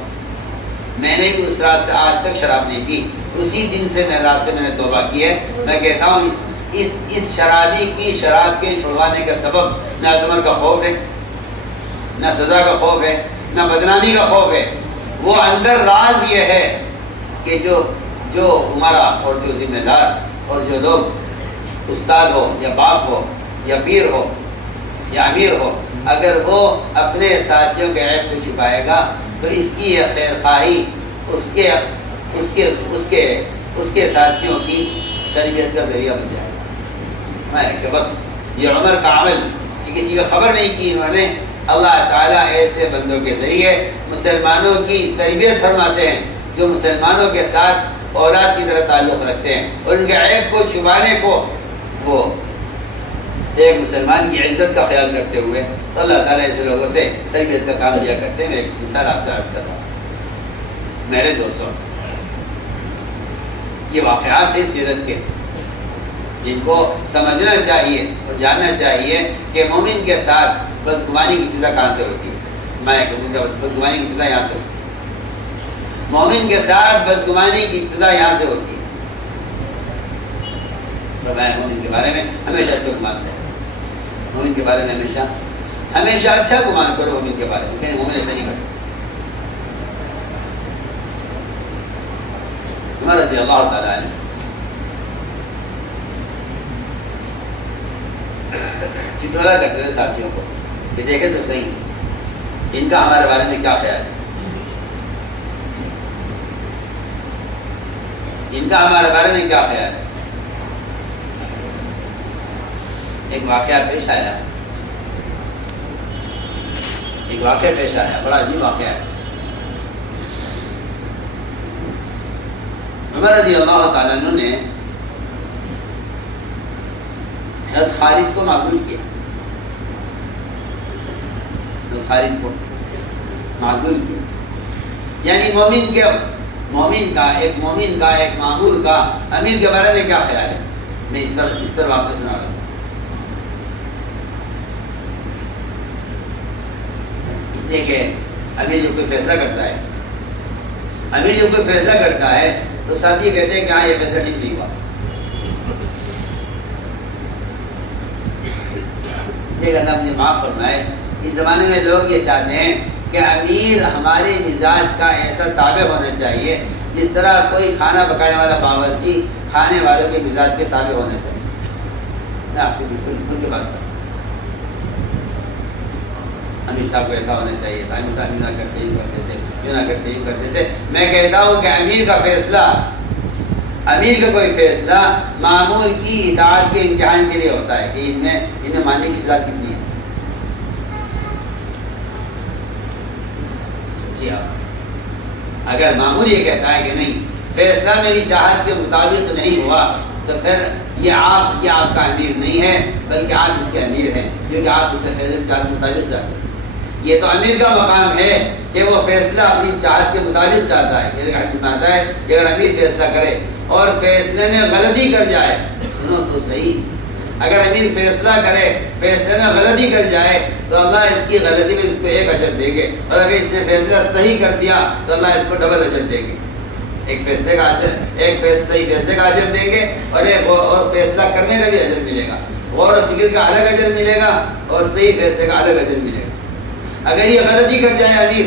میں نے اس رات سے آج تک شراب نہیں پی. اسی دن سے میں رات سے میں نے توبہ کی ہے. میں کہتا ہوں اس شرابی کی شراب کے چھڑوانے کا سبب نہ عمر کا خوف ہے، نہ سزا کا خوف ہے، نہ بدنامی کا خوف ہے. وہ اندر راز یہ ہے کہ جو عمرہ اور جو ذمہ دار اور جو لوگ استاد ہو یا باپ ہو یا پیر ہو یا امیر ہو، اگر وہ اپنے ساتھیوں کے عیب کو چھپائے گا تو اس کی یہ خیر خواہی اس کے ساتھیوں کی تربیت کا ذریعہ بن جائے گا. میں کہ بس یہ عمر کا عمل کہ کسی کو خبر نہیں کی انہوں نے، اللہ تعالیٰ ایسے بندوں کے ذریعے مسلمانوں کی تربیت فرماتے ہیں جو مسلمانوں کے ساتھ اولاد کی طرح تعلق رکھتے ہیں اور ان کے عیب کو چھپانے کو وہ ایک مسلمان کی عزت کا خیال رکھتے ہوئے تو اللہ تعالیٰ ایسے لوگوں سے تربیت کا کام دیا کرتے ہیں. میں ایک مثال آپ سے عرض کرتا ہوں. میرے دوستوں، یہ واقعات ہیں سیرت کے جن کو سمجھنا چاہیے اور جاننا چاہیے کہ مومن کے ساتھ بدگمانی کی ابتدا کہاں سے ہوتی ہے. میں کہوں گا بدگمانی کی ابتدا یہاں سے ہوتی ہے. مومن کے ساتھ بدگمانی کی ابتدا یہاں سے ہوتی ہے. میں مومن کے بارے میں ہمیشہ اچھا گمان کرو، مومن کے بارے میں ہمیشہ اچھا گمان کرو. مومن کے بارے میں کہ مومن ایسا نہیں کر سکتا. عمر رضی اللہ تعالیٰ عنہ چٹولا کرتے تھے ساتھیوں کو کہ دیکھیں تو صحیح ان کا ہمارے بارے میں کیا خیال ہے، ان کا ہمارے بارے میں کیا خیال ہے. ایک واقعہ پیش آیا، بڑا عجیب واقعہ ہے. عمر رضی اللہ تعالیٰ عنہ نے حضرت خالد کو معزول کیا. یعنی مومن کا ایک معمول کا امیر کے بارے میں کیا خیال ہے. میں اس پر واقعہ سنا رہا ہوں. اس لیے کہ امیر جب کوئی فیصلہ کرتا ہے تو ساتھی کہتے ہیں کہ ہاں یہ فیصلہ ٹھیک نہیں ہوا. اللہ مجھے معاف فرمائے، اس زمانے میں لوگ یہ چاہتے ہیں کہ امیر ہمارے مزاج کا ایسا تابع ہونا چاہیے جس طرح کوئی کھانا پکانے والا باورچی کھانے والوں کے مزاج کے تابع ہونا چاہیے. میں آپ سے بالکل کھل کے بات کرتا ہوں. امیر صاحب کو ایسا ہونا چاہیے تھا، امیر صاحب نہ کرتے یوں کرتے تھے. میں کہتا ہوں کہ امیر کا کوئی فیصلہ معمول کی اطاعت کے امتحان کے لیے ہوتا ہے کہ ان میں ماننے کی صلاحیت کتنی ہے. اگر معمول یہ کہتا ہے کہ نہیں فیصلہ میری چاہت کے مطابق نہیں ہوا تو پھر یہ آپ کا امیر نہیں ہے بلکہ آپ اس کے امیر ہیں، کیونکہ آپ اس کے فیصلے کے مطابق جاتے ہیں. یہ تو امیر کا مقام ہے کہ وہ فیصلہ اپنی چاہت کے مطابق چاہتا ہے. یہ حدیث میں آتا ہے کہ اگر امیر فیصلہ کرے اور فیصلے میں غلطی کر جائے، سنو تو صحیح، اگر امیر فیصلہ کرے فیصلے میں غلطی کر جائے تو اللہ اس کی غلطی میں اس کو 1 اجر دے گے، اور اگر اس نے فیصلہ صحیح کر دیا تو اللہ اس کو ڈبل اجر دے گے. ایک فیصلے کا اجر، صحیح فیصلے کا اجر دیں گے، اور ایک اور فیصلہ کرنے کا بھی اجر ملے گا. غور و فکر کا الگ اجر ملے گا اور صحیح فیصلے کا الگ اجر ملے گا. اگر یہ غلطی کر جائے امیر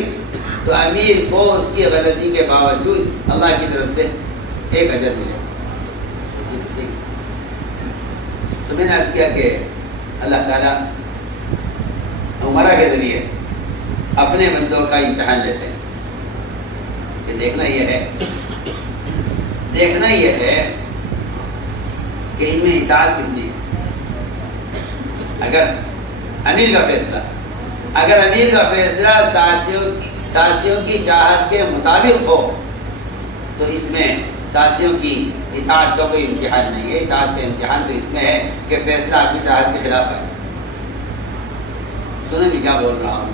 تو امیر کو اس کی غلطی کے باوجود اللہ کی طرف سے 1 اجر ملے گا. تو میں نے عرض کیا کہ اللہ تعالیٰ عمرہ کے ذریعے اپنے بندوں کا امتحان لیتے ہیں. کہ دیکھنا یہ ہے کہ ان میں اطاعت کتنی ہے. اگر امیر کا فیصلہ ساتھیوں کی چاہت کے مطابق ہو تو اس میں ساتھیوں کی اطاعت کا کوئی امتحان نہیں ہے. اطاعت کا امتحان تو اس میں ہے کہ فیصلہ آپ کی چاہت کے خلاف ہے. سنیں بھی کیا بول رہا ہوں.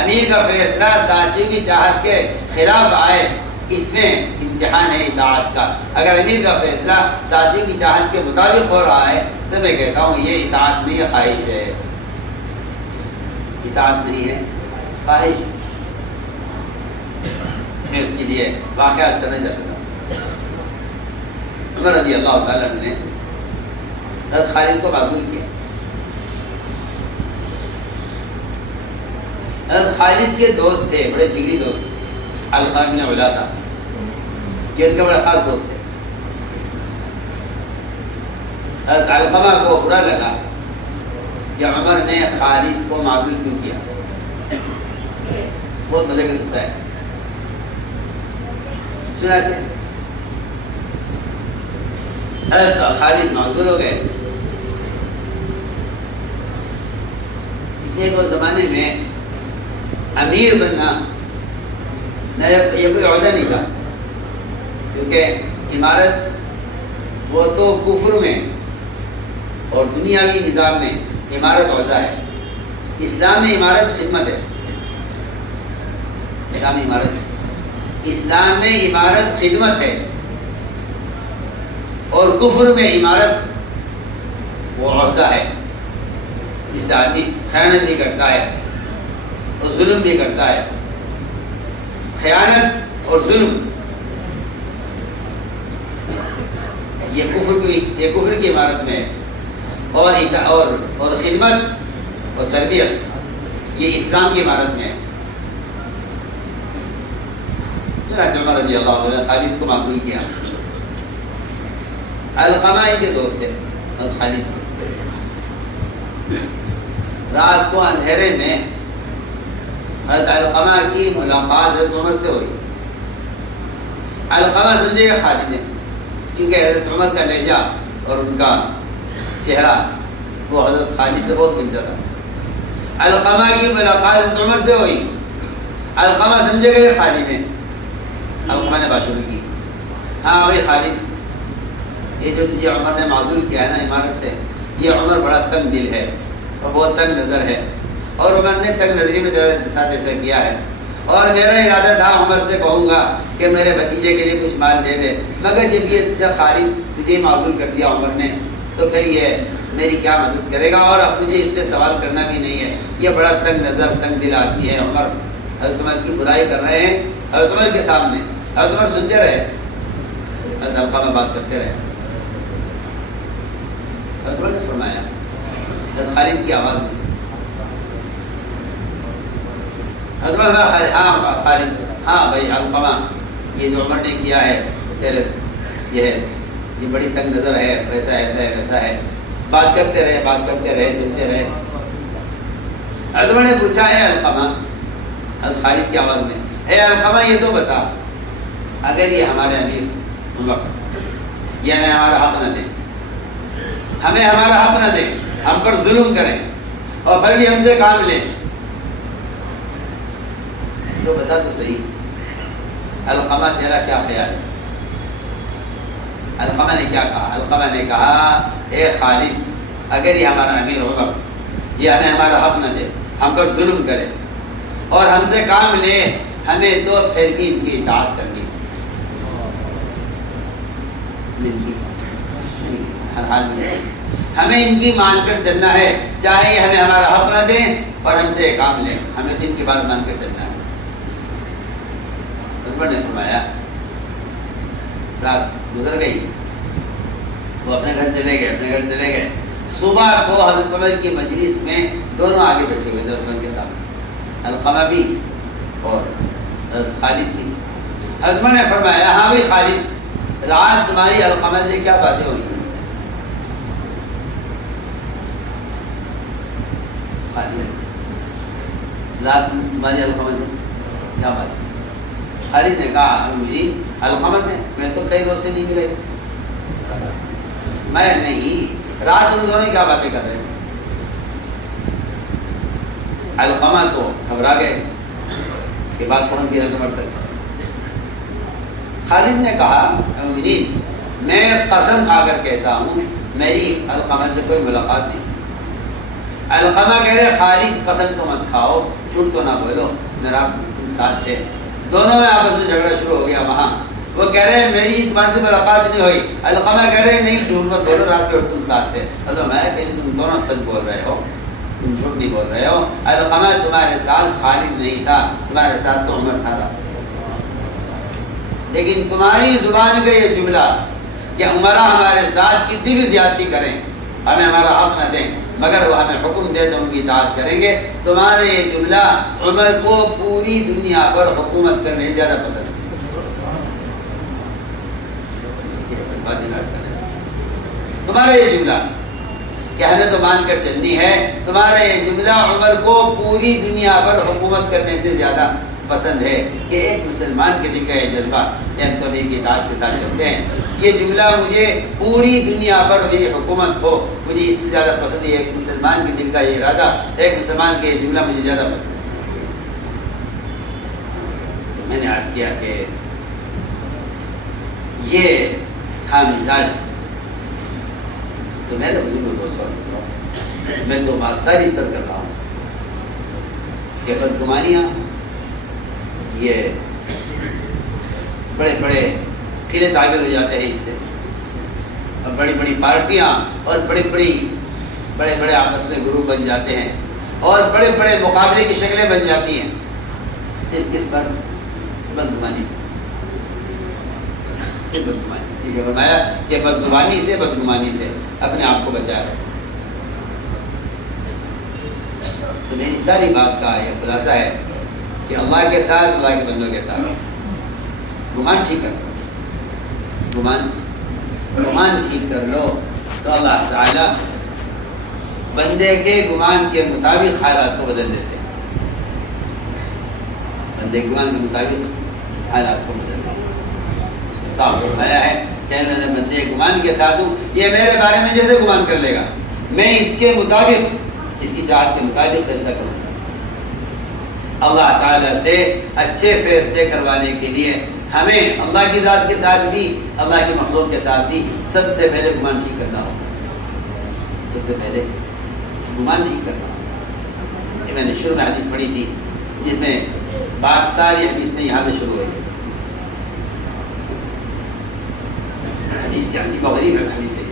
امیر کا فیصلہ ساتھیوں کی چاہت کے خلاف آئے، اس میں امتحان ہے اطاعت کا. اگر امیر کا فیصلہ ساتھیوں کی چاہت کے مطابق ہو رہا ہے تو میں کہتا ہوں یہ اطاعت نہیں ہے، خواہش ہے. اطاعت نہیں ہے، خواہش. میں اس کے لیے واقعات کرنا چاہتا ہوں. عمر رضی اللہ تعالیٰ نے حضرت خالد کو معذور کیا. حضرت خالد کے دوست تھے، بڑے جگری دوست تھے. علقمہ بن علا تھا، یہ ان کا بڑا خاص دوست ہے. حضرت علقمہ کو برا لگا کہ عمر نے خالد کو معذور کیوں کیا. بہت مزے کا قصہ ہے. سنا چاہیے. حضرت خالد معذور ہو گئے. اس لیے کہ زمانے میں امیر بننا یہ کوئی عہدہ نہیں تھا، کیونکہ عمارت وہ تو کفر میں اور دنیاوی نظام میں عمارت عہدہ ہے. اسلام میں عمارت خدمت ہے. اسلام میں عمارت خدمت ہے، اور کفر میں عمارت وہ عہدہ ہے. جس سے آدمی خیانت بھی کرتا ہے اور ظلم بھی کرتا ہے. خیانت اور ظلم یہ کفر کی عمارت میں ہے، اور خدمت اور تربیت یہ اسلام کی عمارت میں ہے. عمر رضی اللہ عنہ خالد کو معذور کیا. علقمہ کے دوست تھے خالد. رات کو اندھیرے میں حضرت علقمہ کی ملاقات حضرت عمر سے ہوئی. علقمہ سمجھے گا خالد ہے، کیونکہ حضرت عمر کا لہجہ اور ان کا چہرہ وہ حضرت خالد سے بہت ملتا تھا. علقمہ کی ملاقات حضرت عمر سے ہوئی. علقمہ سمجھے گا یہ خالد ہے. علقمہ نے بات شروع کی. ہاں بھائی خالد، یہ جو تجھے عمر نے معذور کیا ہے نا عمارت سے، یہ عمر بڑا تنگ دل ہے اور بہت تنگ نظر ہے، اور عمر نے تنگ نظری میں تیرے ساتھ ایسا کیا ہے. اور میرا ارادہ تھا عمر سے کہوں گا کہ میرے بھتیجے کے لیے کچھ مال دے دے، مگر جب خالد تجھے معذور کر دیا عمر نے تو پھر یہ میری کیا مدد کرے گا، اور اب مجھے اس سے سوال کرنا بھی نہیں ہے. یہ بڑا تنگ نظر تنگ دل آدمی ہے عمر. حضرت عمر کی برائی کر رہے ہیں حضرت عمر کے سامنے. حضرت عمر سنتے رہے، حضرت علقمہ میں بات کرتے رہے. حضرت عمر نے فرمایا حضرت خالد کی آواز میں، حضرت عمر ہاں خالد، ہاں بھائی علقمہ، یہ جو عمر نے کیا ہے تیرے یہ بڑی تنگ نظر ہے، ویسا ایسا ہے ویسا ہے. بات کرتے رہے سنتے رہے. حضرت عمر نے پوچھا ہے علقمہ، حضرت خالد کی آواز میں، اے علقمہ یہ تو بتا، اگر یہ ہمارے امیر عمر یہ ہمیں ہمارا حق نہ دیں، ہمیں ہمارا حق نہ دیں، ہم پر ظلم کریں اور پھر بھی ہم سے کام لیں، تو بتا تو صحیح علقمہ تیرا کیا خیال ہے؟ علقمہ نے کیا کہا؟ علقمہ نے کہا اے خالد، اگر یہ ہمارا امیر عمر یہ ہمیں ہمارا حق نہ دے، ہم پر ظلم کرے اور ہم سے کام لے، ہمیں تو پھر بھی ان کی اطاعت کرنی ہر حال میں ہمیں ان کی مان کر چلنا ہے، چاہے یہ ہمیں ہمارا حق نہ دیں اور ہم سے کام لیں، ہمیں تو ان کی بات مان کر چلنا ہے۔ عمر نے فرمایا رات گزر گئی، وہ اپنے گھر چلے گئے، صبح کو حضرت عمر کی مجلس میں دونوں آگے بیٹھے ہوئے حضرت عمر کے سامنے، علقمہ بھی اور خالد بھی۔ حضرت عمر نے فرمایا ہاں بھی خالد، رات تمہاری علقمہ سے کیا باتیں ہوئی؟ رات تمہاری علقمہ سے کیا بات؟ خالد نے کہا مجھے علقمہ سے میں تو کئی روز سے نہیں ملا، اس میں نہیں، رات تم دونوں کیا باتیں کر رہے ہیں؟ علقمہ تو گھبرا گئے کہ بات پہنچ گئی حضرت عمر تک۔ خالد نے کہا مجھے میں قسم کھا کر کہتا ہوں میری علقمہ سے کوئی ملاقات نہیں۔ علقمہ کہہ رہے خالد قسم تو مت کھاؤ، جھوٹ تو نہ بولو، میں رات تم ساتھ تھے۔ دونوں میں آپس میں جھگڑا شروع ہو گیا وہاں، وہ کہہ رہے ہیں میری تمہارے سے ملاقات نہیں ہوئی، علقمہ کہہ رہے ہیں نہیں جھوٹ مت بولو، رات میں تم ساتھ تھے۔ حضرت میں کہ تم دونوں سچ بول رہے ہو، تم جھوٹ نہیں بول رہے ہو، علقمہ تمہارے ساتھ خالد نہیں تھا، تمہارے ساتھ تو عمر تھا۔ لیکن تمہاری زبان کا یہ جملہ کہ عمرہ ہمارے ساتھ کتنی بھی زیادتی کریں، ہمیں ہمارا حق نہ دیں، مگر وہ ہمیں حکم دے تو ان کی اطاعت کریں گے، تمہارے یہ جملہ عمر کو پوری دنیا پر حکومت کرنے سے زیادہ پسند ہے۔ تمہارا یہ جملہ کہ ہمیں تو مان کر چلنی ہے، تمہارا یہ جملہ عمر کو پوری دنیا پر حکومت کرنے سے زیادہ پسند ہے کہ ایک مسلمان کے دل کا یہ جذبہ ہم تو کی اطاعت کے ساتھ چلتے ہیں، یہ جملہ مجھے پوری دنیا پر میری حکومت ہو مجھے اس سے زیادہ پسند ہے۔ ایک مسلمان کے دل کا یہ ارادہ، ایک مسلمان کا یہ جملہ مجھے زیادہ پسند ہے۔ میں نے عرض کیا کہ یہ تھا مزاج، تو میرے بزرگوں دوستوں میں تو بات ساری اس طرح کر رہا ہوں کہ بدگمانیاں یہ بڑے بڑے قلعے تعبیر ہو جاتے ہیں اس سے، اور بڑی بڑی پارٹیاں اور بڑے بڑے آپس میں گروپ بن جاتے ہیں، اور بڑے بڑے مقابلے کی شکلیں بن جاتی ہیں، صرف کس پر؟ بدگمانی، صرف بدگمانی۔ یہ فرمایا کہ بدزبانی سے بدگمانی سے اپنے آپ کو بچایا۔ تو میری ساری بات کا یہ خلاصہ ہے کہ اللہ کے ساتھ، اللہ کے بندوں کے ساتھ گمان ٹھیک کر لو، گمان ٹھیک کر لو تو اللہ تعالی بندے کے گمان کے مطابق حالات کو بدل دیتے ہیں، بندے کے گمان کے مطابق حالات کو بدل دیتے ہیں۔ صاف فرمایا ہے کہ میں نے بندے گمان کے ساتھ ہوں، یہ میرے بارے میں جیسے گمان کر لے گا میں اس کے مطابق، اس کی چاہت کے مطابق فیصلہ کروں گا۔ اللہ تعالیٰ سے اچھے فیصلے کروانے کے لیے ہمیں اللہ کی ذات کے ساتھ بھی، اللہ کی مخلوق کے ساتھ بھی سب سے پہلے گمان ٹھیک کرنا ہوگا، سب سے پہلے گمان ٹھیک کرنا ہوگا۔ یہ میں نے شروع میں حدیث پڑھی تھی جس میں بات ساری حدیث نے یہاں پہ شروع ہوئی، حدیث کی عجیب و غریب حدیث ہے،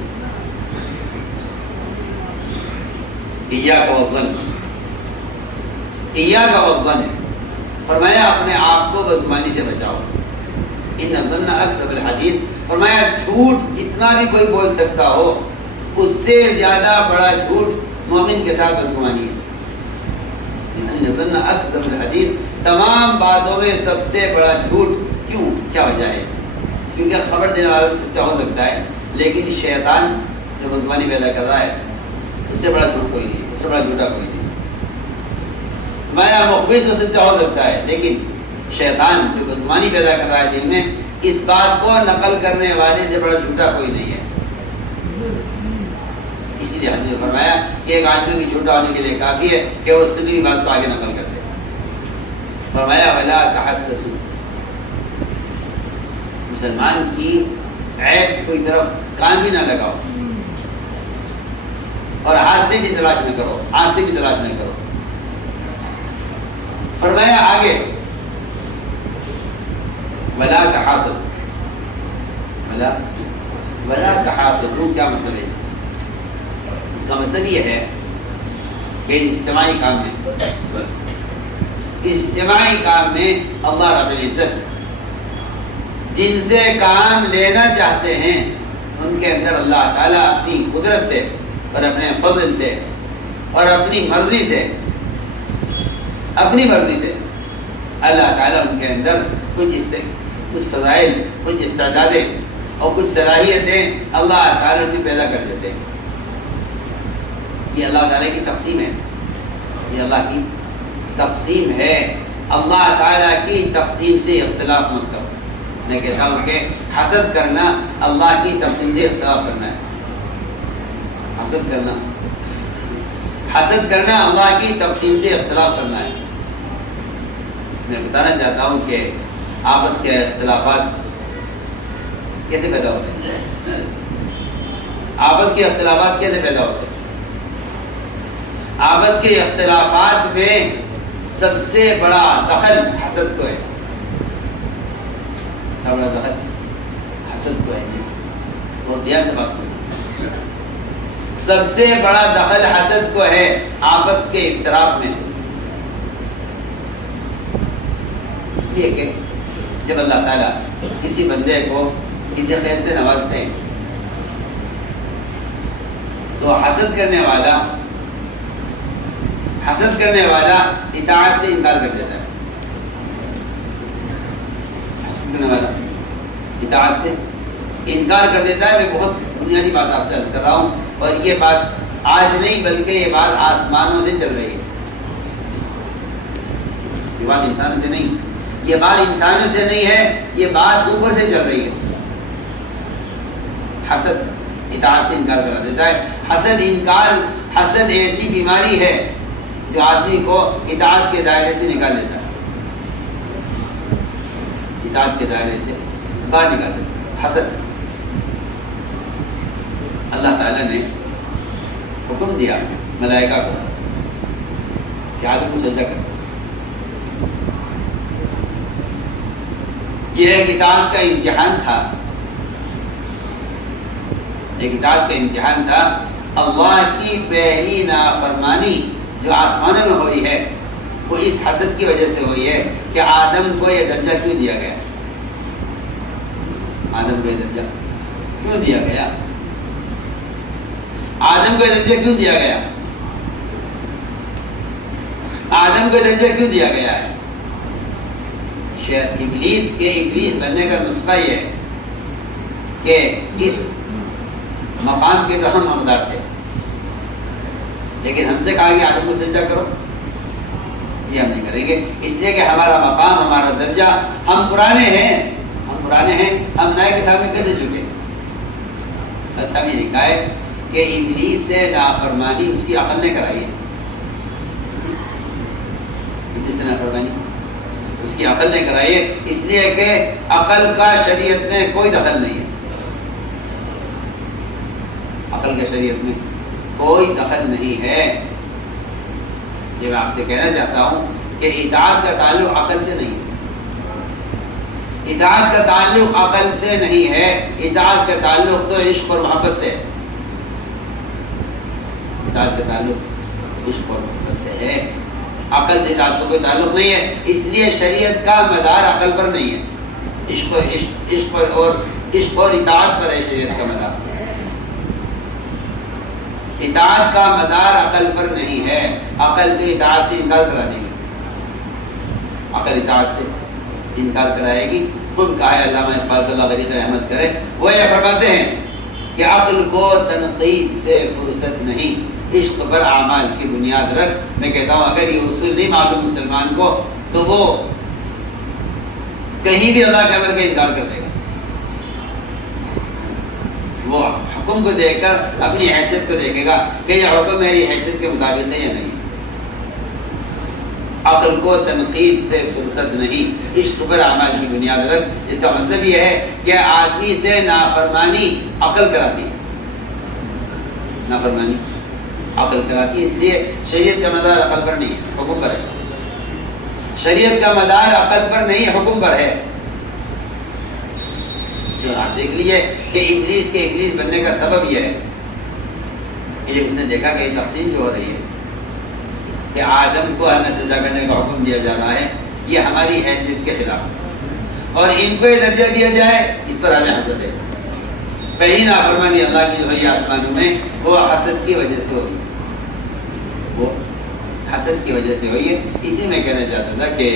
ایاک والظن، ایاک والظن ہے، فرمایا اپنے آپ کو بدگمانی سے بچاؤ، ان الظن اکذب الحدیث، فرمایا جھوٹ جتنا بھی کوئی بول سکتا ہو اس سے زیادہ بڑا جھوٹ مومن کے ساتھ بدگمانی ہے۔ ان الظن اکذب الحدیث، تمام باتوں میں سب سے بڑا جھوٹ، کیوں؟ کیا وجہ ہے اس کی؟ کیونکہ خبر دینے والا سچا ہو سکتا ہے لیکن شیطان جو بدگمانی پیدا کر رہا ہے اس سے بڑا جھوٹ کوئی نہیں، اس سے بڑا جھوٹا کوئی نہیں۔ مایا مخبر تو سچا ہو سکتا ہے لیکن شیطان جو بدگمانی پیدا کر رہا ہے دل میں، اس بات کو نقل کرنے والے سے بڑا جھوٹا کوئی نہیں ہے۔ اسی لیے حضرت نے فرمایا کہ ایک آدمی کی جھوٹا ہونے کے لیے کافی ہے کہ وہ سبھی بات کو آگے نقل کر دے۔ فرمایا ولا تحسسوا، مسلمان کی عیب کوئی طرف کان بھی نہ لگاؤ اور ہاتھ سے بھی تلاش نہ کرو، ہاتھ سے بھی تلاش نہ کرو۔ فرمایا آگے ولا تحاسد، ولا تحاسدوا، کیا مطلب ہے اس کا مطلب یہ ہے کہ اجتماعی کام میں اللہ رب العزت جن سے کام لینا چاہتے ہیں ان کے اندر اللہ تعالیٰ اپنی قدرت سے اور اپنے فضل سے اور اپنی مرضی سے اللہ تعالیٰ ان کے اندر کچھ فضائل، کچھ استعدادیں اور کچھ صلاحیتیں اللہ تعالیٰ کی پیدا کر دیتے ہیں۔ یہ اللہ تعالیٰ کی تقسیم ہے، یہ اللہ کی تقسیم ہے۔ اللہ تعالیٰ کی تقسیم سے اختلاف مت کرو۔ میں کہتا ہوں کہ حسد کرنا اللہ کی تقسیم سے اختلاف کرنا ہے۔ حسد کرنا اللہ کی تقسیم سے اختلاف کرنا ہے۔ میں بتانا چاہتا ہوں کہ آپس کے اختلافات کیسے پیدا ہوتے ہیں؟ آپس کے اختلافات کیسے پیدا ہوتے ہیں؟ آپس کے اختلافات میں سب سے بڑا دخل حسد کو ہے۔ سب بڑا دخل حسد کو ہے۔ وہ دھیان سے بات سنو۔ سب سے بڑا دخل حسد کو ہے آپس کے اختلاف میں، اس لیے کہ جب اللہ تعالیٰ کسی بندے کو کسی خیر سے نوازتے ہیں تو حسد کرنے والا اطاعت سے انکار کر دیتا ہے۔ حسد کرنے والا اطاعت سے انکار کر دیتا ہے۔ میں بہت بنیادی بات آپ سے عرض کر رہا ہوں، اور یہ بات آج نہیں بلکہ یہ بات آسمانوں سے چل رہی ہے۔ یہ بات انسانوں سے نہیں، یہ بات انسانوں سے نہیں ہے، یہ بات اوپر سے چل رہی ہے۔ حسد اطاعت سے انکار کرا دیتا ہے۔ حسد ایسی بیماری ہے جو آدمی کو اطاعت کے دائرے سے نکال دیتا ہے، اطاعت کے دائرے سے باہر نکال دیتا ہے۔ حسد، اللہ تعالیٰ نے حکم دیا ملائکہ کو کہ آدم کو سجدہ کرو۔ یہ ایک اطاعت کا امتحان تھا، اللہ کی پہلی نافرمانی جو آسمانوں میں ہوئی ہے وہ اس حسد کی وجہ سے ہوئی ہے کہ آدم کو یہ درجہ کیوں دیا گیا؟ آدم کو یہ درجہ کیوں دیا گیا؟ آدم کو یہ درجہ کیوں دیا گیا؟ آدم کو یہ درجہ کیوں دیا گیا ہے؟ ابلیس بننے کا نسخہ یہ ہے کہ اس مقام کے تو ہم حقدار تھے، لیکن ہم سے کہا کہ آدم کو سجدہ کرو، یہ ہم نہیں کریں گے، اس لیے کہ ہمارا مقام، ہمارا درجہ، ہم پرانے ہیں، ہم نئے کے سامنے کیسے جھکے؟ بس ہم یہ لکھا ہے کہ ابلیس سے نافرمانی اس کی عقل نے کرائی ہے۔ ابلیس سے نافرمانی اس کی عقل نے کرائی ہے، اس لیے کہ عقل کا شریعت میں کوئی دخل نہیں ہے۔ عقل کا شریعت میں کوئی دخل نہیں ہے۔ یہ میں آپ سے کہنا چاہتا ہوں کہ اطاعت کا تعلق عقل سے نہیں ہے، اطاعت کا تعلق عقل سے نہیں ہے، اطاعت کا تعلق تو عشق اور محبت سے ہے، اطاعت کا تعلق عشق اور محبت سے ہے، عقل سے اطاعت کا کوئی تعلق نہیں ہے۔ اس لیے شریعت کا مدار عقل پر نہیں ہے، عشق اور اطاعت پر ہے شریعت کا مدار۔ اطاعت کا مدار عقل پر نہیں ہے، عقل تو اطاعت سے انکار کرا دے گی، عقل اطاعت سے انکار کرائے گی۔ خود کہا ہے علامہ اقبال اللہ غریق رحمت کرے، وہ یہ فرماتے ہیں کہ عقل کو تنقید سے فرصت نہیں، عشق پر اعمال کی بنیاد رکھ۔ میں کہتا ہوں اگر یہ اصول نہیں معلوم مسلمان کو تو وہ کہیں بھی اللہ کے امر کا انکار کر دے گا، وہ حکم کو دیکھ کر اپنی حیثیت کو دیکھے گا کہ یہ حکم میری حیثیت کے مطابق ہے یا نہیں۔ عقل کو تنقید سے فرصت نہیں، عشق پر اعمال کی بنیاد رکھ۔ اس کا مطلب یہ ہے کہ آدمی سے نافرمانی عقل کراتی ہے، نافرمانی عقل کراتی ہے، اس لیے شریعت کا مدار عقل پر نہیں ہے، حکم پر ہے، شریعت کا مدار عقل پر نہیں حکم پر ہے. جو آپ دیکھ لیجیے کہ ابلیس کے ابلیس بننے کا سبب یہ ہے کہ اس نے دیکھا کہ یہ تقسیم جو ہو رہی ہے کہ آدم کو ہمیں سجدہ کرنے کا حکم دیا جا رہا ہے، یہ ہماری حیثیت کے خلاف ہے، اور ان کو یہ درجہ دیا جائے اس پر ہمیں حسد ہے. پہلی نافرمانی اللہ کی جو ہے آسمانوں میں وہ حسد کی وجہ سے ہوئی، وہ حسد کی وجہ سے ہوئی ہے. اسی میں کہنا چاہتا تھا کہ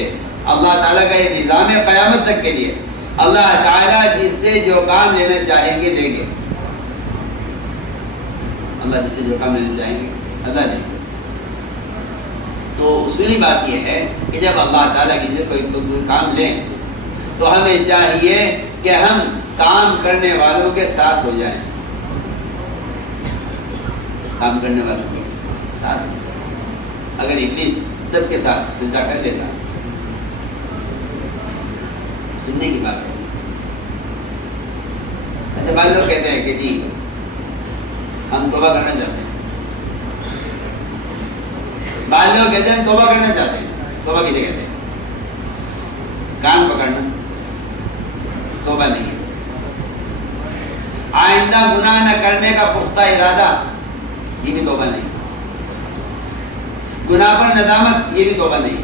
اللہ تعالیٰ کا یہ نظام ہے قیامت تک کے لیے. اللہ تعالیٰ جس سے جو کام لینا چاہیں گے دیں گے. اللہ جس سے جو کام لینا چاہیں گے اللہ دیں گے. تو اصولی بات یہ ہے کہ جب اللہ تعالیٰ کسی سے کوئی کام لیں تو ہمیں چاہیے کہ ہم کام کرنے والوں کے ساتھ ہو جائیں. کام کرنے والوں کے ساتھ. اگر ابلیس سب کے ساتھ سجدہ کر لیتا، سننے کی بات ہے. ایسے بعض لوگ کہتے ہیں کہ جی ہم توبہ کرنا چاہتے ہیں. بعض لوگ کہتے ہیں ہم توبہ کرنا چاہتے ہیں. توبہ کسے کہتے ہیں؟ کان پکڑنا توبہ نہیں ہے. آئندہ گناہ نہ کرنے کا پختہ ارادہ یہ بھی توبہ نہیں. گناہ پر ندامت یہ بھی توبہ نہیں.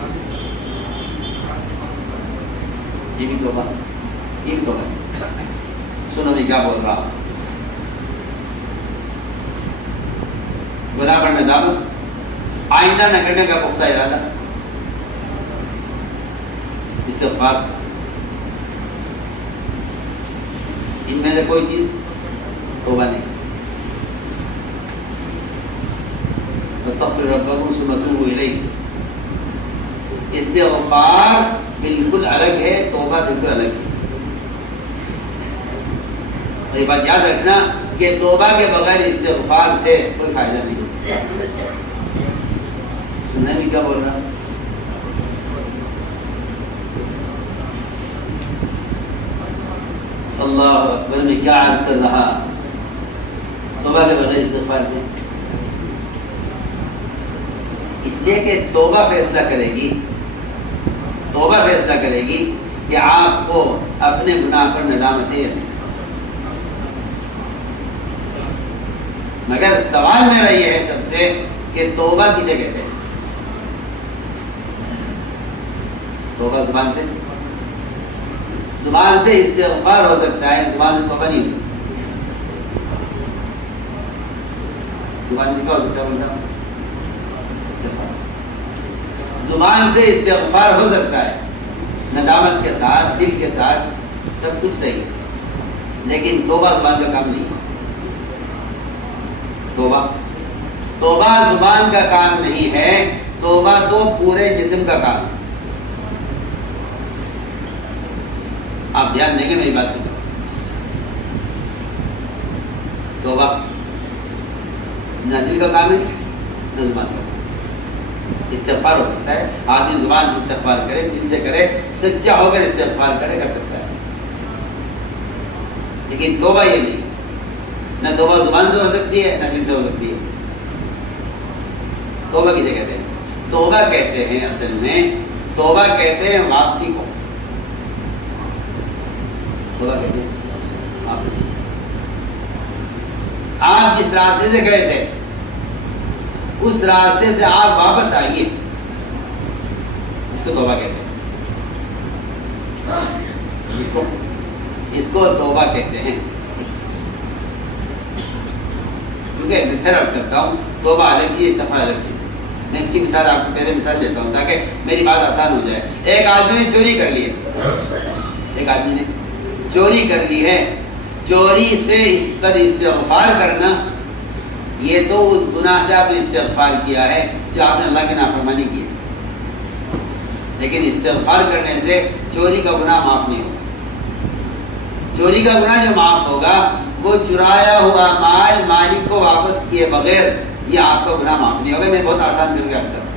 یہ بھی توبہ نہیں. سنو نہیں کیا بول رہا ہوں. گناہ پر ندامت، آئندہ نہ کرنے کا پختہ ارادہ، استغفار، ان میں سے کوئی چیز توبہ نہیں. استغفر ربکم ثم توبوا الیہ. استغفار بالکل الگ ہے، توبہ بالکل الگ ہے. اور یہ بات یاد رکھنا کہ توبہ کے بغیر استغفار سے کوئی فائدہ نہیں. سننے بھی کیا بول رہا؟ اللہ اکبر. میں کیا عرض کر رہا؟ توبہ کے بغیر استغفار سے، اس لیے کہ توبہ فیصلہ کرے گی، توبہ فیصلہ کرے گی کہ آپ کو اپنے گناہ پر ندامت ہے یا نہیں. مگر سوال میرا یہ ہے سب سے کہ توبہ کسے کہتے ہیں؟ توبہ زبان سے، زبان سے استغفار ہو سکتا ہے، زبان سے توبہ نہیں ہوتی. زبان سے کیا ہو سکتا ہے؟ زبان سے استغفار ہو سکتا ہے، ندامت کے ساتھ، دل کے ساتھ، سب کچھ صحیح، لیکن توبہ زبان کا کام نہیں ہے. توبہ زبان کا کام نہیں ہے. توبہ تو پورے جسم کا کام ہے. آپ دھیان دیں گے میری بات کو. توبہ نہ دل کا کام ہے نہ زبان کا کام. استغفار ہو سکتا ہے، آدمی زبان سے استغفار کرے، دل سے کرے، سچا ہو کر استغفار کرے، کر سکتا ہے. لیکن توبہ یہ نہیں. نہ توبہ زبان سے ہو سکتی ہے نہ دل سے ہو سکتی ہے. توبہ کسے کہتے ہیں؟ توبہ کہتے ہیں اصل میں، توبہ کہتے ہیں واپسی کو. توبہ کہتے ہیں واپسی. آپ جس راستے سے گئے تھے اس راستے سے آپ واپس آئیے، اس کو توبہ کہتے ہیں. اس کو توبہ کہتے ہیں. کیونکہ میں پھر عرض کرتا ہوں، توبہ الگ چیز، استغفار الگ چیز. میں اس کی مثال آپ کو پہلے مثال دیتا ہوں تاکہ میری بات آسان ہو جائے. ایک آدمی نے چوری کر لی ہے، ایک آدمی نے چوری کر لی ہے. چوری سے اس پر استغفار کرنا، یہ تو اس گناہ سے آپ نے استغفار کیا ہے جو آپ نے اللہ کی نافرمانی کی ہے. لیکن استغفار کرنے سے چوری کا گناہ معاف نہیں ہوگا. چوری کا گناہ جو معاف ہوگا وہ چرایا ہوا مال مالک کو واپس کیے بغیر یہ آپ کا گناہ معاف نہیں ہوگا. میں بہت آسان کر کے عرض کرتا ہوں.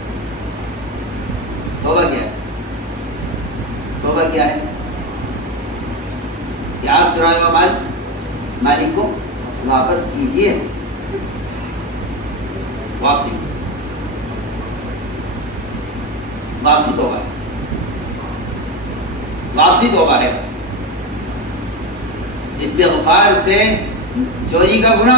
توبہ کیا ہے؟ توبہ کیا ہے؟ کہ آپ چرایا ہوا مال مالک کو واپس کیجیے. واپسی توبہ ہے. واپسی توبہ ہے. استغفار سے چوری کا گناہ